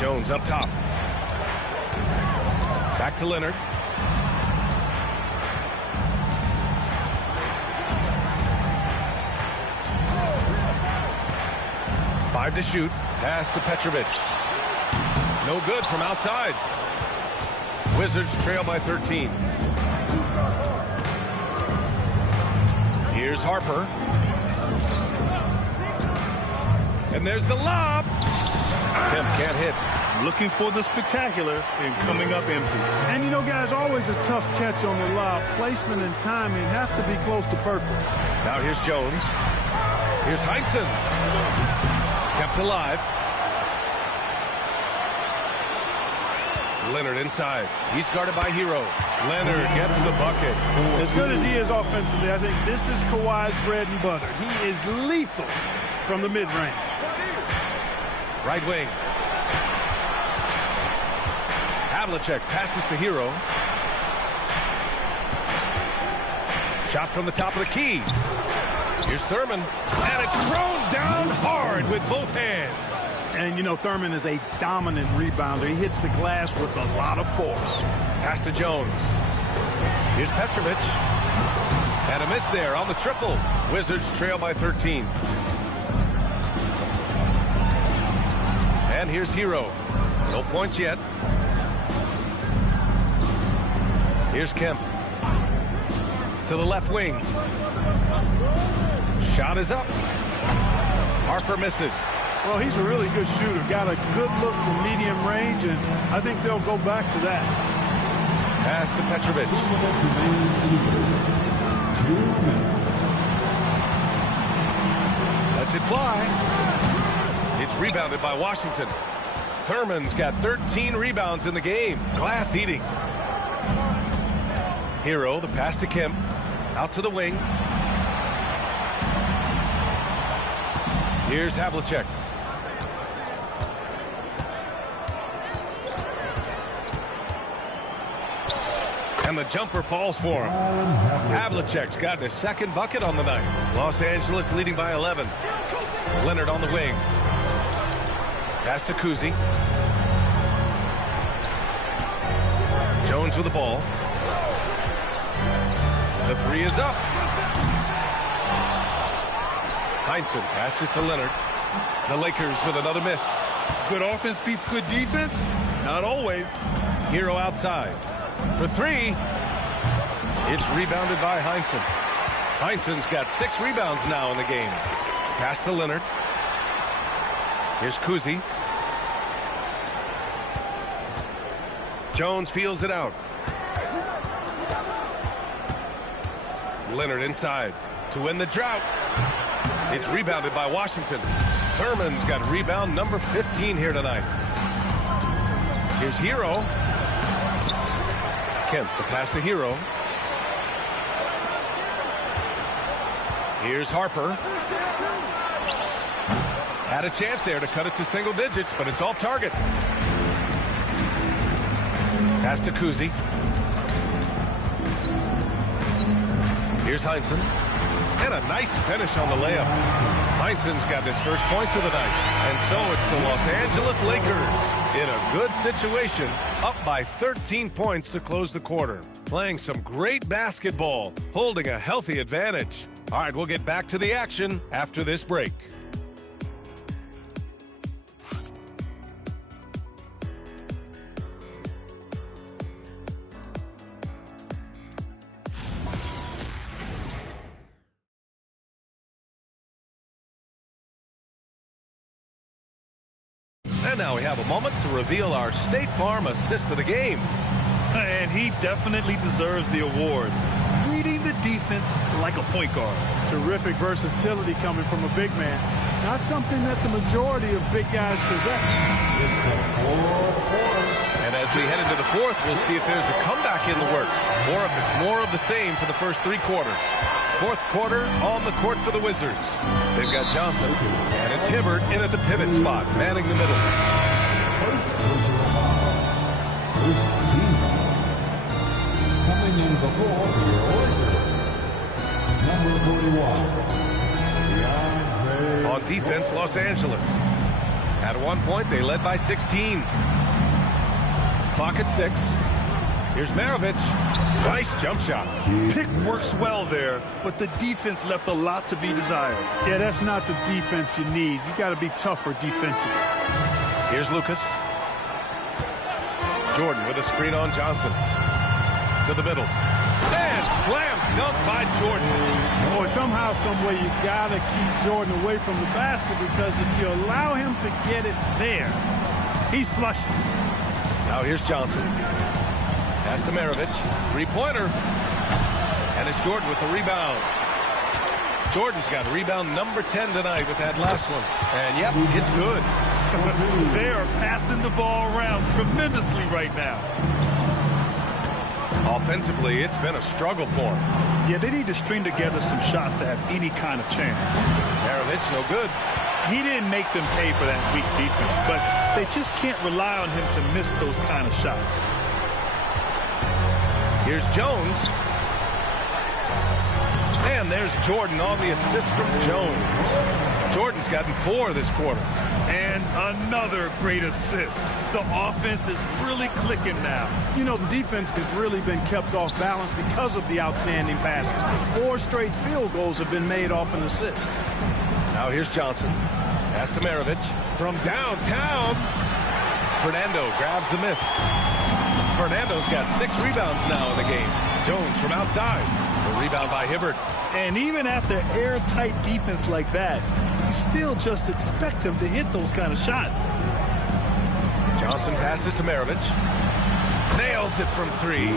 Jones up top. Back to Leonard. Five to shoot. Pass to Petrovic. No good from outside. Wizards trail by 13. Here's Harper. And there's the lob. Kemp can't hit. Looking for the spectacular and coming up empty. And you know, guys, always a tough catch on the lob. Placement and timing have to be close to perfect. Now here's Jones. Here's Heinsohn. Kept alive. Leonard inside. He's guarded by Hero. Leonard gets the bucket. As good as he is offensively, I think this is Kawhi's bread and butter. He is lethal from the mid-range. Right wing. Havlicek passes to Hero. Shot from the top of the key. Here's Thurman. And it's thrown down hard with both hands. And, you know, Thurman is a dominant rebounder. He hits the glass with a lot of force. Pass to Jones. Here's Petrovic. And a miss there on the triple. Wizards trail by 13. And here's Hero. No points yet. Here's Kemp. To the left wing. Shot is up. Harper misses. Well, he's a really good shooter. Got a good look from medium range, and I think they'll go back to that. Pass to Petrovic. Lets it fly. It's rebounded by Washington. Thurman's got 13 rebounds in the game. Glass eating. Hero, the pass to Kemp. Out to the wing. Here's Havlicek. And the jumper falls for him. Havlicek's gotten his second bucket on the night. Los Angeles leading by 11. Leonard on the wing. Pass to Kuzi. Jones with the ball. The three is up. Heinsohn passes to Leonard. The Lakers with another miss. Good offense beats good defense? Not always. Hero outside. For three. It's rebounded by Heinsohn. Heinsohn's got 6 rebounds now in the game. Pass to Leonard. Here's Kuzi. Jones feels it out. Leonard inside to win the drought. It's rebounded by Washington. Thurman's got rebound number 15 here tonight. Here's Hero. Kemp, the pass to Hero. Here's Harper. Had a chance there to cut it to single digits, but it's off target. Pass to Kuzi. Here's Heinsohn. And a nice finish on the layup. Heinsohn's got his first points of the night. And so it's the Los Angeles Lakers in a good situation, up by 13 points to close the quarter. Playing some great basketball, holding a healthy advantage. All right, we'll get back to the action after this break. And now we have a moment to reveal our State Farm assist of the game. And he definitely deserves the award. Reading the defense like a point guard. Terrific versatility coming from a big man. Not something that the majority of big guys possess. And as we head into the fourth, we'll see if there's a comeback in the works, or if it's more of the same for the first 3 quarters. Fourth quarter on the court for the Wizards. They've got Johnson, and it's Hibbert in at the pivot spot, manning the middle. Coming in before your order, number 41. On defense, Los Angeles. At one point, they led by 16. Clock at 6. Here's Maravich. Nice jump shot. Pick works well there, but the defense left a lot to be desired. Yeah, that's not the defense you need. You got to be tougher defensively. Here's Lucas. Jordan with a screen on Johnson. To the middle. And slam dunk by Jordan. Boy, somehow, someway, you got to keep Jordan away from the basket, because if you allow him to get it there, he's flushing. Now here's Johnson. Pass to Maravich. 3-pointer. And it's Jordan with the rebound. Jordan's got rebound number 10 tonight with that last one. And, yep, it's good. They are passing the ball around tremendously right now. Offensively, it's been a struggle for them. Yeah, they need to string together some shots to have any kind of chance. Maravich, no good. He didn't make them pay for that weak defense, but they just can't rely on him to miss those kind of shots. Here's Jones. And there's Jordan on the assist from Jones. Jordan's gotten 4 this quarter. And another great assist. The offense is really clicking now. You know, the defense has really been kept off balance because of the outstanding passes. 4 straight field goals have been made off an assist. Now here's Johnson. Pass to Maravich. From downtown. Fernando grabs the miss. Fernando's got 6 rebounds now in the game. Jones from outside. The rebound by Hibbert. And even after airtight defense like that, you still just expect him to hit those kind of shots. Johnson passes to Maravich. Nails it from 3.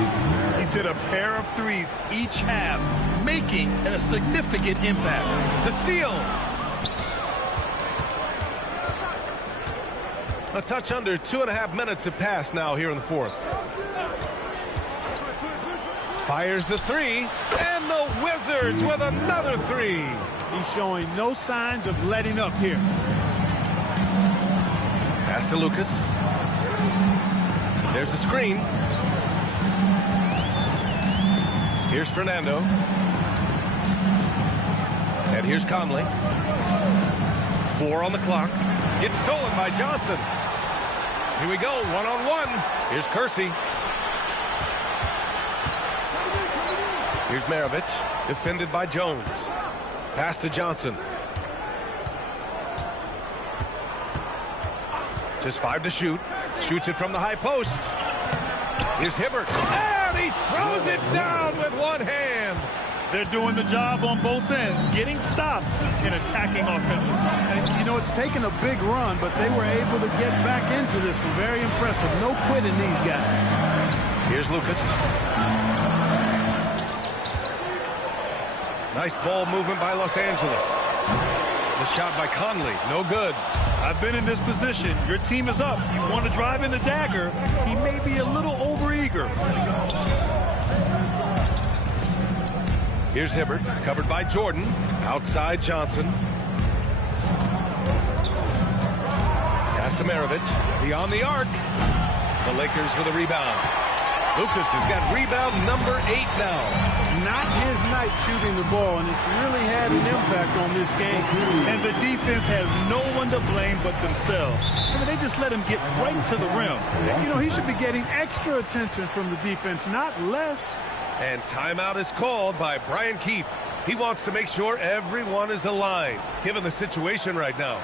He's hit a pair of threes each half, making a significant impact. The steal. A touch under 2.5 minutes have passed now here in the 4th. Fires the 3, and the Wizards with another 3. He's showing no signs of letting up here. Pass to Lucas. There's a screen. Here's Fernando. And here's Conley. 4 on the clock. It's stolen by Johnson. Here we go, 1-on-1. Here's Kersey. Here's Maravich, defended by Jones. Pass to Johnson. Just 5 to shoot. Shoots it from the high post. Here's Hibbert. And he throws it down with one hand. They're doing the job on both ends, getting stops and attacking offensively. And, you know, it's taken a big run, but they were able to get back into this one. Very impressive. No quitting these guys. Here's Lucas. Nice ball movement by Los Angeles. The shot by Conley, no good. I've been in this position. Your team is up. You want to drive in the dagger. He may be a little overeager. Here's Hibbert, covered by Jordan. Outside Johnson. Pass to Maravich. Beyond the arc. The Lakers with a rebound. Lucas has got rebound number 8 now. Not his night shooting the ball, and it's really had an impact on this game. And the defense has no one to blame but themselves. I mean, they just let him get right to the rim. You know, he should be getting extra attention from the defense, not less. And timeout is called by Brian Keefe. He wants to make sure everyone is aligned, given the situation right now.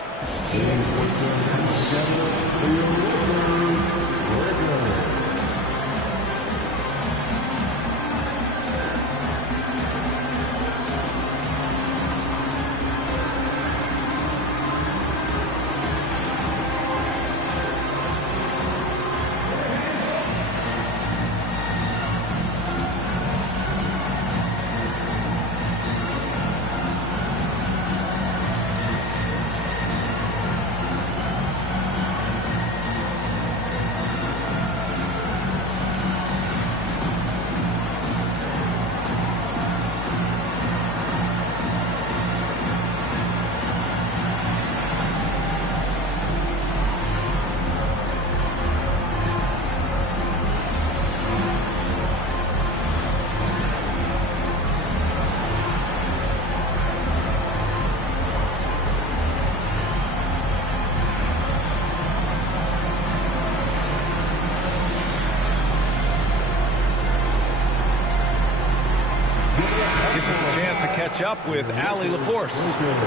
Up with Allie LaForce.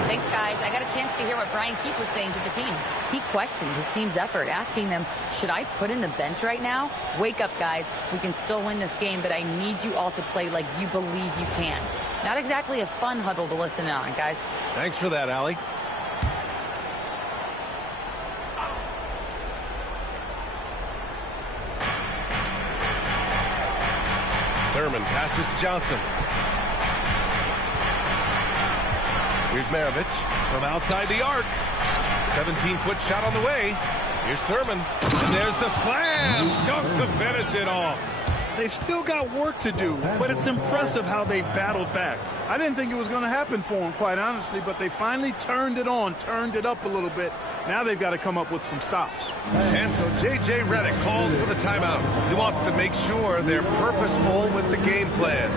Thanks, guys. I got a chance to hear what Brian Keefe was saying to the team. He questioned his team's effort, asking them, should I put in the bench right now? Wake up, guys. We can still win this game, but I need you all to play like you believe you can. Not exactly a fun huddle to listen on, guys. Thanks for that, Allie. Thurman passes to Johnson. Here's Maravich from outside the arc. 17-foot shot on the way. Here's Thurman. And there's the slam. Dunk to finish it off. They've still got work to do, but it's impressive how they've battled back. I didn't think it was going to happen for them, quite honestly, but they finally turned it on, turned it up a little bit. Now they've got to come up with some stops. And so J.J. Redick calls for the timeout. He wants to make sure they're purposeful with the game plan.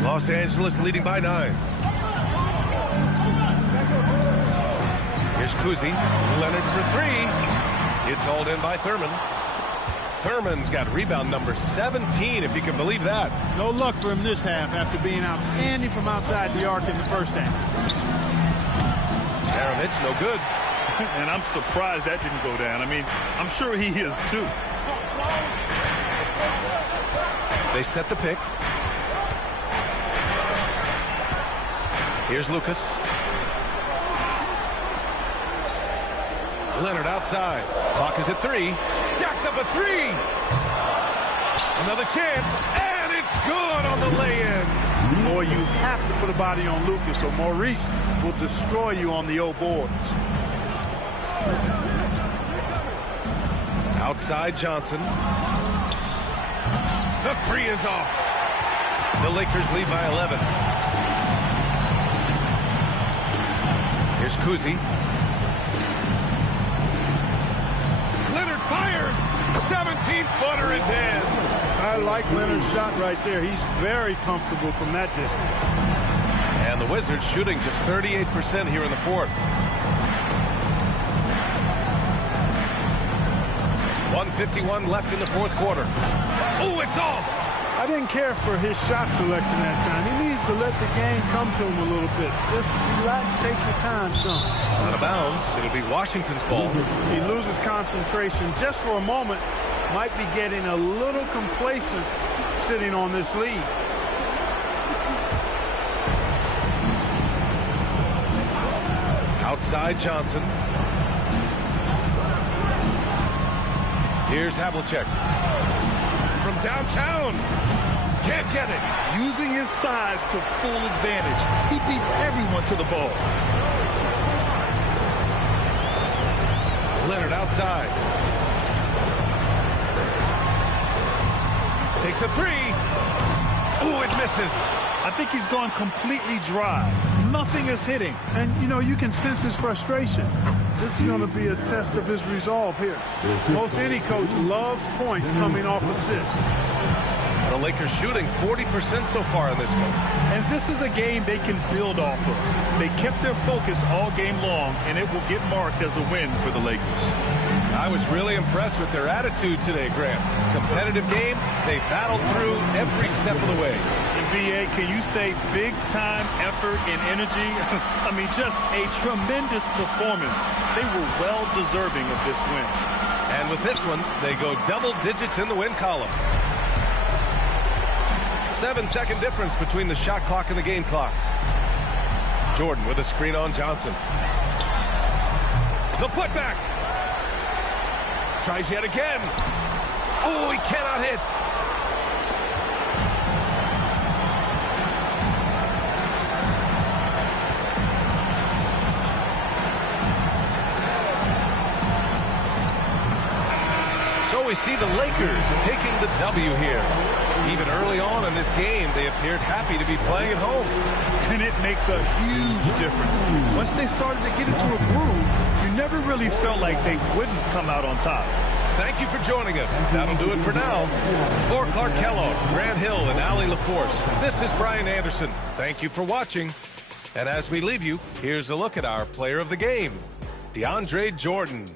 Los Angeles leading by 9. Here's Kuzi. Leonard for 3. It's hauled in by Thurman. Thurman's got rebound number 17, if you can believe that. No luck for him this half after being outstanding from outside the arc in the first half. Maravich, no good. And I'm surprised that didn't go down. I mean, I'm sure he is too. They set the pick. Here's Lucas. Leonard outside. Clock is at 3. Jacks up a 3. Another chance, and it's good on the lay-in. Boy, you have to put a body on Lucas, or Maurice will destroy you on the old boards. Outside Johnson. The 3 is off. The Lakers lead by 11. Here's Kuzi. Leonard fires. 17-footer is in. I like Leonard's shot right there. He's very comfortable from that distance. And the Wizards shooting just 38% here in the fourth. 1:51 left in the fourth quarter. Oh, it's off. I didn't care for his shot selection that time. He needs to let the game come to him a little bit. Just relax, take your time, son. Out of bounds. It'll be Washington's ball. He loses concentration just for a moment. Might be getting a little complacent sitting on this lead. Outside Johnson. Here's Havlicek. From downtown. Can't get it. Using his size to full advantage. He beats everyone to the ball. Leonard outside. Takes a 3. Ooh, it misses. I think he's gone completely dry. Nothing is hitting. And, you know, you can sense his frustration. This is going to be a test of his resolve here. Most any coach loves points coming off assists. The Lakers shooting 40% so far in this one. And this is a game they can build off of. They kept their focus all game long, and it will get marked as a win for the Lakers. I was really impressed with their attitude today, Grant. Competitive game. They battled through every step of the way. And B.A., can you say big-time effort and energy? I mean, just a tremendous performance. They were well deserving of this win. And with this one, they go double digits in the win column. 7-second difference between the shot clock and the game clock. Jordan with a screen on Johnson. The putback. Tries yet again. Oh, he cannot hit. see the Lakers taking the W here. Even early on in this game, they appeared happy to be playing at home. And it makes a huge difference. Once they started to get into a groove, you never really felt like they wouldn't come out on top. Thank you for joining us. That'll do it for now. For Clark Kellogg, Grant Hill, and Allie LaForce, this is Brian Anderson. Thank you for watching. And as we leave you, here's a look at our player of the game, DeAndre Jordan.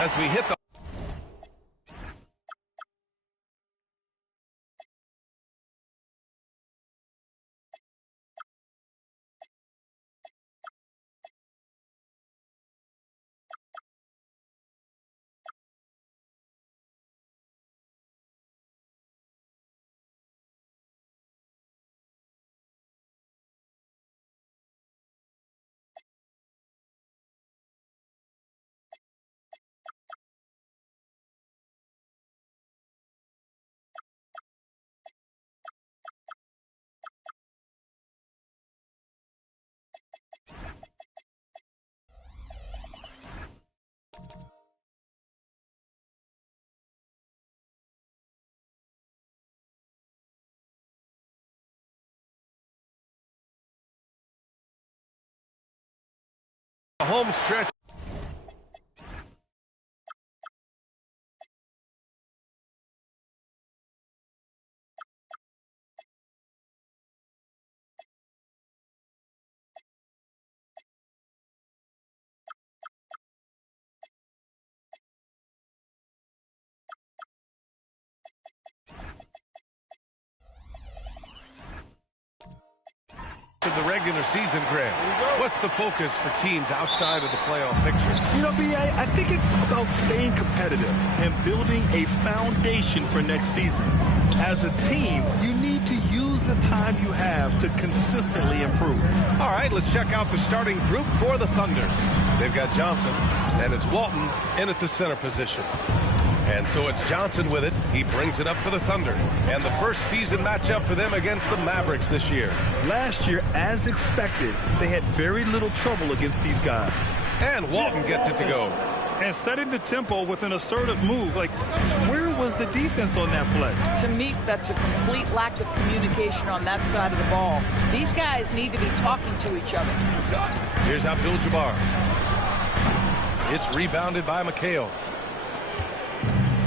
As we hit the home stretch. To the regular season, Grant. What's the focus for teams outside of the playoff picture? You know, B.A., I think it's about staying competitive and building a foundation for next season. As a team, you need to use the time you have to consistently improve. All right, let's check out the starting group for the Thunder. They've got Johnson, and it's Walton in at the center position. And so it's Johnson with it. He brings it up for the Thunder. And the first season matchup for them against the Mavericks this year. Last year, as expected, they had very little trouble against these guys. And Walton gets it to go. And setting the tempo with an assertive move. Like, where was the defense on that play? To me, that's a complete lack of communication on that side of the ball. These guys need to be talking to each other. Here's Abdul-Jabbar. It's rebounded by McHale.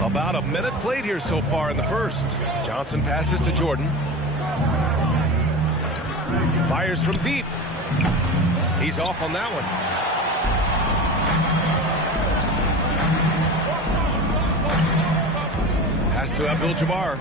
About a minute played here so far in the first. Johnson passes to Jordan. Fires from deep. He's off on that one. Pass to Abdul-Jabbar.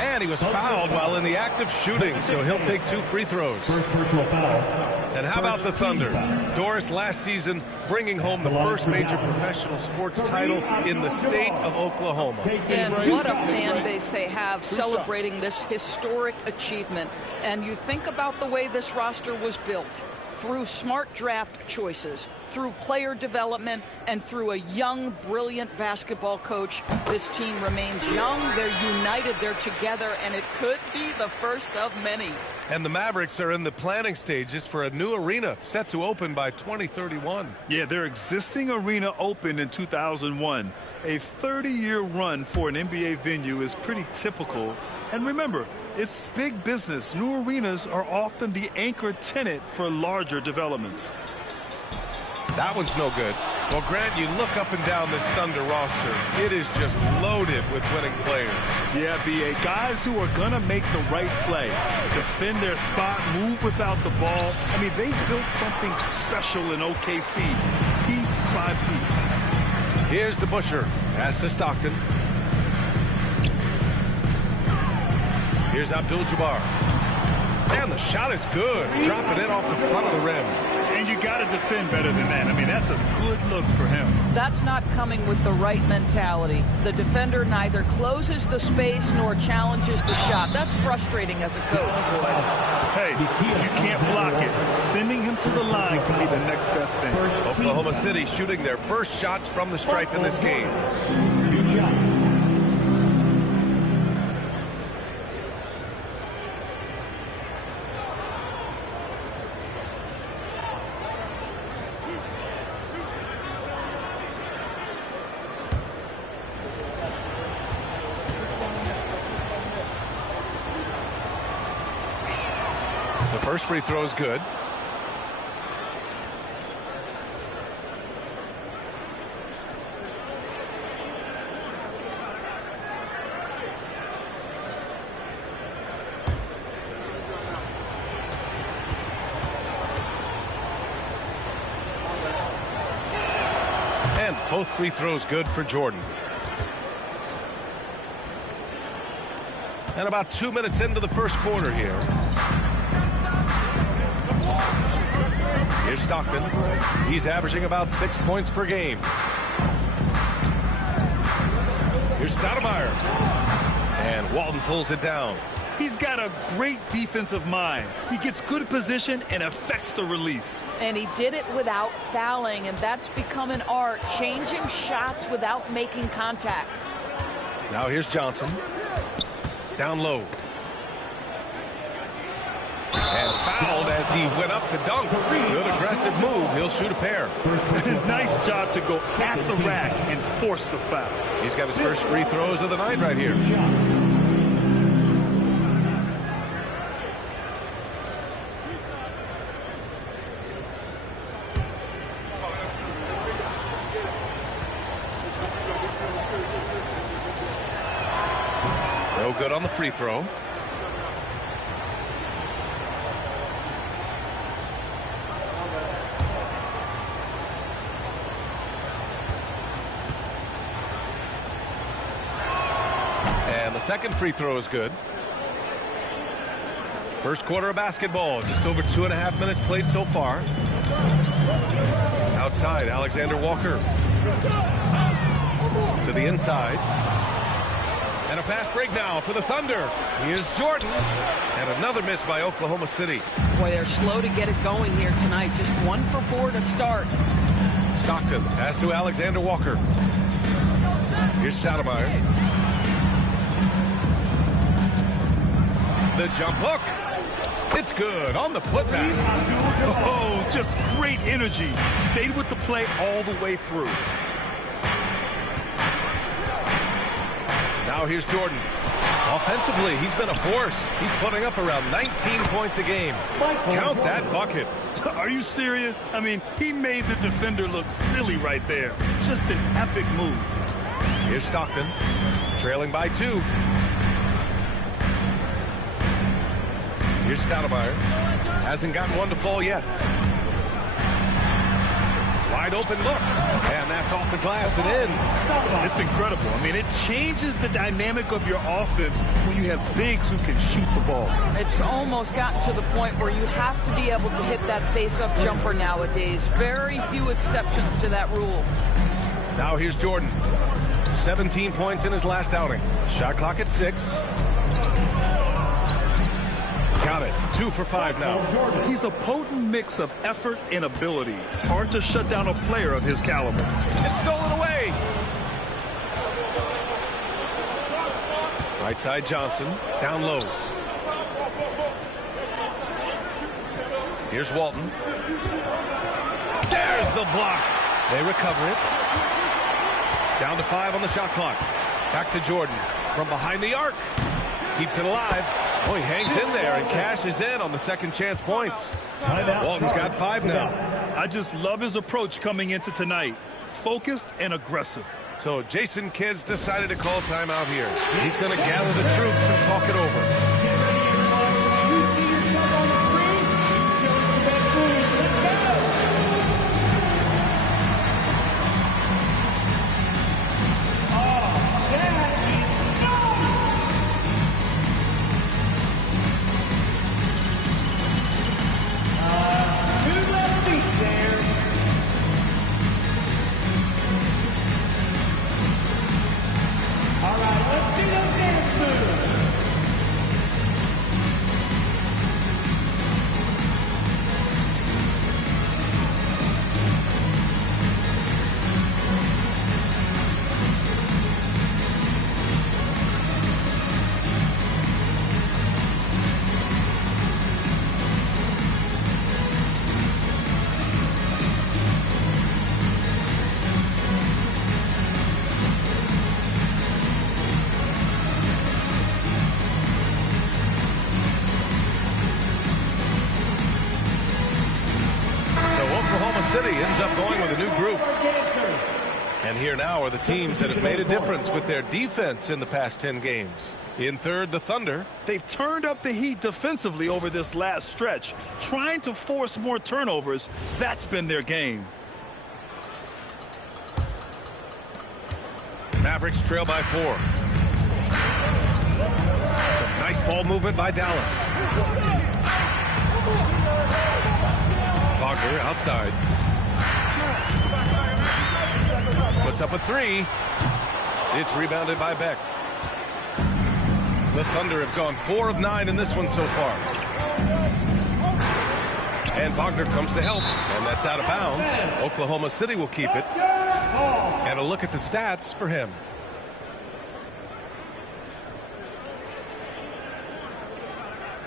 And he was fouled while in the act of shooting, so he'll take 2 free throws. First personal foul. And how about the Thunder? Doris last season bringing home the first major professional sports title in the state of Oklahoma. And what a fan base they have celebrating this historic achievement. And you think about the way this roster was built. Through smart draft choices, through player development, and through a young, brilliant basketball coach. This team remains young, they're united, they're together, and it could be the first of many. And the Mavericks are in the planning stages for a new arena set to open by 2031. Yeah, their existing arena opened in 2001. A 30-year run for an NBA venue is pretty typical. And remember, it's big business. New arenas are often the anchor tenant for larger developments. That one's no good. Well, Grant, you look up and down this Thunder roster. It is just loaded with winning players. Yeah, B.A. Guys who are going to make the right play, defend their spot, move without the ball. I mean, they built something special in OKC, piece by piece. Here's the Busher. Pass to Stockton. Here's Abdul-Jabbar. And the shot is good. Dropping it off the front of the rim. And you got to defend better than that. I mean, that's a good look for him. That's not coming with the right mentality. The defender neither closes the space nor challenges the shot. That's frustrating as a coach. Hey, if you can't block it, sending him to the line can be the next best thing. Oklahoma City shooting their first shots from the stripe in this game. 2 shots. The first free throw is good. And both free throws good for Jordan. And about 2 minutes into the first quarter here. Here's Stockton. He's averaging about 6 points per game. Here's Stoudemire. And Walton pulls it down. He's got a great defensive mind. He gets good position and affects the release. And he did it without fouling, and that's become an art, changing shots without making contact. Now here's Johnson. Down low. And fouled as he went up to dunk. Good aggressive move. He'll shoot a pair. Nice job to go at the rack and force the foul. He's got his first free throws of the night right here. No good on the free throw. And the second free throw is good. First quarter of basketball, just over 2.5 minutes played so far. Outside, Alexander Walker. To the inside. And a fast break now for the Thunder. Here's Jordan. And another miss by Oklahoma City. Boy, they're slow to get it going here tonight. Just 1 for 4 to start. Stockton pass to Alexander Walker. Here's Stoudemire. The jump hook. It's good on the putback. Oh, just great energy. Stayed with the play all the way through. Now here's Jordan. Offensively, he's been a force. He's putting up around 19 points a game. Count that bucket. Are you serious? I mean, he made the defender look silly right there. Just an epic move. Here's Stockton, trailing by 2. Here's Stoudemire. Hasn't gotten one to fall yet. Wide open look. And that's off the glass and in. It's incredible. I mean, it changes the dynamic of your offense when you have bigs who can shoot the ball. It's almost gotten to the point where you have to be able to hit that face-up jumper nowadays. Very few exceptions to that rule. Now here's Jordan. 17 points in his last outing. Shot clock at 6. Count it. 2 for 5 now. He's a potent mix of effort and ability. Hard to shut down a player of his caliber. It's stolen away. Right side Johnson. Down low. Here's Walton. There's the block. They recover it. Down to 5 on the shot clock. Back to Jordan. From behind the arc. Keeps it alive. Oh, he hangs in there and cashes in on the second chance points. Walton's got 5 now. I just love his approach coming into tonight. Focused and aggressive. So Jason Kidd's decided to call timeout here. He's going to gather the troops and talk it over. City ends up going with a new group. And here now are the teams that have made a difference with their defense in the past 10 games. In third, the Thunder. They've turned up the heat defensively over this last stretch, trying to force more turnovers. That's been their game. Mavericks trail by 4. Some nice ball movement by Dallas. Wagner outside. Puts up a 3. It's rebounded by Beck. The Thunder have gone 4 of 9 in this one so far. And Wagner comes to help, and that's out of bounds. Oklahoma City will keep it. And a look at the stats for him.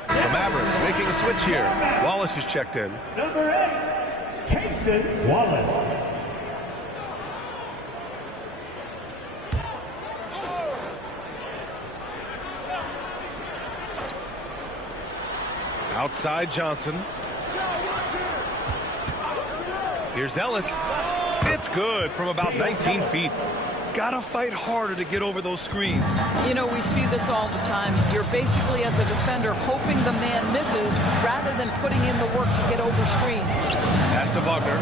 The Mavericks making a switch here. Wallace is checked in. Number 8, Casey Wallace. Outside Johnson. Here's Ellis. It's good from about 19 feet. Gotta fight harder to get over those screens. You know, we see this all the time. You're basically, as a defender, hoping the man misses rather than putting in the work to get over screens. Pass to Wagner.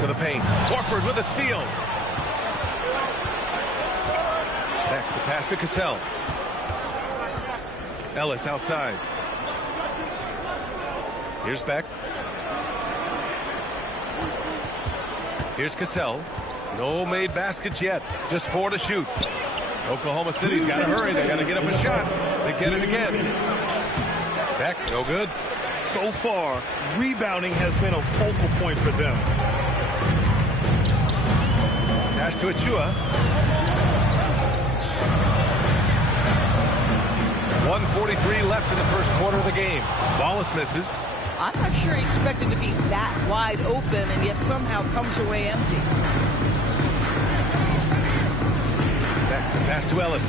To the paint. Horford with a steal. Back the pass to Cassell. Ellis outside. Here's Beck. Here's Cassell. No made baskets yet. Just 4 to shoot. Oklahoma City's got to hurry. They got to get up a shot. They get it again. Beck, no good. So far, rebounding has been a focal point for them. Pass to Achua. 1:43 left in the first quarter of the game. Wallace misses. I'm not sure he expected to be that wide open and yet somehow comes away empty. Back the pass to Ellis.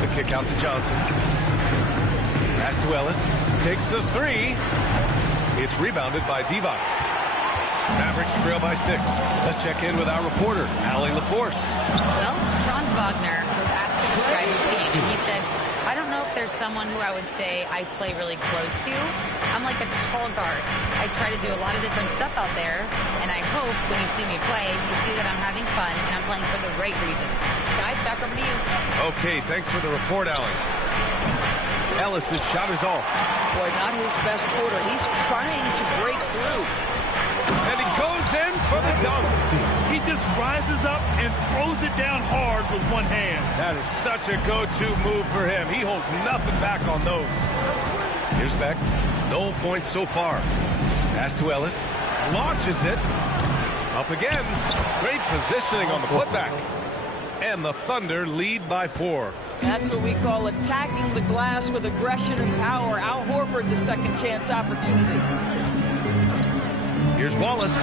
The kick out to Johnson. Pass to Ellis. Takes the 3. It's rebounded by Divac. Mavericks trail by 6. Let's check in with our reporter, Allie LaForce. Well, Franz Wagner was asked to describe his game, and he said, I don't know if there's someone who I would say I play really close to. I'm like a tall guard. I try to do a lot of different stuff out there, and I hope when you see me play, you see that I'm having fun and I'm playing for the right reasons. Guys, back over to you. Okay, thanks for the report, Allie. Ellis' shot is off. Boy, not his best quarter. He's trying to break through. And he goes in for the dunk. He just rises up and throws it down hard with one hand. That is such a go-to move for him. He holds nothing back on those. Here's Beck. No points so far. Pass to Ellis. Launches it. Up again. Great positioning on the putback. And the Thunder lead by 4. That's what we call attacking the glass with aggression and power. Al Horford, the second chance opportunity. Here's Wallace.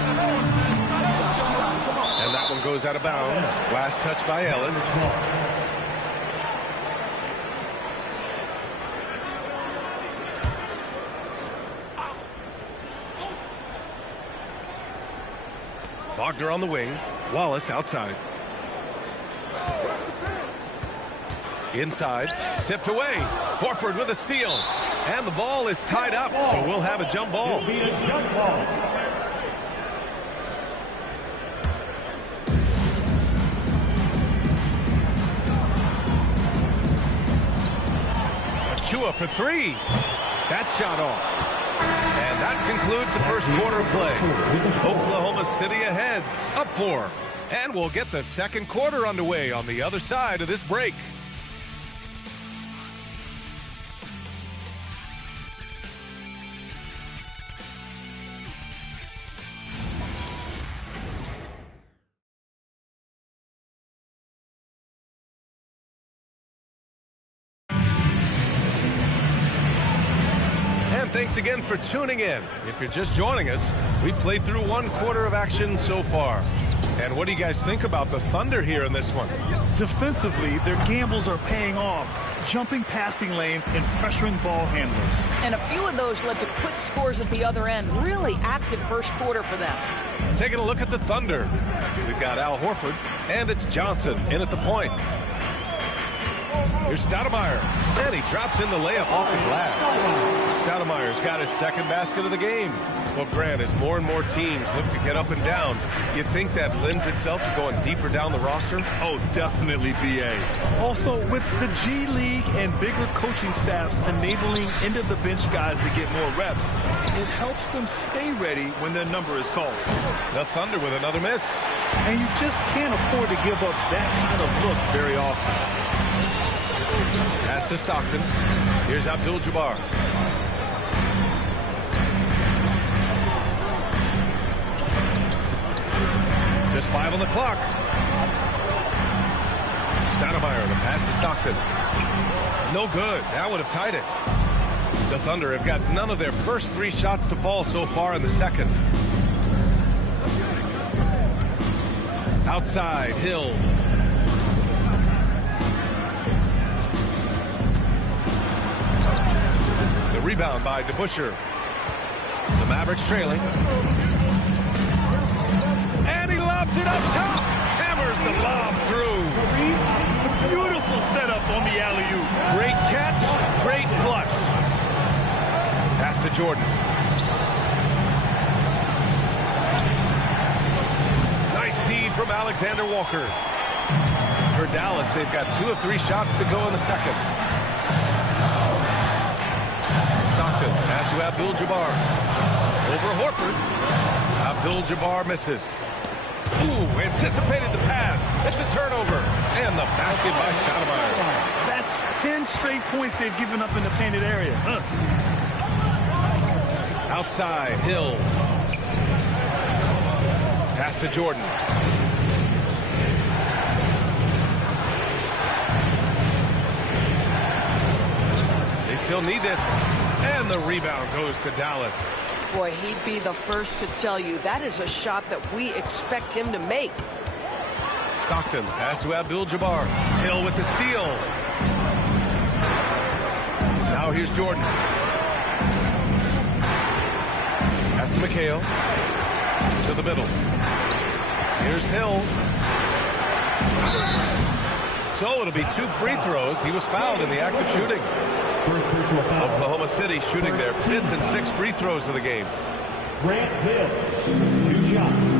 And that one goes out of bounds. Last touch by Ellis. Wagner on the wing. Wallace outside. Inside. Tipped away. Horford with a steal. And the ball is tied up, so we'll have a jump ball. It'll be a jump ball. Achua for 3. That shot off. And that concludes the first quarter of play. Oklahoma City ahead, up 4. And we'll get the second quarter underway on the other side of this break. Thanks again for tuning in. If you're just joining us, we've played through 1 quarter of action so far. And what do you guys think about the Thunder here in this one? Defensively, their gambles are paying off, jumping passing lanes and pressuring ball handlers. And a few of those led to quick scores at the other end. Really active first quarter for them. Taking a look at the Thunder. We've got Al Horford, and it's Johnson in at the point. Here's Stoudemire. And he drops in the layup off the glass. Stoudemire's got his second basket of the game. Well, Grant, as more and more teams look to get up and down, you think that lends itself to going deeper down the roster? Oh, definitely, B.A. Also, with the G League and bigger coaching staffs enabling end-of-the-bench guys to get more reps, it helps them stay ready when their number is called. The Thunder with another miss. And you just can't afford to give up that kind of look very often. Pass to Stockton. Here's Abdul-Jabbar. Just 5 on the clock. Stoudemire, the pass to Stockton. No good. That would have tied it. The Thunder have got none of their first 3 shots to fall so far in the second. Outside, Hill. The rebound by DeBusschere. The Mavericks trailing. And he lobs it up top. Hammers the lob through. Beautiful setup on the alley-oop. Great catch, great flush. Pass to Jordan. Nice feed from Alexander Walker. For Dallas, they've got 2 of 3 shots to go in the second. Stockton, pass to Abdul-Jabbar. Over Horford. Abdul-Jabbar misses. Ooh, anticipated the pass. It's a turnover. And the basket by Stoudemire. That's 10 straight points they've given up in the painted area. Outside, Hill. Pass to Jordan. They still need this. And the rebound goes to Dallas. Boy, he'd be the first to tell you that is a shot that we expect him to make. Stockton, pass to Abdul-Jabbar. Hill with the steal. Now here's Jordan. Pass to McHale. To the middle. Here's Hill. So it'll be 2 free throws. He was fouled in the act of shooting. Oklahoma City shooting their 5th and 6th free throws of the game. Grant Hill, 2 shots.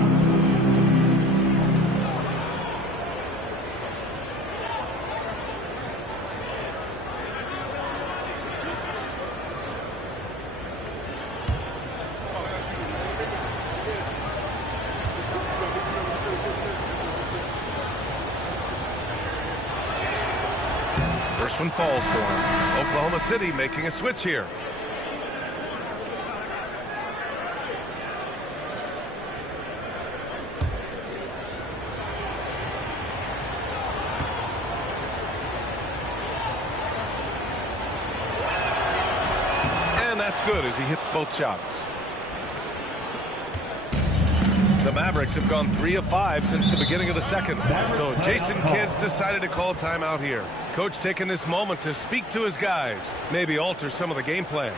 First one falls for him. Oklahoma City making a switch here. And that's good as he hits both shots. The Mavericks have gone 3 of 5 since the beginning of the second. So Jason Kidd's decided to call timeout here. Coach taking this moment to speak to his guys, maybe alter some of the game plan.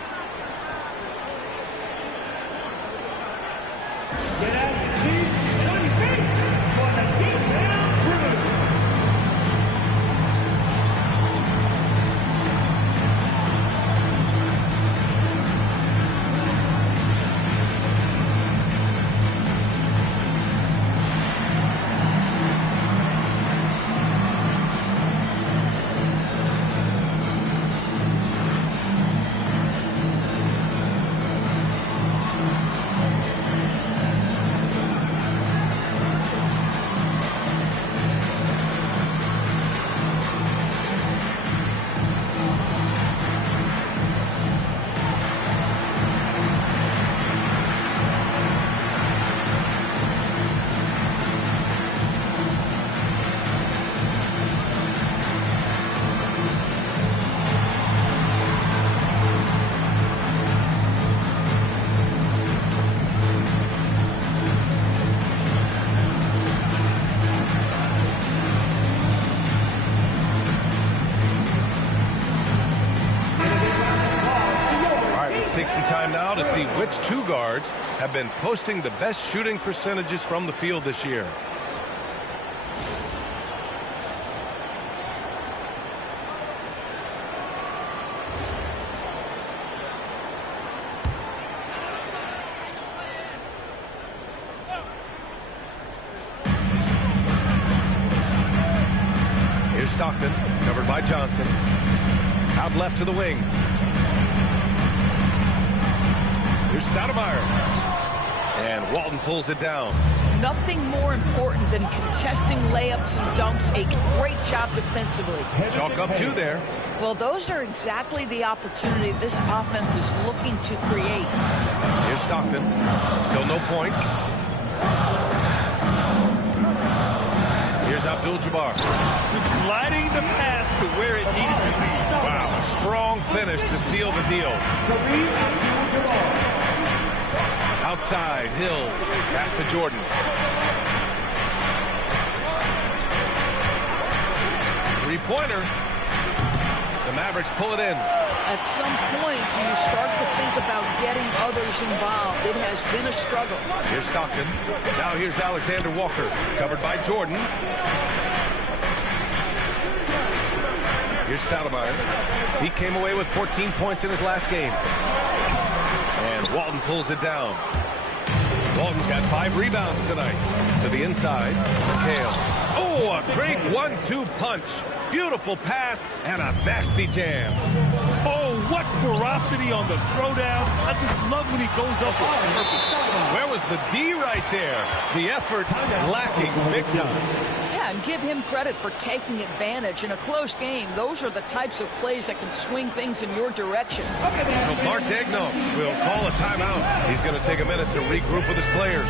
Take some time now to see which 2 guards have been posting the best shooting percentages from the field this year. Stockton, covered by Johnson. Out left to the wing. Here's Stoudemire. And Walton pulls it down. Nothing more important than contesting layups and dunks. A great job defensively. Chalk up 2 there. Well, those are exactly the opportunity this offense is looking to create. Here's Stockton. Still no points. Here's Abdul-Jabbar. Gliding the pass to where it needed to be. Wow, a strong finish to seal the deal. Outside, Hill. Pass to Jordan. Three-pointer. The Mavericks pull it in. At some point, do you start to think about getting others involved? It has been a struggle. Here's Stockton. Now here's Alexander Walker, covered by Jordan. Here's Stoudemire. He came away with 14 points in his last game. And Walton pulls it down. Walton's got 5 rebounds tonight. To the inside. Hale. Oh, a great 1-2 punch. Beautiful pass and a nasty jam. Oh, what ferocity on the throwdown. I just love when he goes up with purpose. Where was the D right there? The effort lacking big time. Yeah, and give him credit for taking advantage. In a close game, those are the types of plays that can swing things in your direction. So Mark Daigneault will call a timeout. He's going to take a minute to regroup with his players.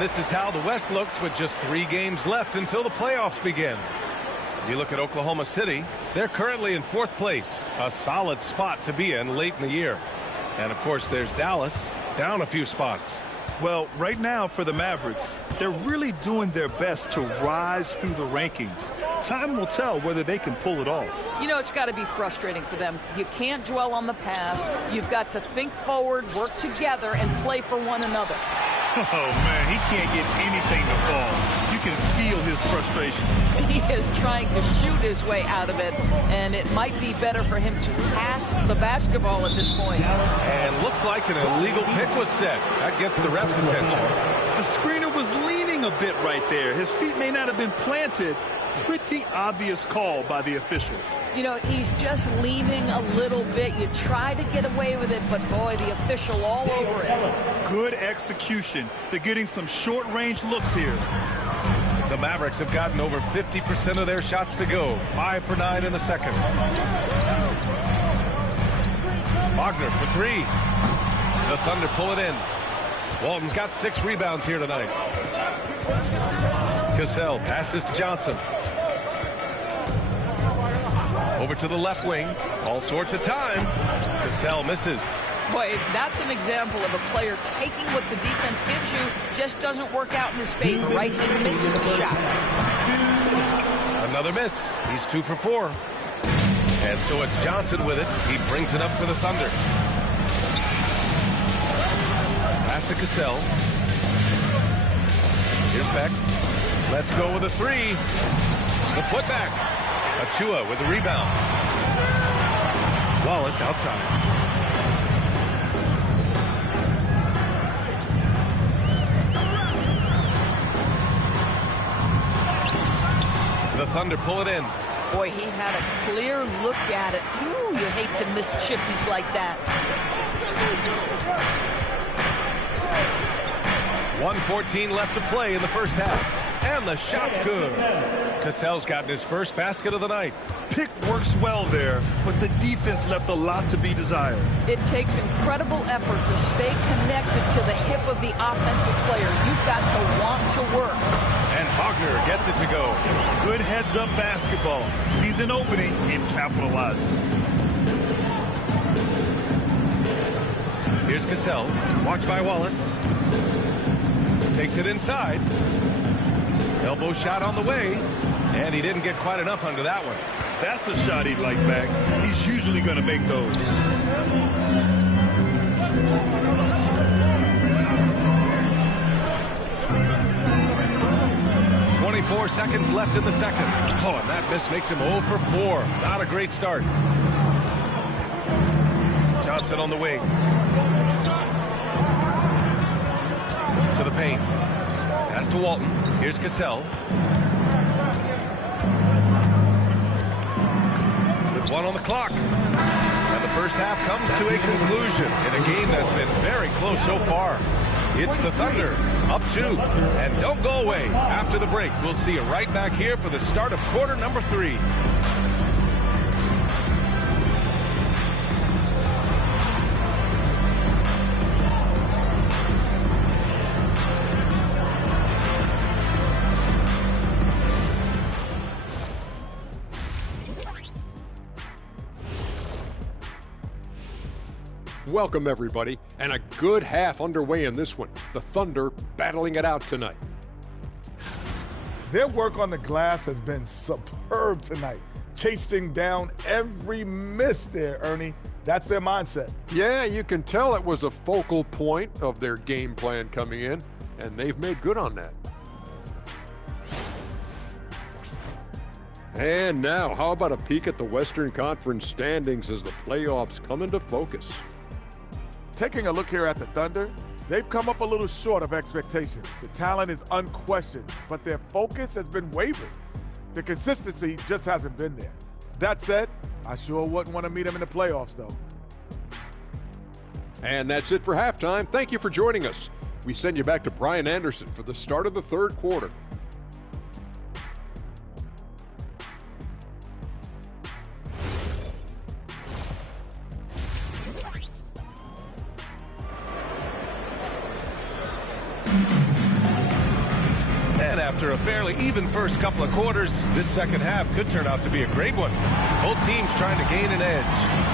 This is how the West looks with just 3 games left until the playoffs begin. If you look at Oklahoma City, they're currently in 4th place, a solid spot to be in late in the year. And of course, there's Dallas, down a few spots. Well, right now for the Mavericks, they're really doing their best to rise through the rankings. Time will tell whether they can pull it off. You know, it's got to be frustrating for them. You can't dwell on the past. You've got to think forward, work together, and play for one another. Oh, man, he can't get anything to fall. You can feel his frustration. He is trying to shoot his way out of it, and it might be better for him to pass the basketball at this point. And looks like an illegal pick was set. That gets the ref's attention. The screener was leaning a bit right there. His feet may not have been planted. Pretty obvious call by the officials. You know, he's just leaning a little bit. You try to get away with it, but boy, the official all over it. Good execution. They're getting some short-range looks here. The Mavericks have gotten over 50% of their shots to go. 5 for 9 in the second. Wagner for 3. The Thunder pull it in. Walton's got 6 rebounds here tonight. Cassell passes to Johnson. Over to the left wing. All sorts of time. Cassell misses. Boy, that's an example of a player taking what the defense gives you, just doesn't work out in his favor, right? He misses the shot. Another miss. He's 2 for 4. And so it's Johnson with it. He brings it up for the Thunder. Pass to Cassell. Here's Beck. Let's go with a 3. The putback. Achua with the rebound. Wallace outside. The Thunder pull it in. Boy, he had a clear look at it. Ooh, you hate to miss chippies like that. 1:14 left to play in the first half. And the shot's good. Cassell's gotten his first basket of the night. Pick works well there, but the defense left a lot to be desired. It takes incredible effort to stay connected to the hip of the offensive player. You've got to want to work. And Wagner gets it to go. Good heads-up basketball. Sees an opening and capitalizes. Here's Cassell. Watched by Wallace. Takes it inside. Elbow shot on the way. And he didn't get quite enough under that one. That's a shot he'd like back. He's usually going to make those. 24 seconds left in the second. Oh, and that miss makes him 0 for 4. Not a great start. Johnson on the wing. To the paint. Pass to Walton. Here's Cassell. With 1 on the clock. And the first half comes to a conclusion in a game that's been very close so far. It's the Thunder, up 2. And don't go away. After the break, we'll see you right back here for the start of quarter number 3. Welcome, everybody, and a good half underway in this one. The Thunder battling it out tonight. Their work on the glass has been superb tonight. Chasing down every miss there, Ernie. That's their mindset. Yeah, you can tell it was a focal point of their game plan coming in, and they've made good on that. And now, how about a peek at the Western Conference standings as the playoffs come into focus? Taking a look here at the Thunder, they've come up a little short of expectations. The talent is unquestioned, but their focus has been wavering. The consistency just hasn't been there. That said, I sure wouldn't want to meet them in the playoffs, though. And that's it for halftime. Thank you for joining us. We send you back to Brian Anderson for the start of the third quarter. And after a fairly even first couple of quarters, this second half could turn out to be a great one. Both teams trying to gain an edge.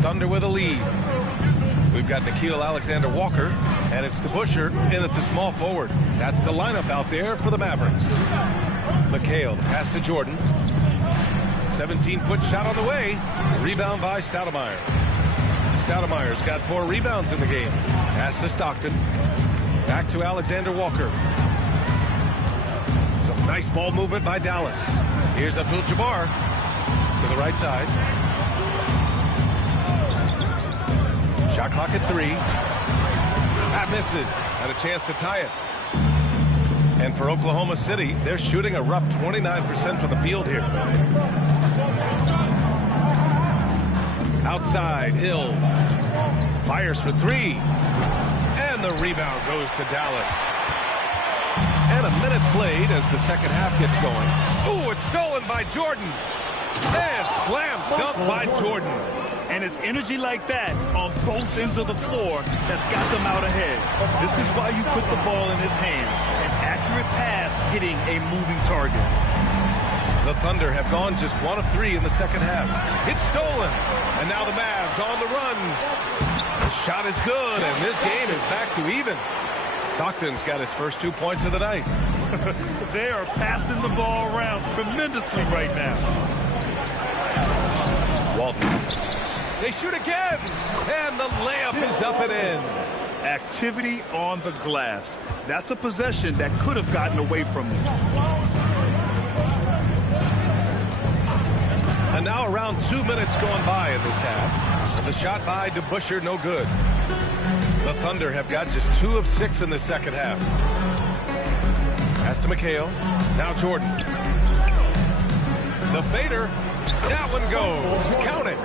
Thunder with a lead. We've got Nickeil Alexander-Walker, and it's DeBusschere in at the small forward. That's the lineup out there for the Mavericks. McHale, the pass to Jordan. 17-foot shot on the way. Rebound by Stoudemire. Stoudemire's got 4 rebounds in the game. Pass to Stockton. Back to Alexander-Walker. Some nice ball movement by Dallas. Here's Abdul-Jabbar to the right side. Shot clock at 3. That misses. Had a chance to tie it. And for Oklahoma City, they're shooting a rough 29% from the field here. Outside, Hill. Fires for 3. And the rebound goes to Dallas. And a minute played as the second half gets going. Ooh, it's stolen by Jordan. And slam dunk by Jordan. And it's energy like that on both ends of the floor that's got them out ahead. This is why you put the ball in his hands. An accurate pass hitting a moving target. The Thunder have gone just 1 of 3 in the second half. It's stolen. And now the Mavs on the run. The shot is good, and this game is back to even. Stockton's got his first 2 points of the night. They are passing the ball around tremendously right now. Walton. They shoot again, and the layup is up and in. Activity on the glass. That's a possession that could have gotten away from them. And now around 2 minutes gone by in this half. And the shot by DeBusschere, no good. The Thunder have got just 2 of 6 in the second half. Pass to McHale. Now Jordan. The fader. That one goes. Count it.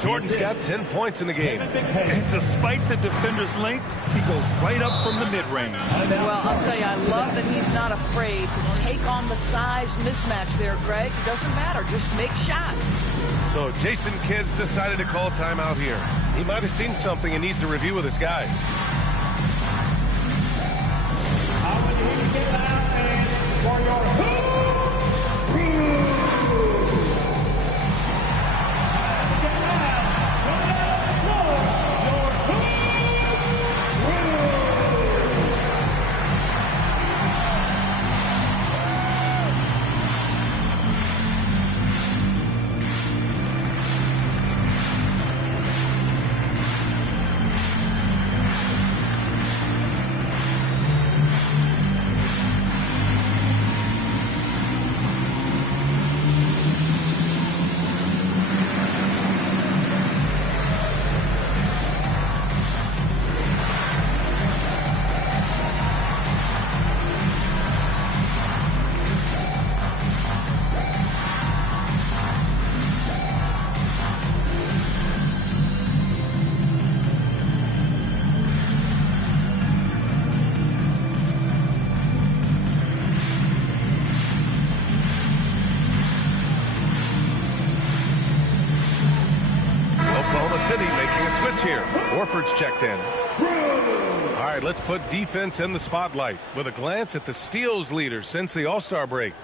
Jordan's got 10 points in the game. And despite the defender's length, he goes right up from the mid-range. Well, I'll tell you, I love that he's not afraid to take on the size mismatch there, Greg. It doesn't matter. Just make shots. So Jason Kidd's decided to call timeout here. He might have seen something and needs to review with his guys. For your Here. Horford's checked in. All right, let's put defense in the spotlight with a glance at the steals leader since the All-Star break.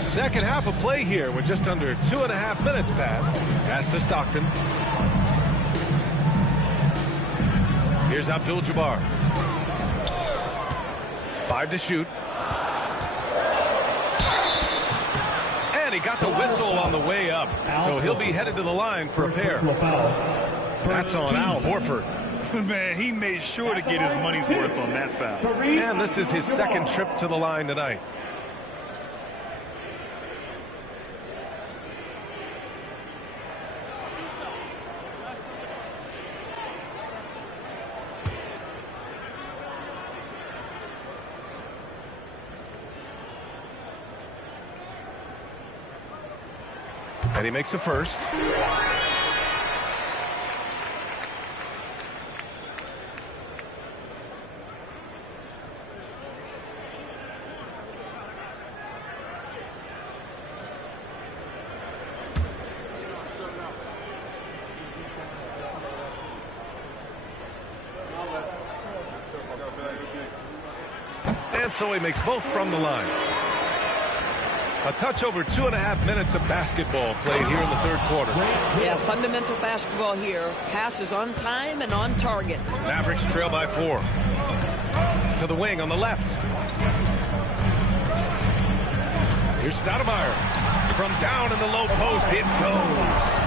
Second half of play here with just under 2.5 minutes passed. Pass to Stockton. Here's Abdul-Jabbar. 5 to shoot. And he got the whistle on the way up. So he'll be headed to the line for a pair. That's on Al Horford. Man, he made sure to get his money's worth on that foul. And this is his second trip to the line tonight. And he makes the first. And so he makes both from the line. A touch over 2.5 minutes of basketball played here in the third quarter. Yeah, fundamental basketball here. Passes on time and on target. Mavericks trail by 4. To the wing on the left. Here's Stoudemire. From down in the low post, it goes.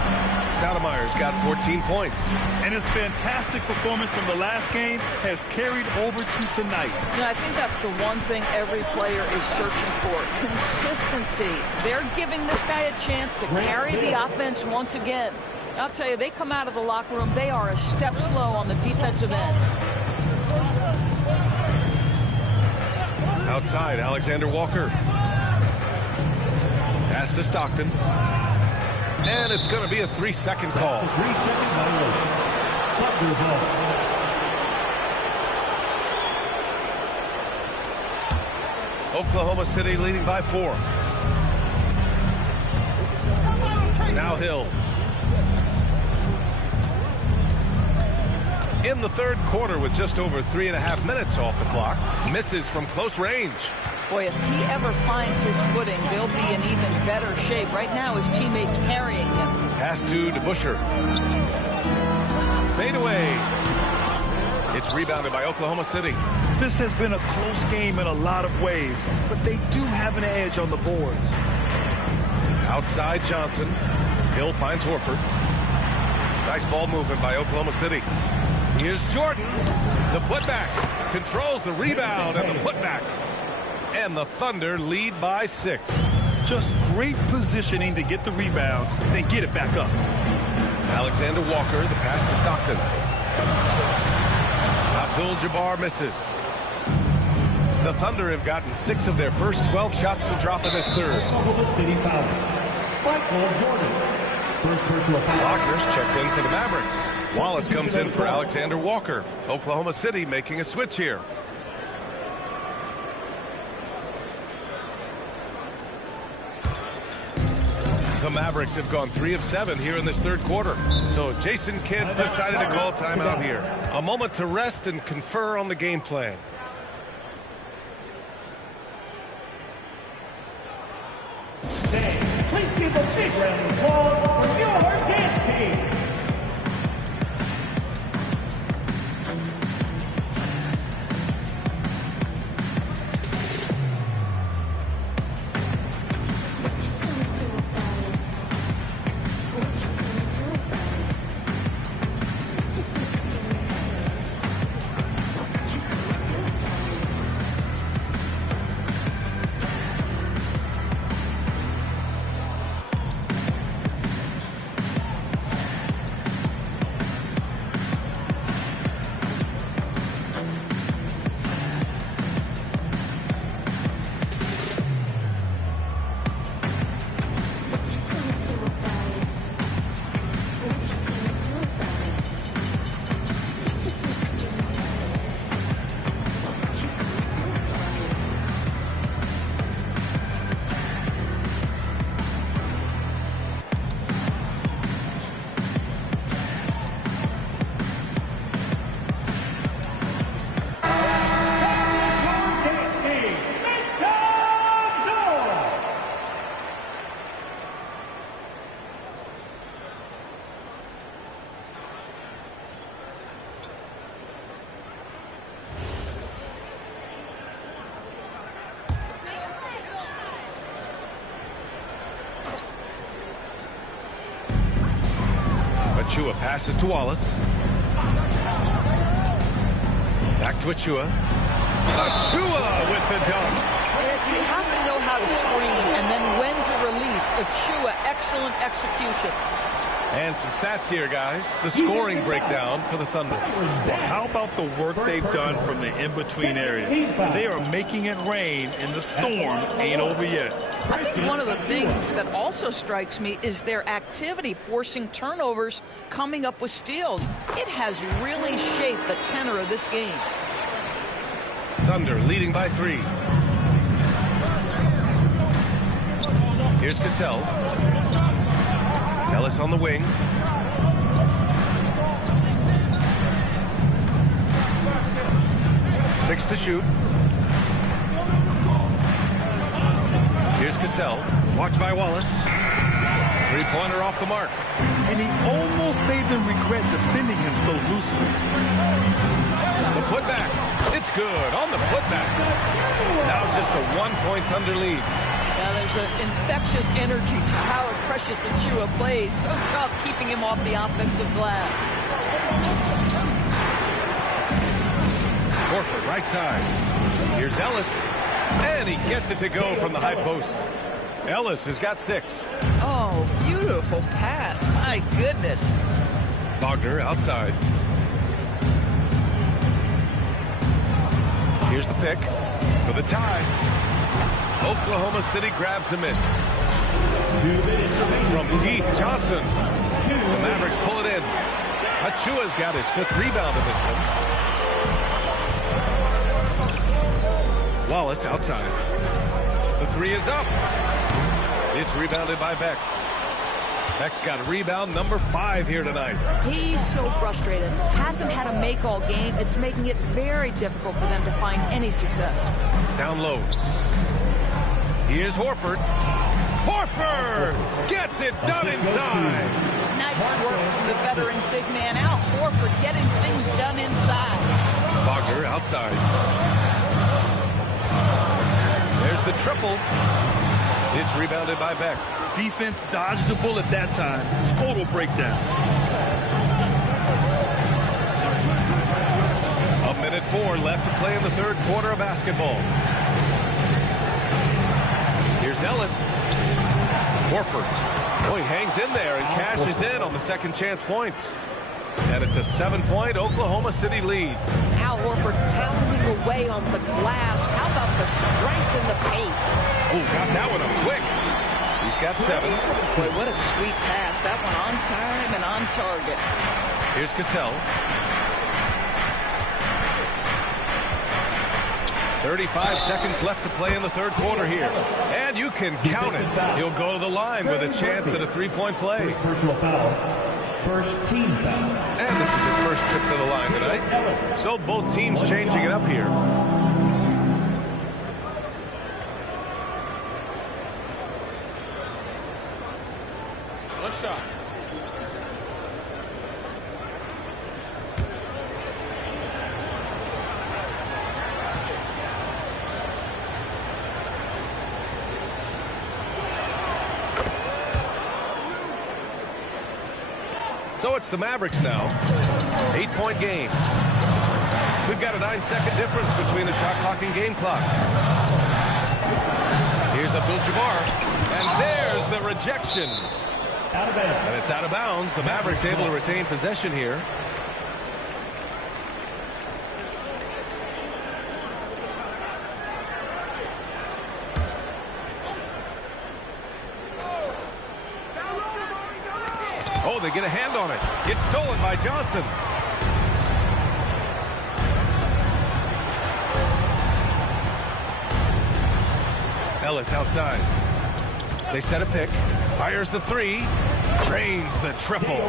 Stoudemire's got 14 points. And his fantastic performance from the last game has carried over to tonight. You know, I think that's the one thing every player is searching for. Consistency. They're giving this guy a chance to carry the offense once again. I'll tell you, they come out of the locker room, they are a step slow on the defensive end. Outside, Alexander Walker. Pass to Stockton. And it's going to be a 3-second call. 3-second ball. Oklahoma City leading by 4. Now Hill. In the third quarter with just over 3.5 minutes off the clock. Misses from close range. Boy, if he ever finds his footing, they'll be in even better shape. Right now, his teammates carrying him. Pass to DeBusschere. Fade away. It's rebounded by Oklahoma City. This has been a close game in a lot of ways, but they do have an edge on the boards. Outside Johnson. Hill finds Horford. Nice ball movement by Oklahoma City. Here's Jordan. The putback. Controls the rebound and the putback. And the Thunder lead by 6. Just great positioning to get the rebound, then get it back up. Alexander Walker, the pass to Stockton. Abdul-Jabbar misses. The Thunder have gotten 6 of their first 12 shots to drop in this third. Oklahoma City foul. Michael Jordan. First personal foul. Walker's checked in for the Mavericks. Wallace comes in for Alexander Walker. Oklahoma City making a switch here. The Mavericks have gone 3 of 7 here in this third quarter. So Jason Kidd's decided to call timeout here. A moment to rest and confer on the game plan. Please give a big round of applause for your dance team. Achua passes to Wallace. Back to Achua. Achua with the dunk. You have to know how to screen and then when to release. Achua, excellent execution. And some stats here, guys. The scoring breakdown for the Thunder. Well, how about the work they've done from the in-between area? They are making it rain, and the storm ain't over yet. I think one of the things that also strikes me is their activity forcing turnovers, coming up with steals. It has really shaped the tenor of this game. Thunder leading by 3. Here's Cassell. Ellis on the wing. Six to shoot. Here's Cassell. Watched by Wallace. Three-pointer off the mark. And he almost made them regret defending him so loosely. The putback. It's good on the putback. Now just a 1-point Thunder lead. Now there's an infectious energy to how Precious Achua plays. So tough keeping him off the offensive glass. Horford right side. Here's Ellis. And he gets it to go from the high post. Ellis has got 6. Oh, beautiful pass. My goodness. Wagner outside. Here's the pick for the tie. Oklahoma City grabs a miss. From deep, Johnson. The Mavericks pull it in. Achua's got his 5th rebound in this one. Wallace outside. The 3 is up. It's rebounded by Beck. Beck's got a rebound number 5 here tonight. He's so frustrated. Hasn't had a make-all game. It's making it very difficult for them to find any success. Down low. Here's Horford. Horford gets it done inside. Nice work from the veteran big man out. Horford getting things done inside. Wagner outside. There's the triple. It's rebounded by Beck. Defense dodged the bullet that time. Total breakdown. 1:04 left to play in the third quarter of basketball. Here's Ellis. Horford. Oh, he hangs in there and cashes in on the second chance points. And it's a 7-point Oklahoma City lead. Al Horford pounding away on the glass. How about the strength in the paint? Oh, got that one up quick. He's got 7. Boy, what a sweet pass. That one on time and on target. Here's Cassell. 35 seconds left to play in the third quarter here. And you can count it. He'll go to the line with a chance at a 3-point play. Personal foul. First team foul. And this is his first trip to the line tonight. So both teams changing it up here. One shot. So it's the Mavericks now. 8-point game. We've got a 9-second difference between the shot clock and game clock. Here's Abdul-Jabbar. And there's the rejection. Out of bounds. And it's out of bounds. The Mavericks able to retain possession here. Oh, they get a hand on it. It's stolen by Johnson. Ellis outside. They set a pick. Fires the 3. Drains the triple.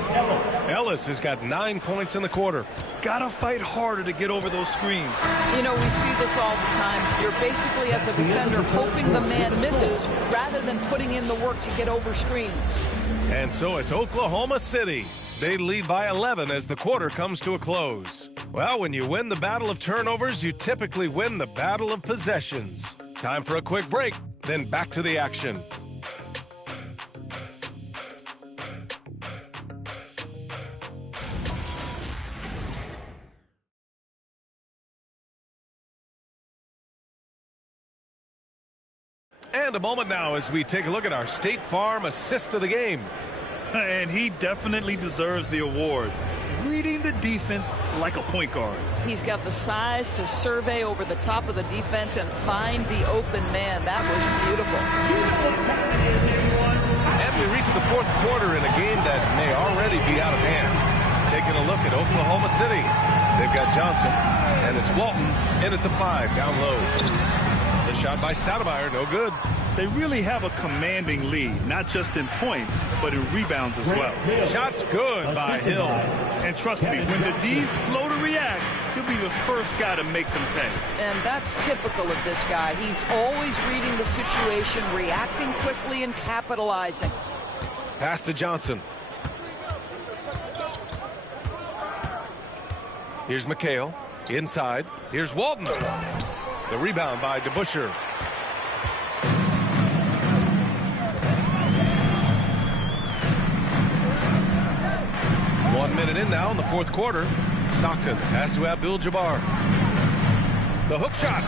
Ellis has got 9 points in the quarter. Gotta fight harder to get over those screens. You know, we see this all the time. You're basically, as a defender, hoping the man misses rather than putting in the work to get over screens. And so it's Oklahoma City. They lead by 11 as the quarter comes to a close. Well, when you win the battle of turnovers, you typically win the battle of possessions. Time for a quick break, then back to the action. And a moment now as we take a look at our State Farm assist of the game. And he definitely deserves the award. Reading the defense like a point guard. He's got the size to survey over the top of the defense and find the open man. That was beautiful. And we reach the fourth quarter in a game that may already be out of hand. Taking a look at Oklahoma City. They've got Johnson, and it's Walton in at the 5, down low. The shot by Stoudemire, no good. They really have a commanding lead, not just in points, but in rebounds as well. Shot's good by Hill. And trust me, when the D's slow to react, he'll be the first guy to make them pay. And that's typical of this guy. He's always reading the situation, reacting quickly, and capitalizing. Pass to Johnson. Here's McHale. Inside. Here's Walton. The rebound by DeBusschere. Minute in now in the fourth quarter. Stockton has to Abdul-Jabbar. The hook shot.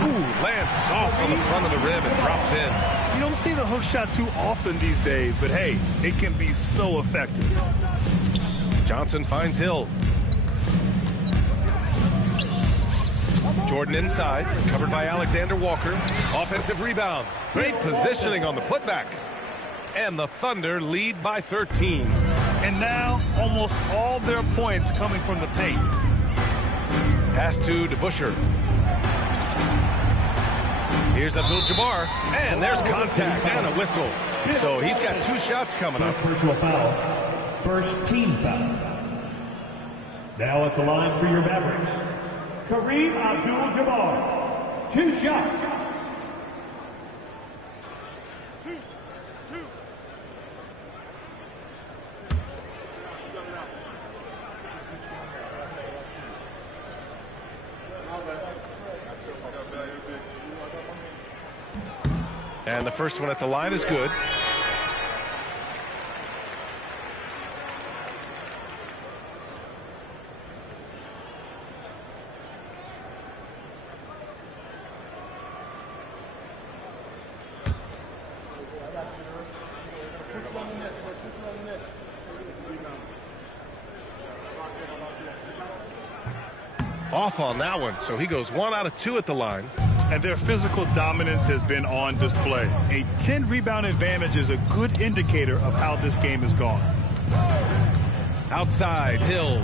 Ooh, lands soft on the front of the rim and drops in. You don't see the hook shot too often these days, but hey, it can be so effective. Johnson finds Hill. Jordan inside, covered by Alexander Walker. Offensive rebound. Great positioning on the putback. And the Thunder lead by 13. And now, almost all their points coming from the paint. Pass to DeBusschere. Here's Abdul-Jabbar, and there's contact and a whistle. So he's got 2 shots coming up. Personal foul. First team foul. Now at the line for your Mavericks, Kareem Abdul-Jabbar. 2 shots. And the first one at the line is good. Off on that one, so he goes 1 out of 2 at the line. And their physical dominance has been on display. A 10-rebound advantage is a good indicator of how this game has gone. Outside, Hill.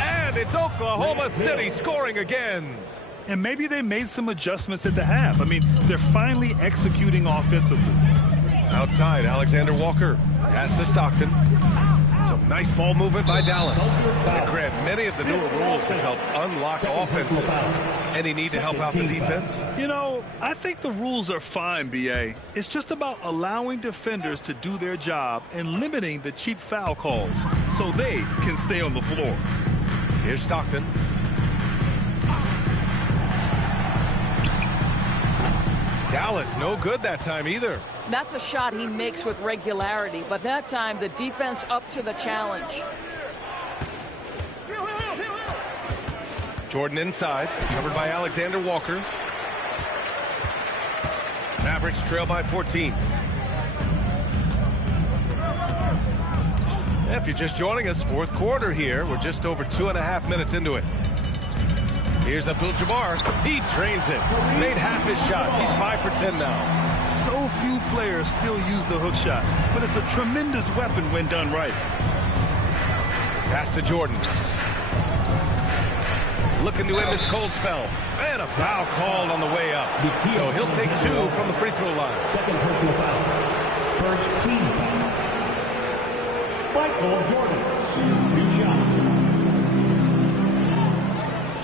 And it's Oklahoma City scoring again. And maybe they made some adjustments at the half. I mean, they're finally executing offensively. Outside, Alexander Walker. Pass to Stockton. Some nice ball movement by Dallas. And Grant, many of the newer rules have helped unlock offenses. Any need to help out the defense? You know, I think the rules are fine, B.A. It's just about allowing defenders to do their job and limiting the cheap foul calls so they can stay on the floor. Here's Stockton. Dallas, no good that time either. That's a shot he makes with regularity, but that time the defense up to the challenge. Jordan inside, covered by Alexander Walker. Mavericks trail by 14. If you're just joining us, fourth quarter here. We're just over 2.5 minutes into it. Here's Abdul-Jabbar. He drains it. Made half his shots. He's 5 for 10 now. So few players still use the hook shot, but it's a tremendous weapon when done right. Pass to Jordan. Looking to end this cold spell. And a foul called on the way up. So he'll take 2 from the free throw line. Second personal foul. First team foul. Michael Jordan. 2 shots.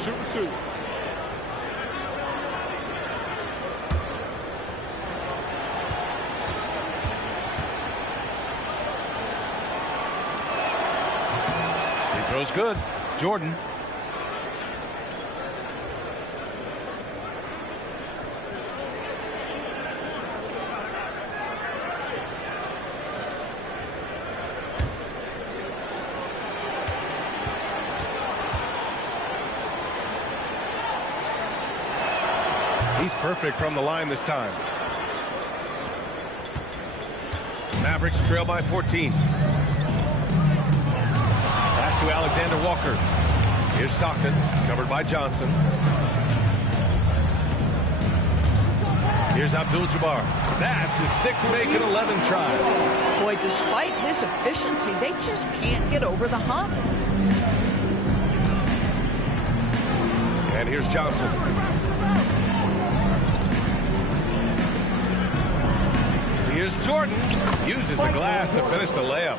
Shooting 2. Free throw's good. Jordan. He's perfect from the line this time. Mavericks trail by 14. Pass to Alexander Walker. Here's Stockton, covered by Johnson. Here's Abdul-Jabbar. That's his 6th make in 11 tries. Boy, despite his efficiency, they just can't get over the hump. And here's Johnson. Here's Jordan. Uses the glass to finish the layup.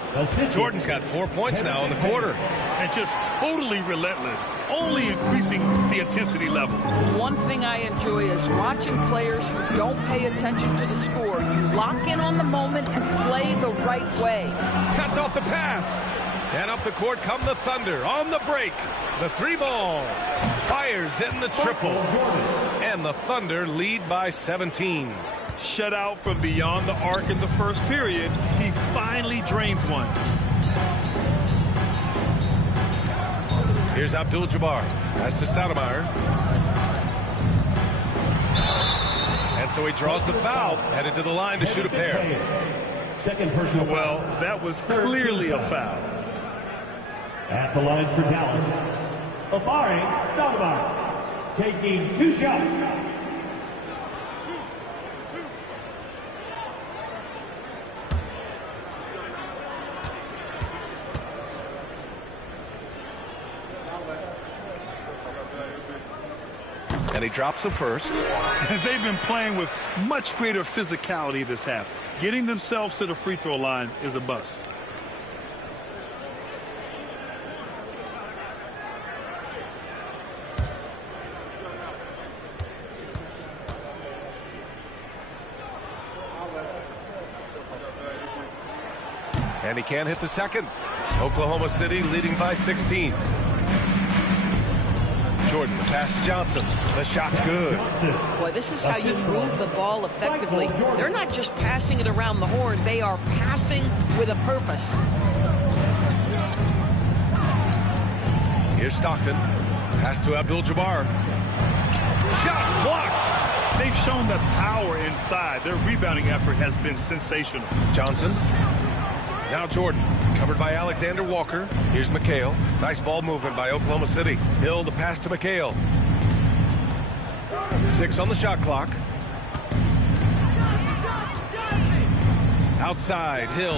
Jordan's got 4 points now in the quarter. And just totally relentless, only increasing the intensity level. One thing I enjoy is watching players who don't pay attention to the score. You lock in on the moment and play the right way. Cuts off the pass. And up the court come the Thunder on the break. The 3-ball. Fires in the triple. And the Thunder lead by 17. Shut out from beyond the arc in the first period. He finally drains one. Here's Abdul-Jabbar. That's to Stoudemire. And so he draws the foul. Headed to the line to shoot a pair. Second personal foul. Well, that was clearly a foul. At the line for Dallas, Amari Stoudemire, taking 2 shots. And he drops the first. They've been playing with much greater physicality this half. Getting themselves to the free throw line is a bust. And he can't hit the second. Oklahoma City leading by 16. Jordan, the pass to Johnson. The shot's good. Boy, this is how you move the ball effectively. They're not just passing it around the horn. They are passing with a purpose. Here's Stockton. Pass to Abdul-Jabbar. Shot blocked. They've shown that power inside. Their rebounding effort has been sensational. Johnson. Now Jordan. Covered by Alexander Walker. Here's McHale. Nice ball movement by Oklahoma City. Hill, the pass to McHale. 6 on the shot clock. Outside, Hill.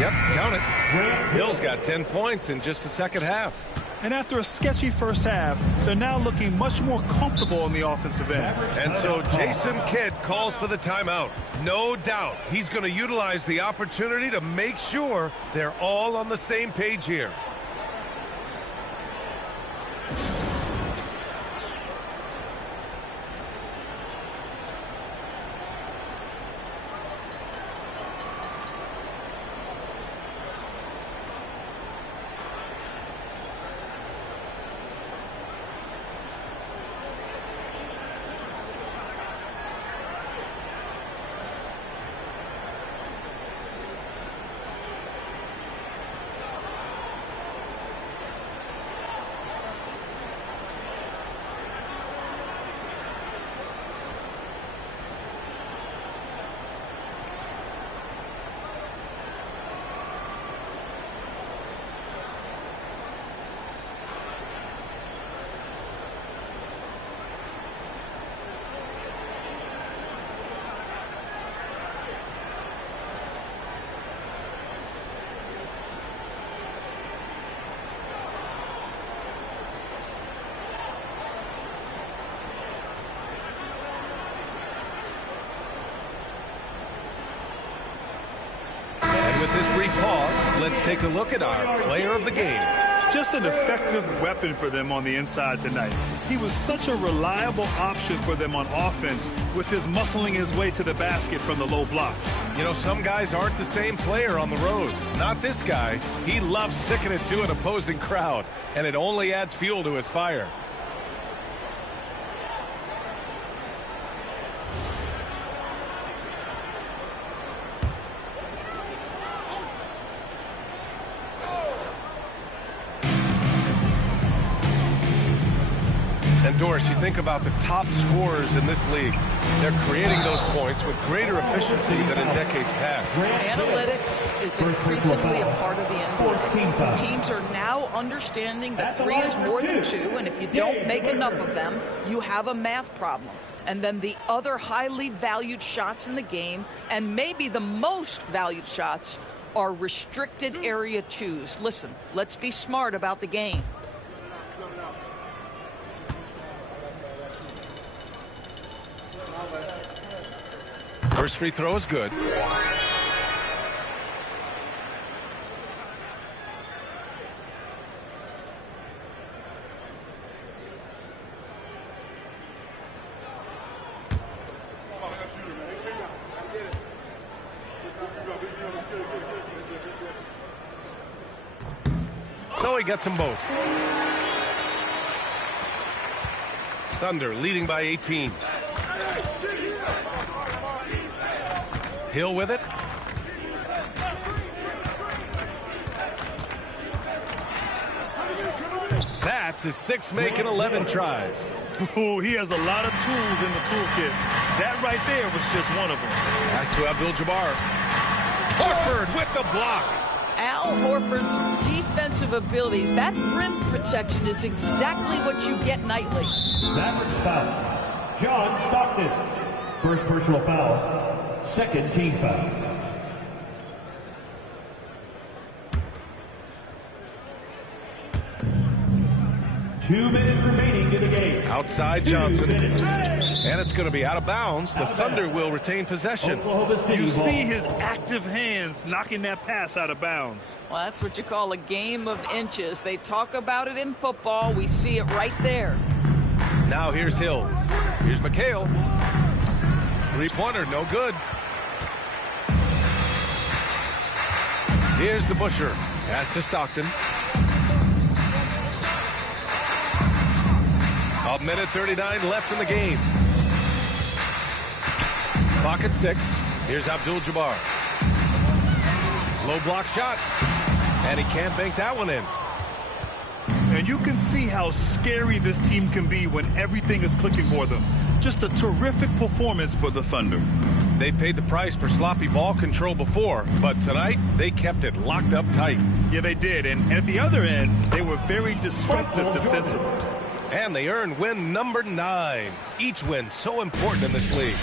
Yep, count it. Hill's got 10 points in just the second half. And after a sketchy first half, they're now looking much more comfortable on the offensive end. And so Jason Kidd calls for the timeout. No doubt he's going to utilize the opportunity to make sure they're all on the same page here. With this brief pause, let's take a look at our player of the game. Just an effective weapon for them on the inside tonight. He was such a reliable option for them on offense with his muscling his way to the basket from the low block. You know, some guys aren't the same player on the road. Not this guy. He loves sticking it to an opposing crowd, and it only adds fuel to his fire. And Doris, you think about the top scorers in this league. They're creating those points with greater efficiency than in decades past. Analytics is increasingly a part of the NBA. Teams are now understanding that 3 is more than 2, and if you don't make enough of them, you have a math problem. And then the other highly valued shots in the game, and maybe the most valued shots, are restricted area 2s. Listen, let's be smart about the game. First free throw is good. So he gets them both. Thunder leading by 18. Hill with it. That's his 6 make and 11 tries. Oh, he has a lot of tools in the toolkit. That right there was just one of them. Pass to Abdul-Jabbar. Horford with the block. Al Horford's defensive abilities, that rim protection is exactly what you get nightly. Mavericks foul. John Stockton. First personal foul. Second team foul. Two minutes remaining in the game. Outside Johnson. And it's going to be out of bounds. The Thunder will retain possession. You see his active hands knocking that pass out of bounds. Well, that's what you call a game of inches. They talk about it in football. We see it right there. Now here's Hill. Here's McHale. Three-pointer, no good. Here's DeBusschere. Pass to Stockton. A minute 39 left in the game. Clock at 6. Here's Abdul-Jabbar. Low block shot. And he can't bank that one in. And you can see how scary this team can be when everything is clicking for them. Just a terrific performance for the Thunder. They paid the price for sloppy ball control before, but tonight they kept it locked up tight. Yeah, they did. And at the other end, they were very disruptive defensively. And they earned win number 9. Each win so important in this league.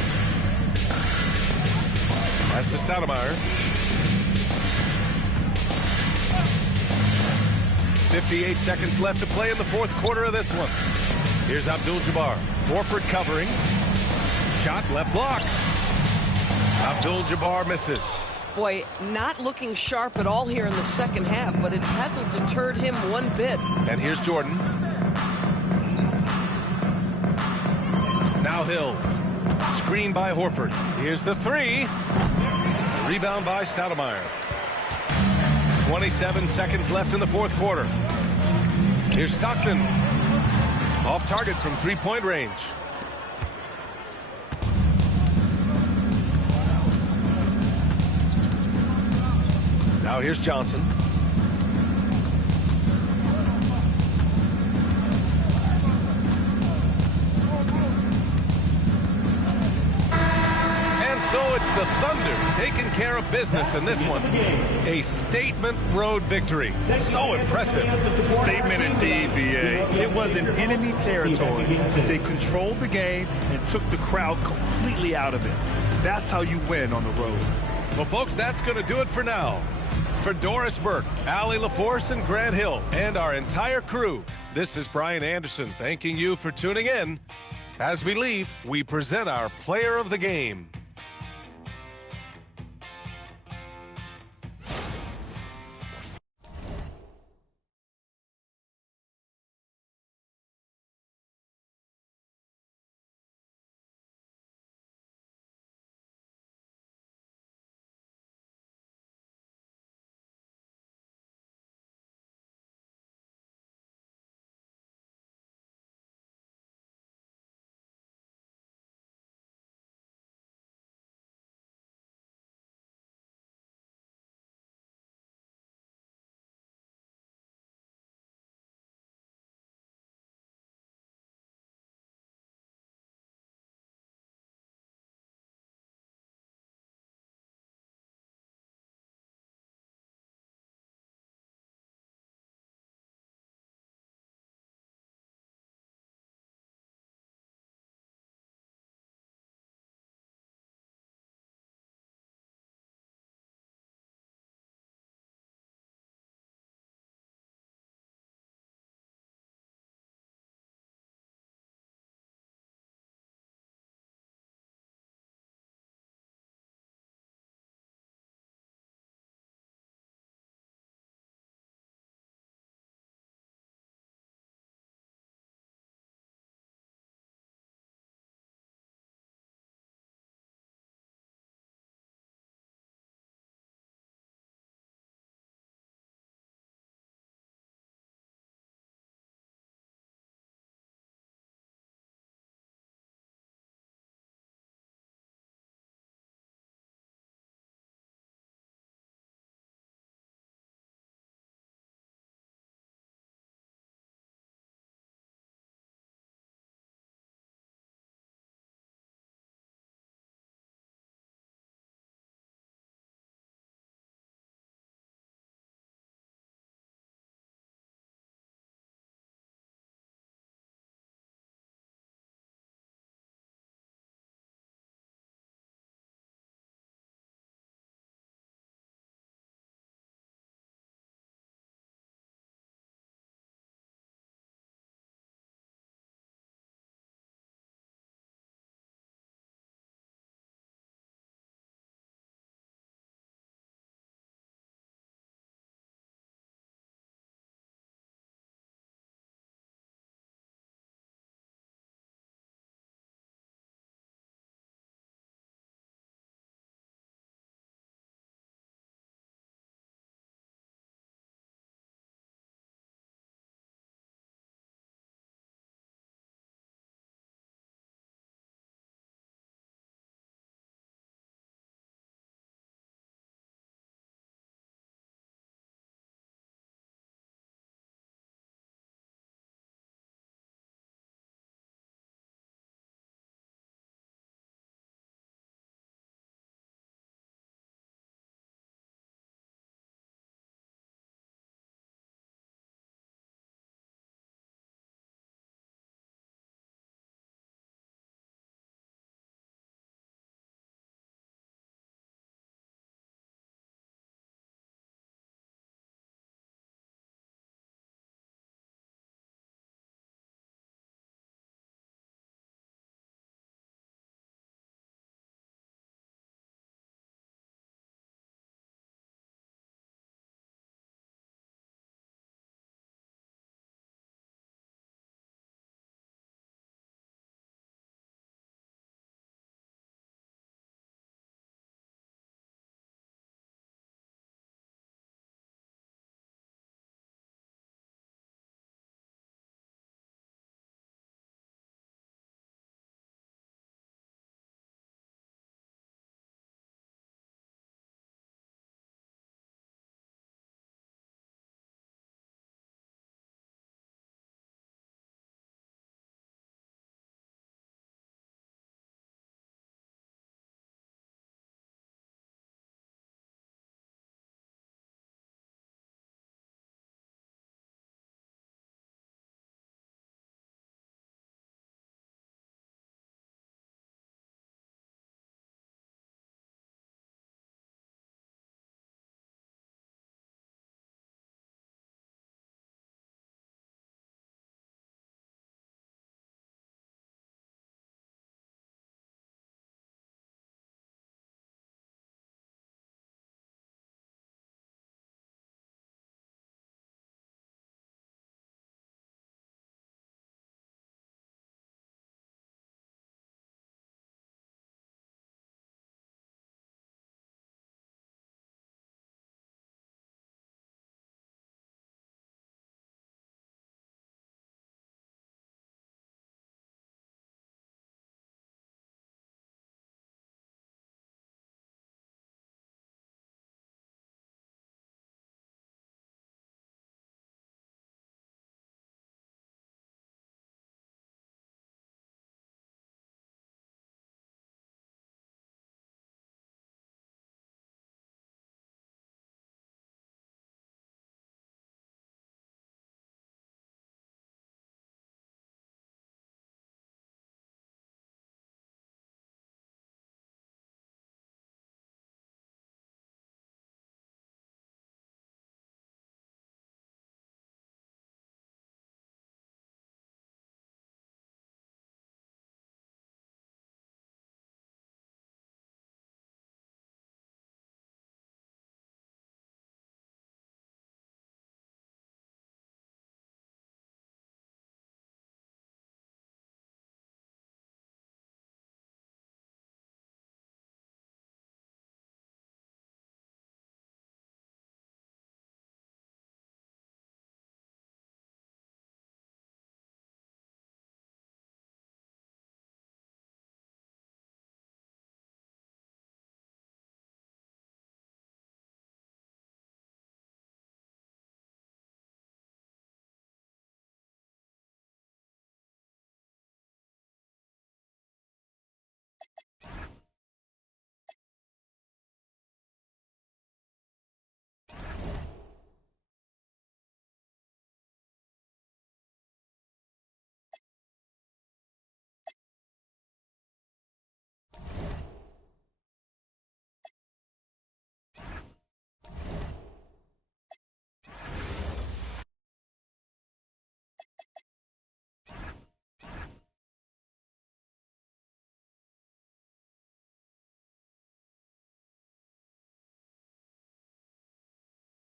That's to Stoudemire. 58 seconds left to play in the fourth quarter of this one. Here's Abdul-Jabbar. Horford covering. Shot left block. Abdul-Jabbar misses. Boy, not looking sharp at all here in the second half, but it hasn't deterred him one bit. And here's Jordan. Now Hill. Screen by Horford. Here's the 3. Rebound by Stoudemire. 27 seconds left in the fourth quarter. Here's Stockton. Off target from three-point range. Now here's Johnson. And so it's the Thunder taking care of business in this one. A statement road victory. So impressive. Statement indeed, B.A. It was in enemy territory. They controlled the game and took the crowd completely out of it. That's how you win on the road. Well, folks, that's going to do it for now. For Doris Burke, Allie LaForce, and Grant Hill, and our entire crew, this is Brian Anderson thanking you for tuning in. As we leave, we present our player of the game.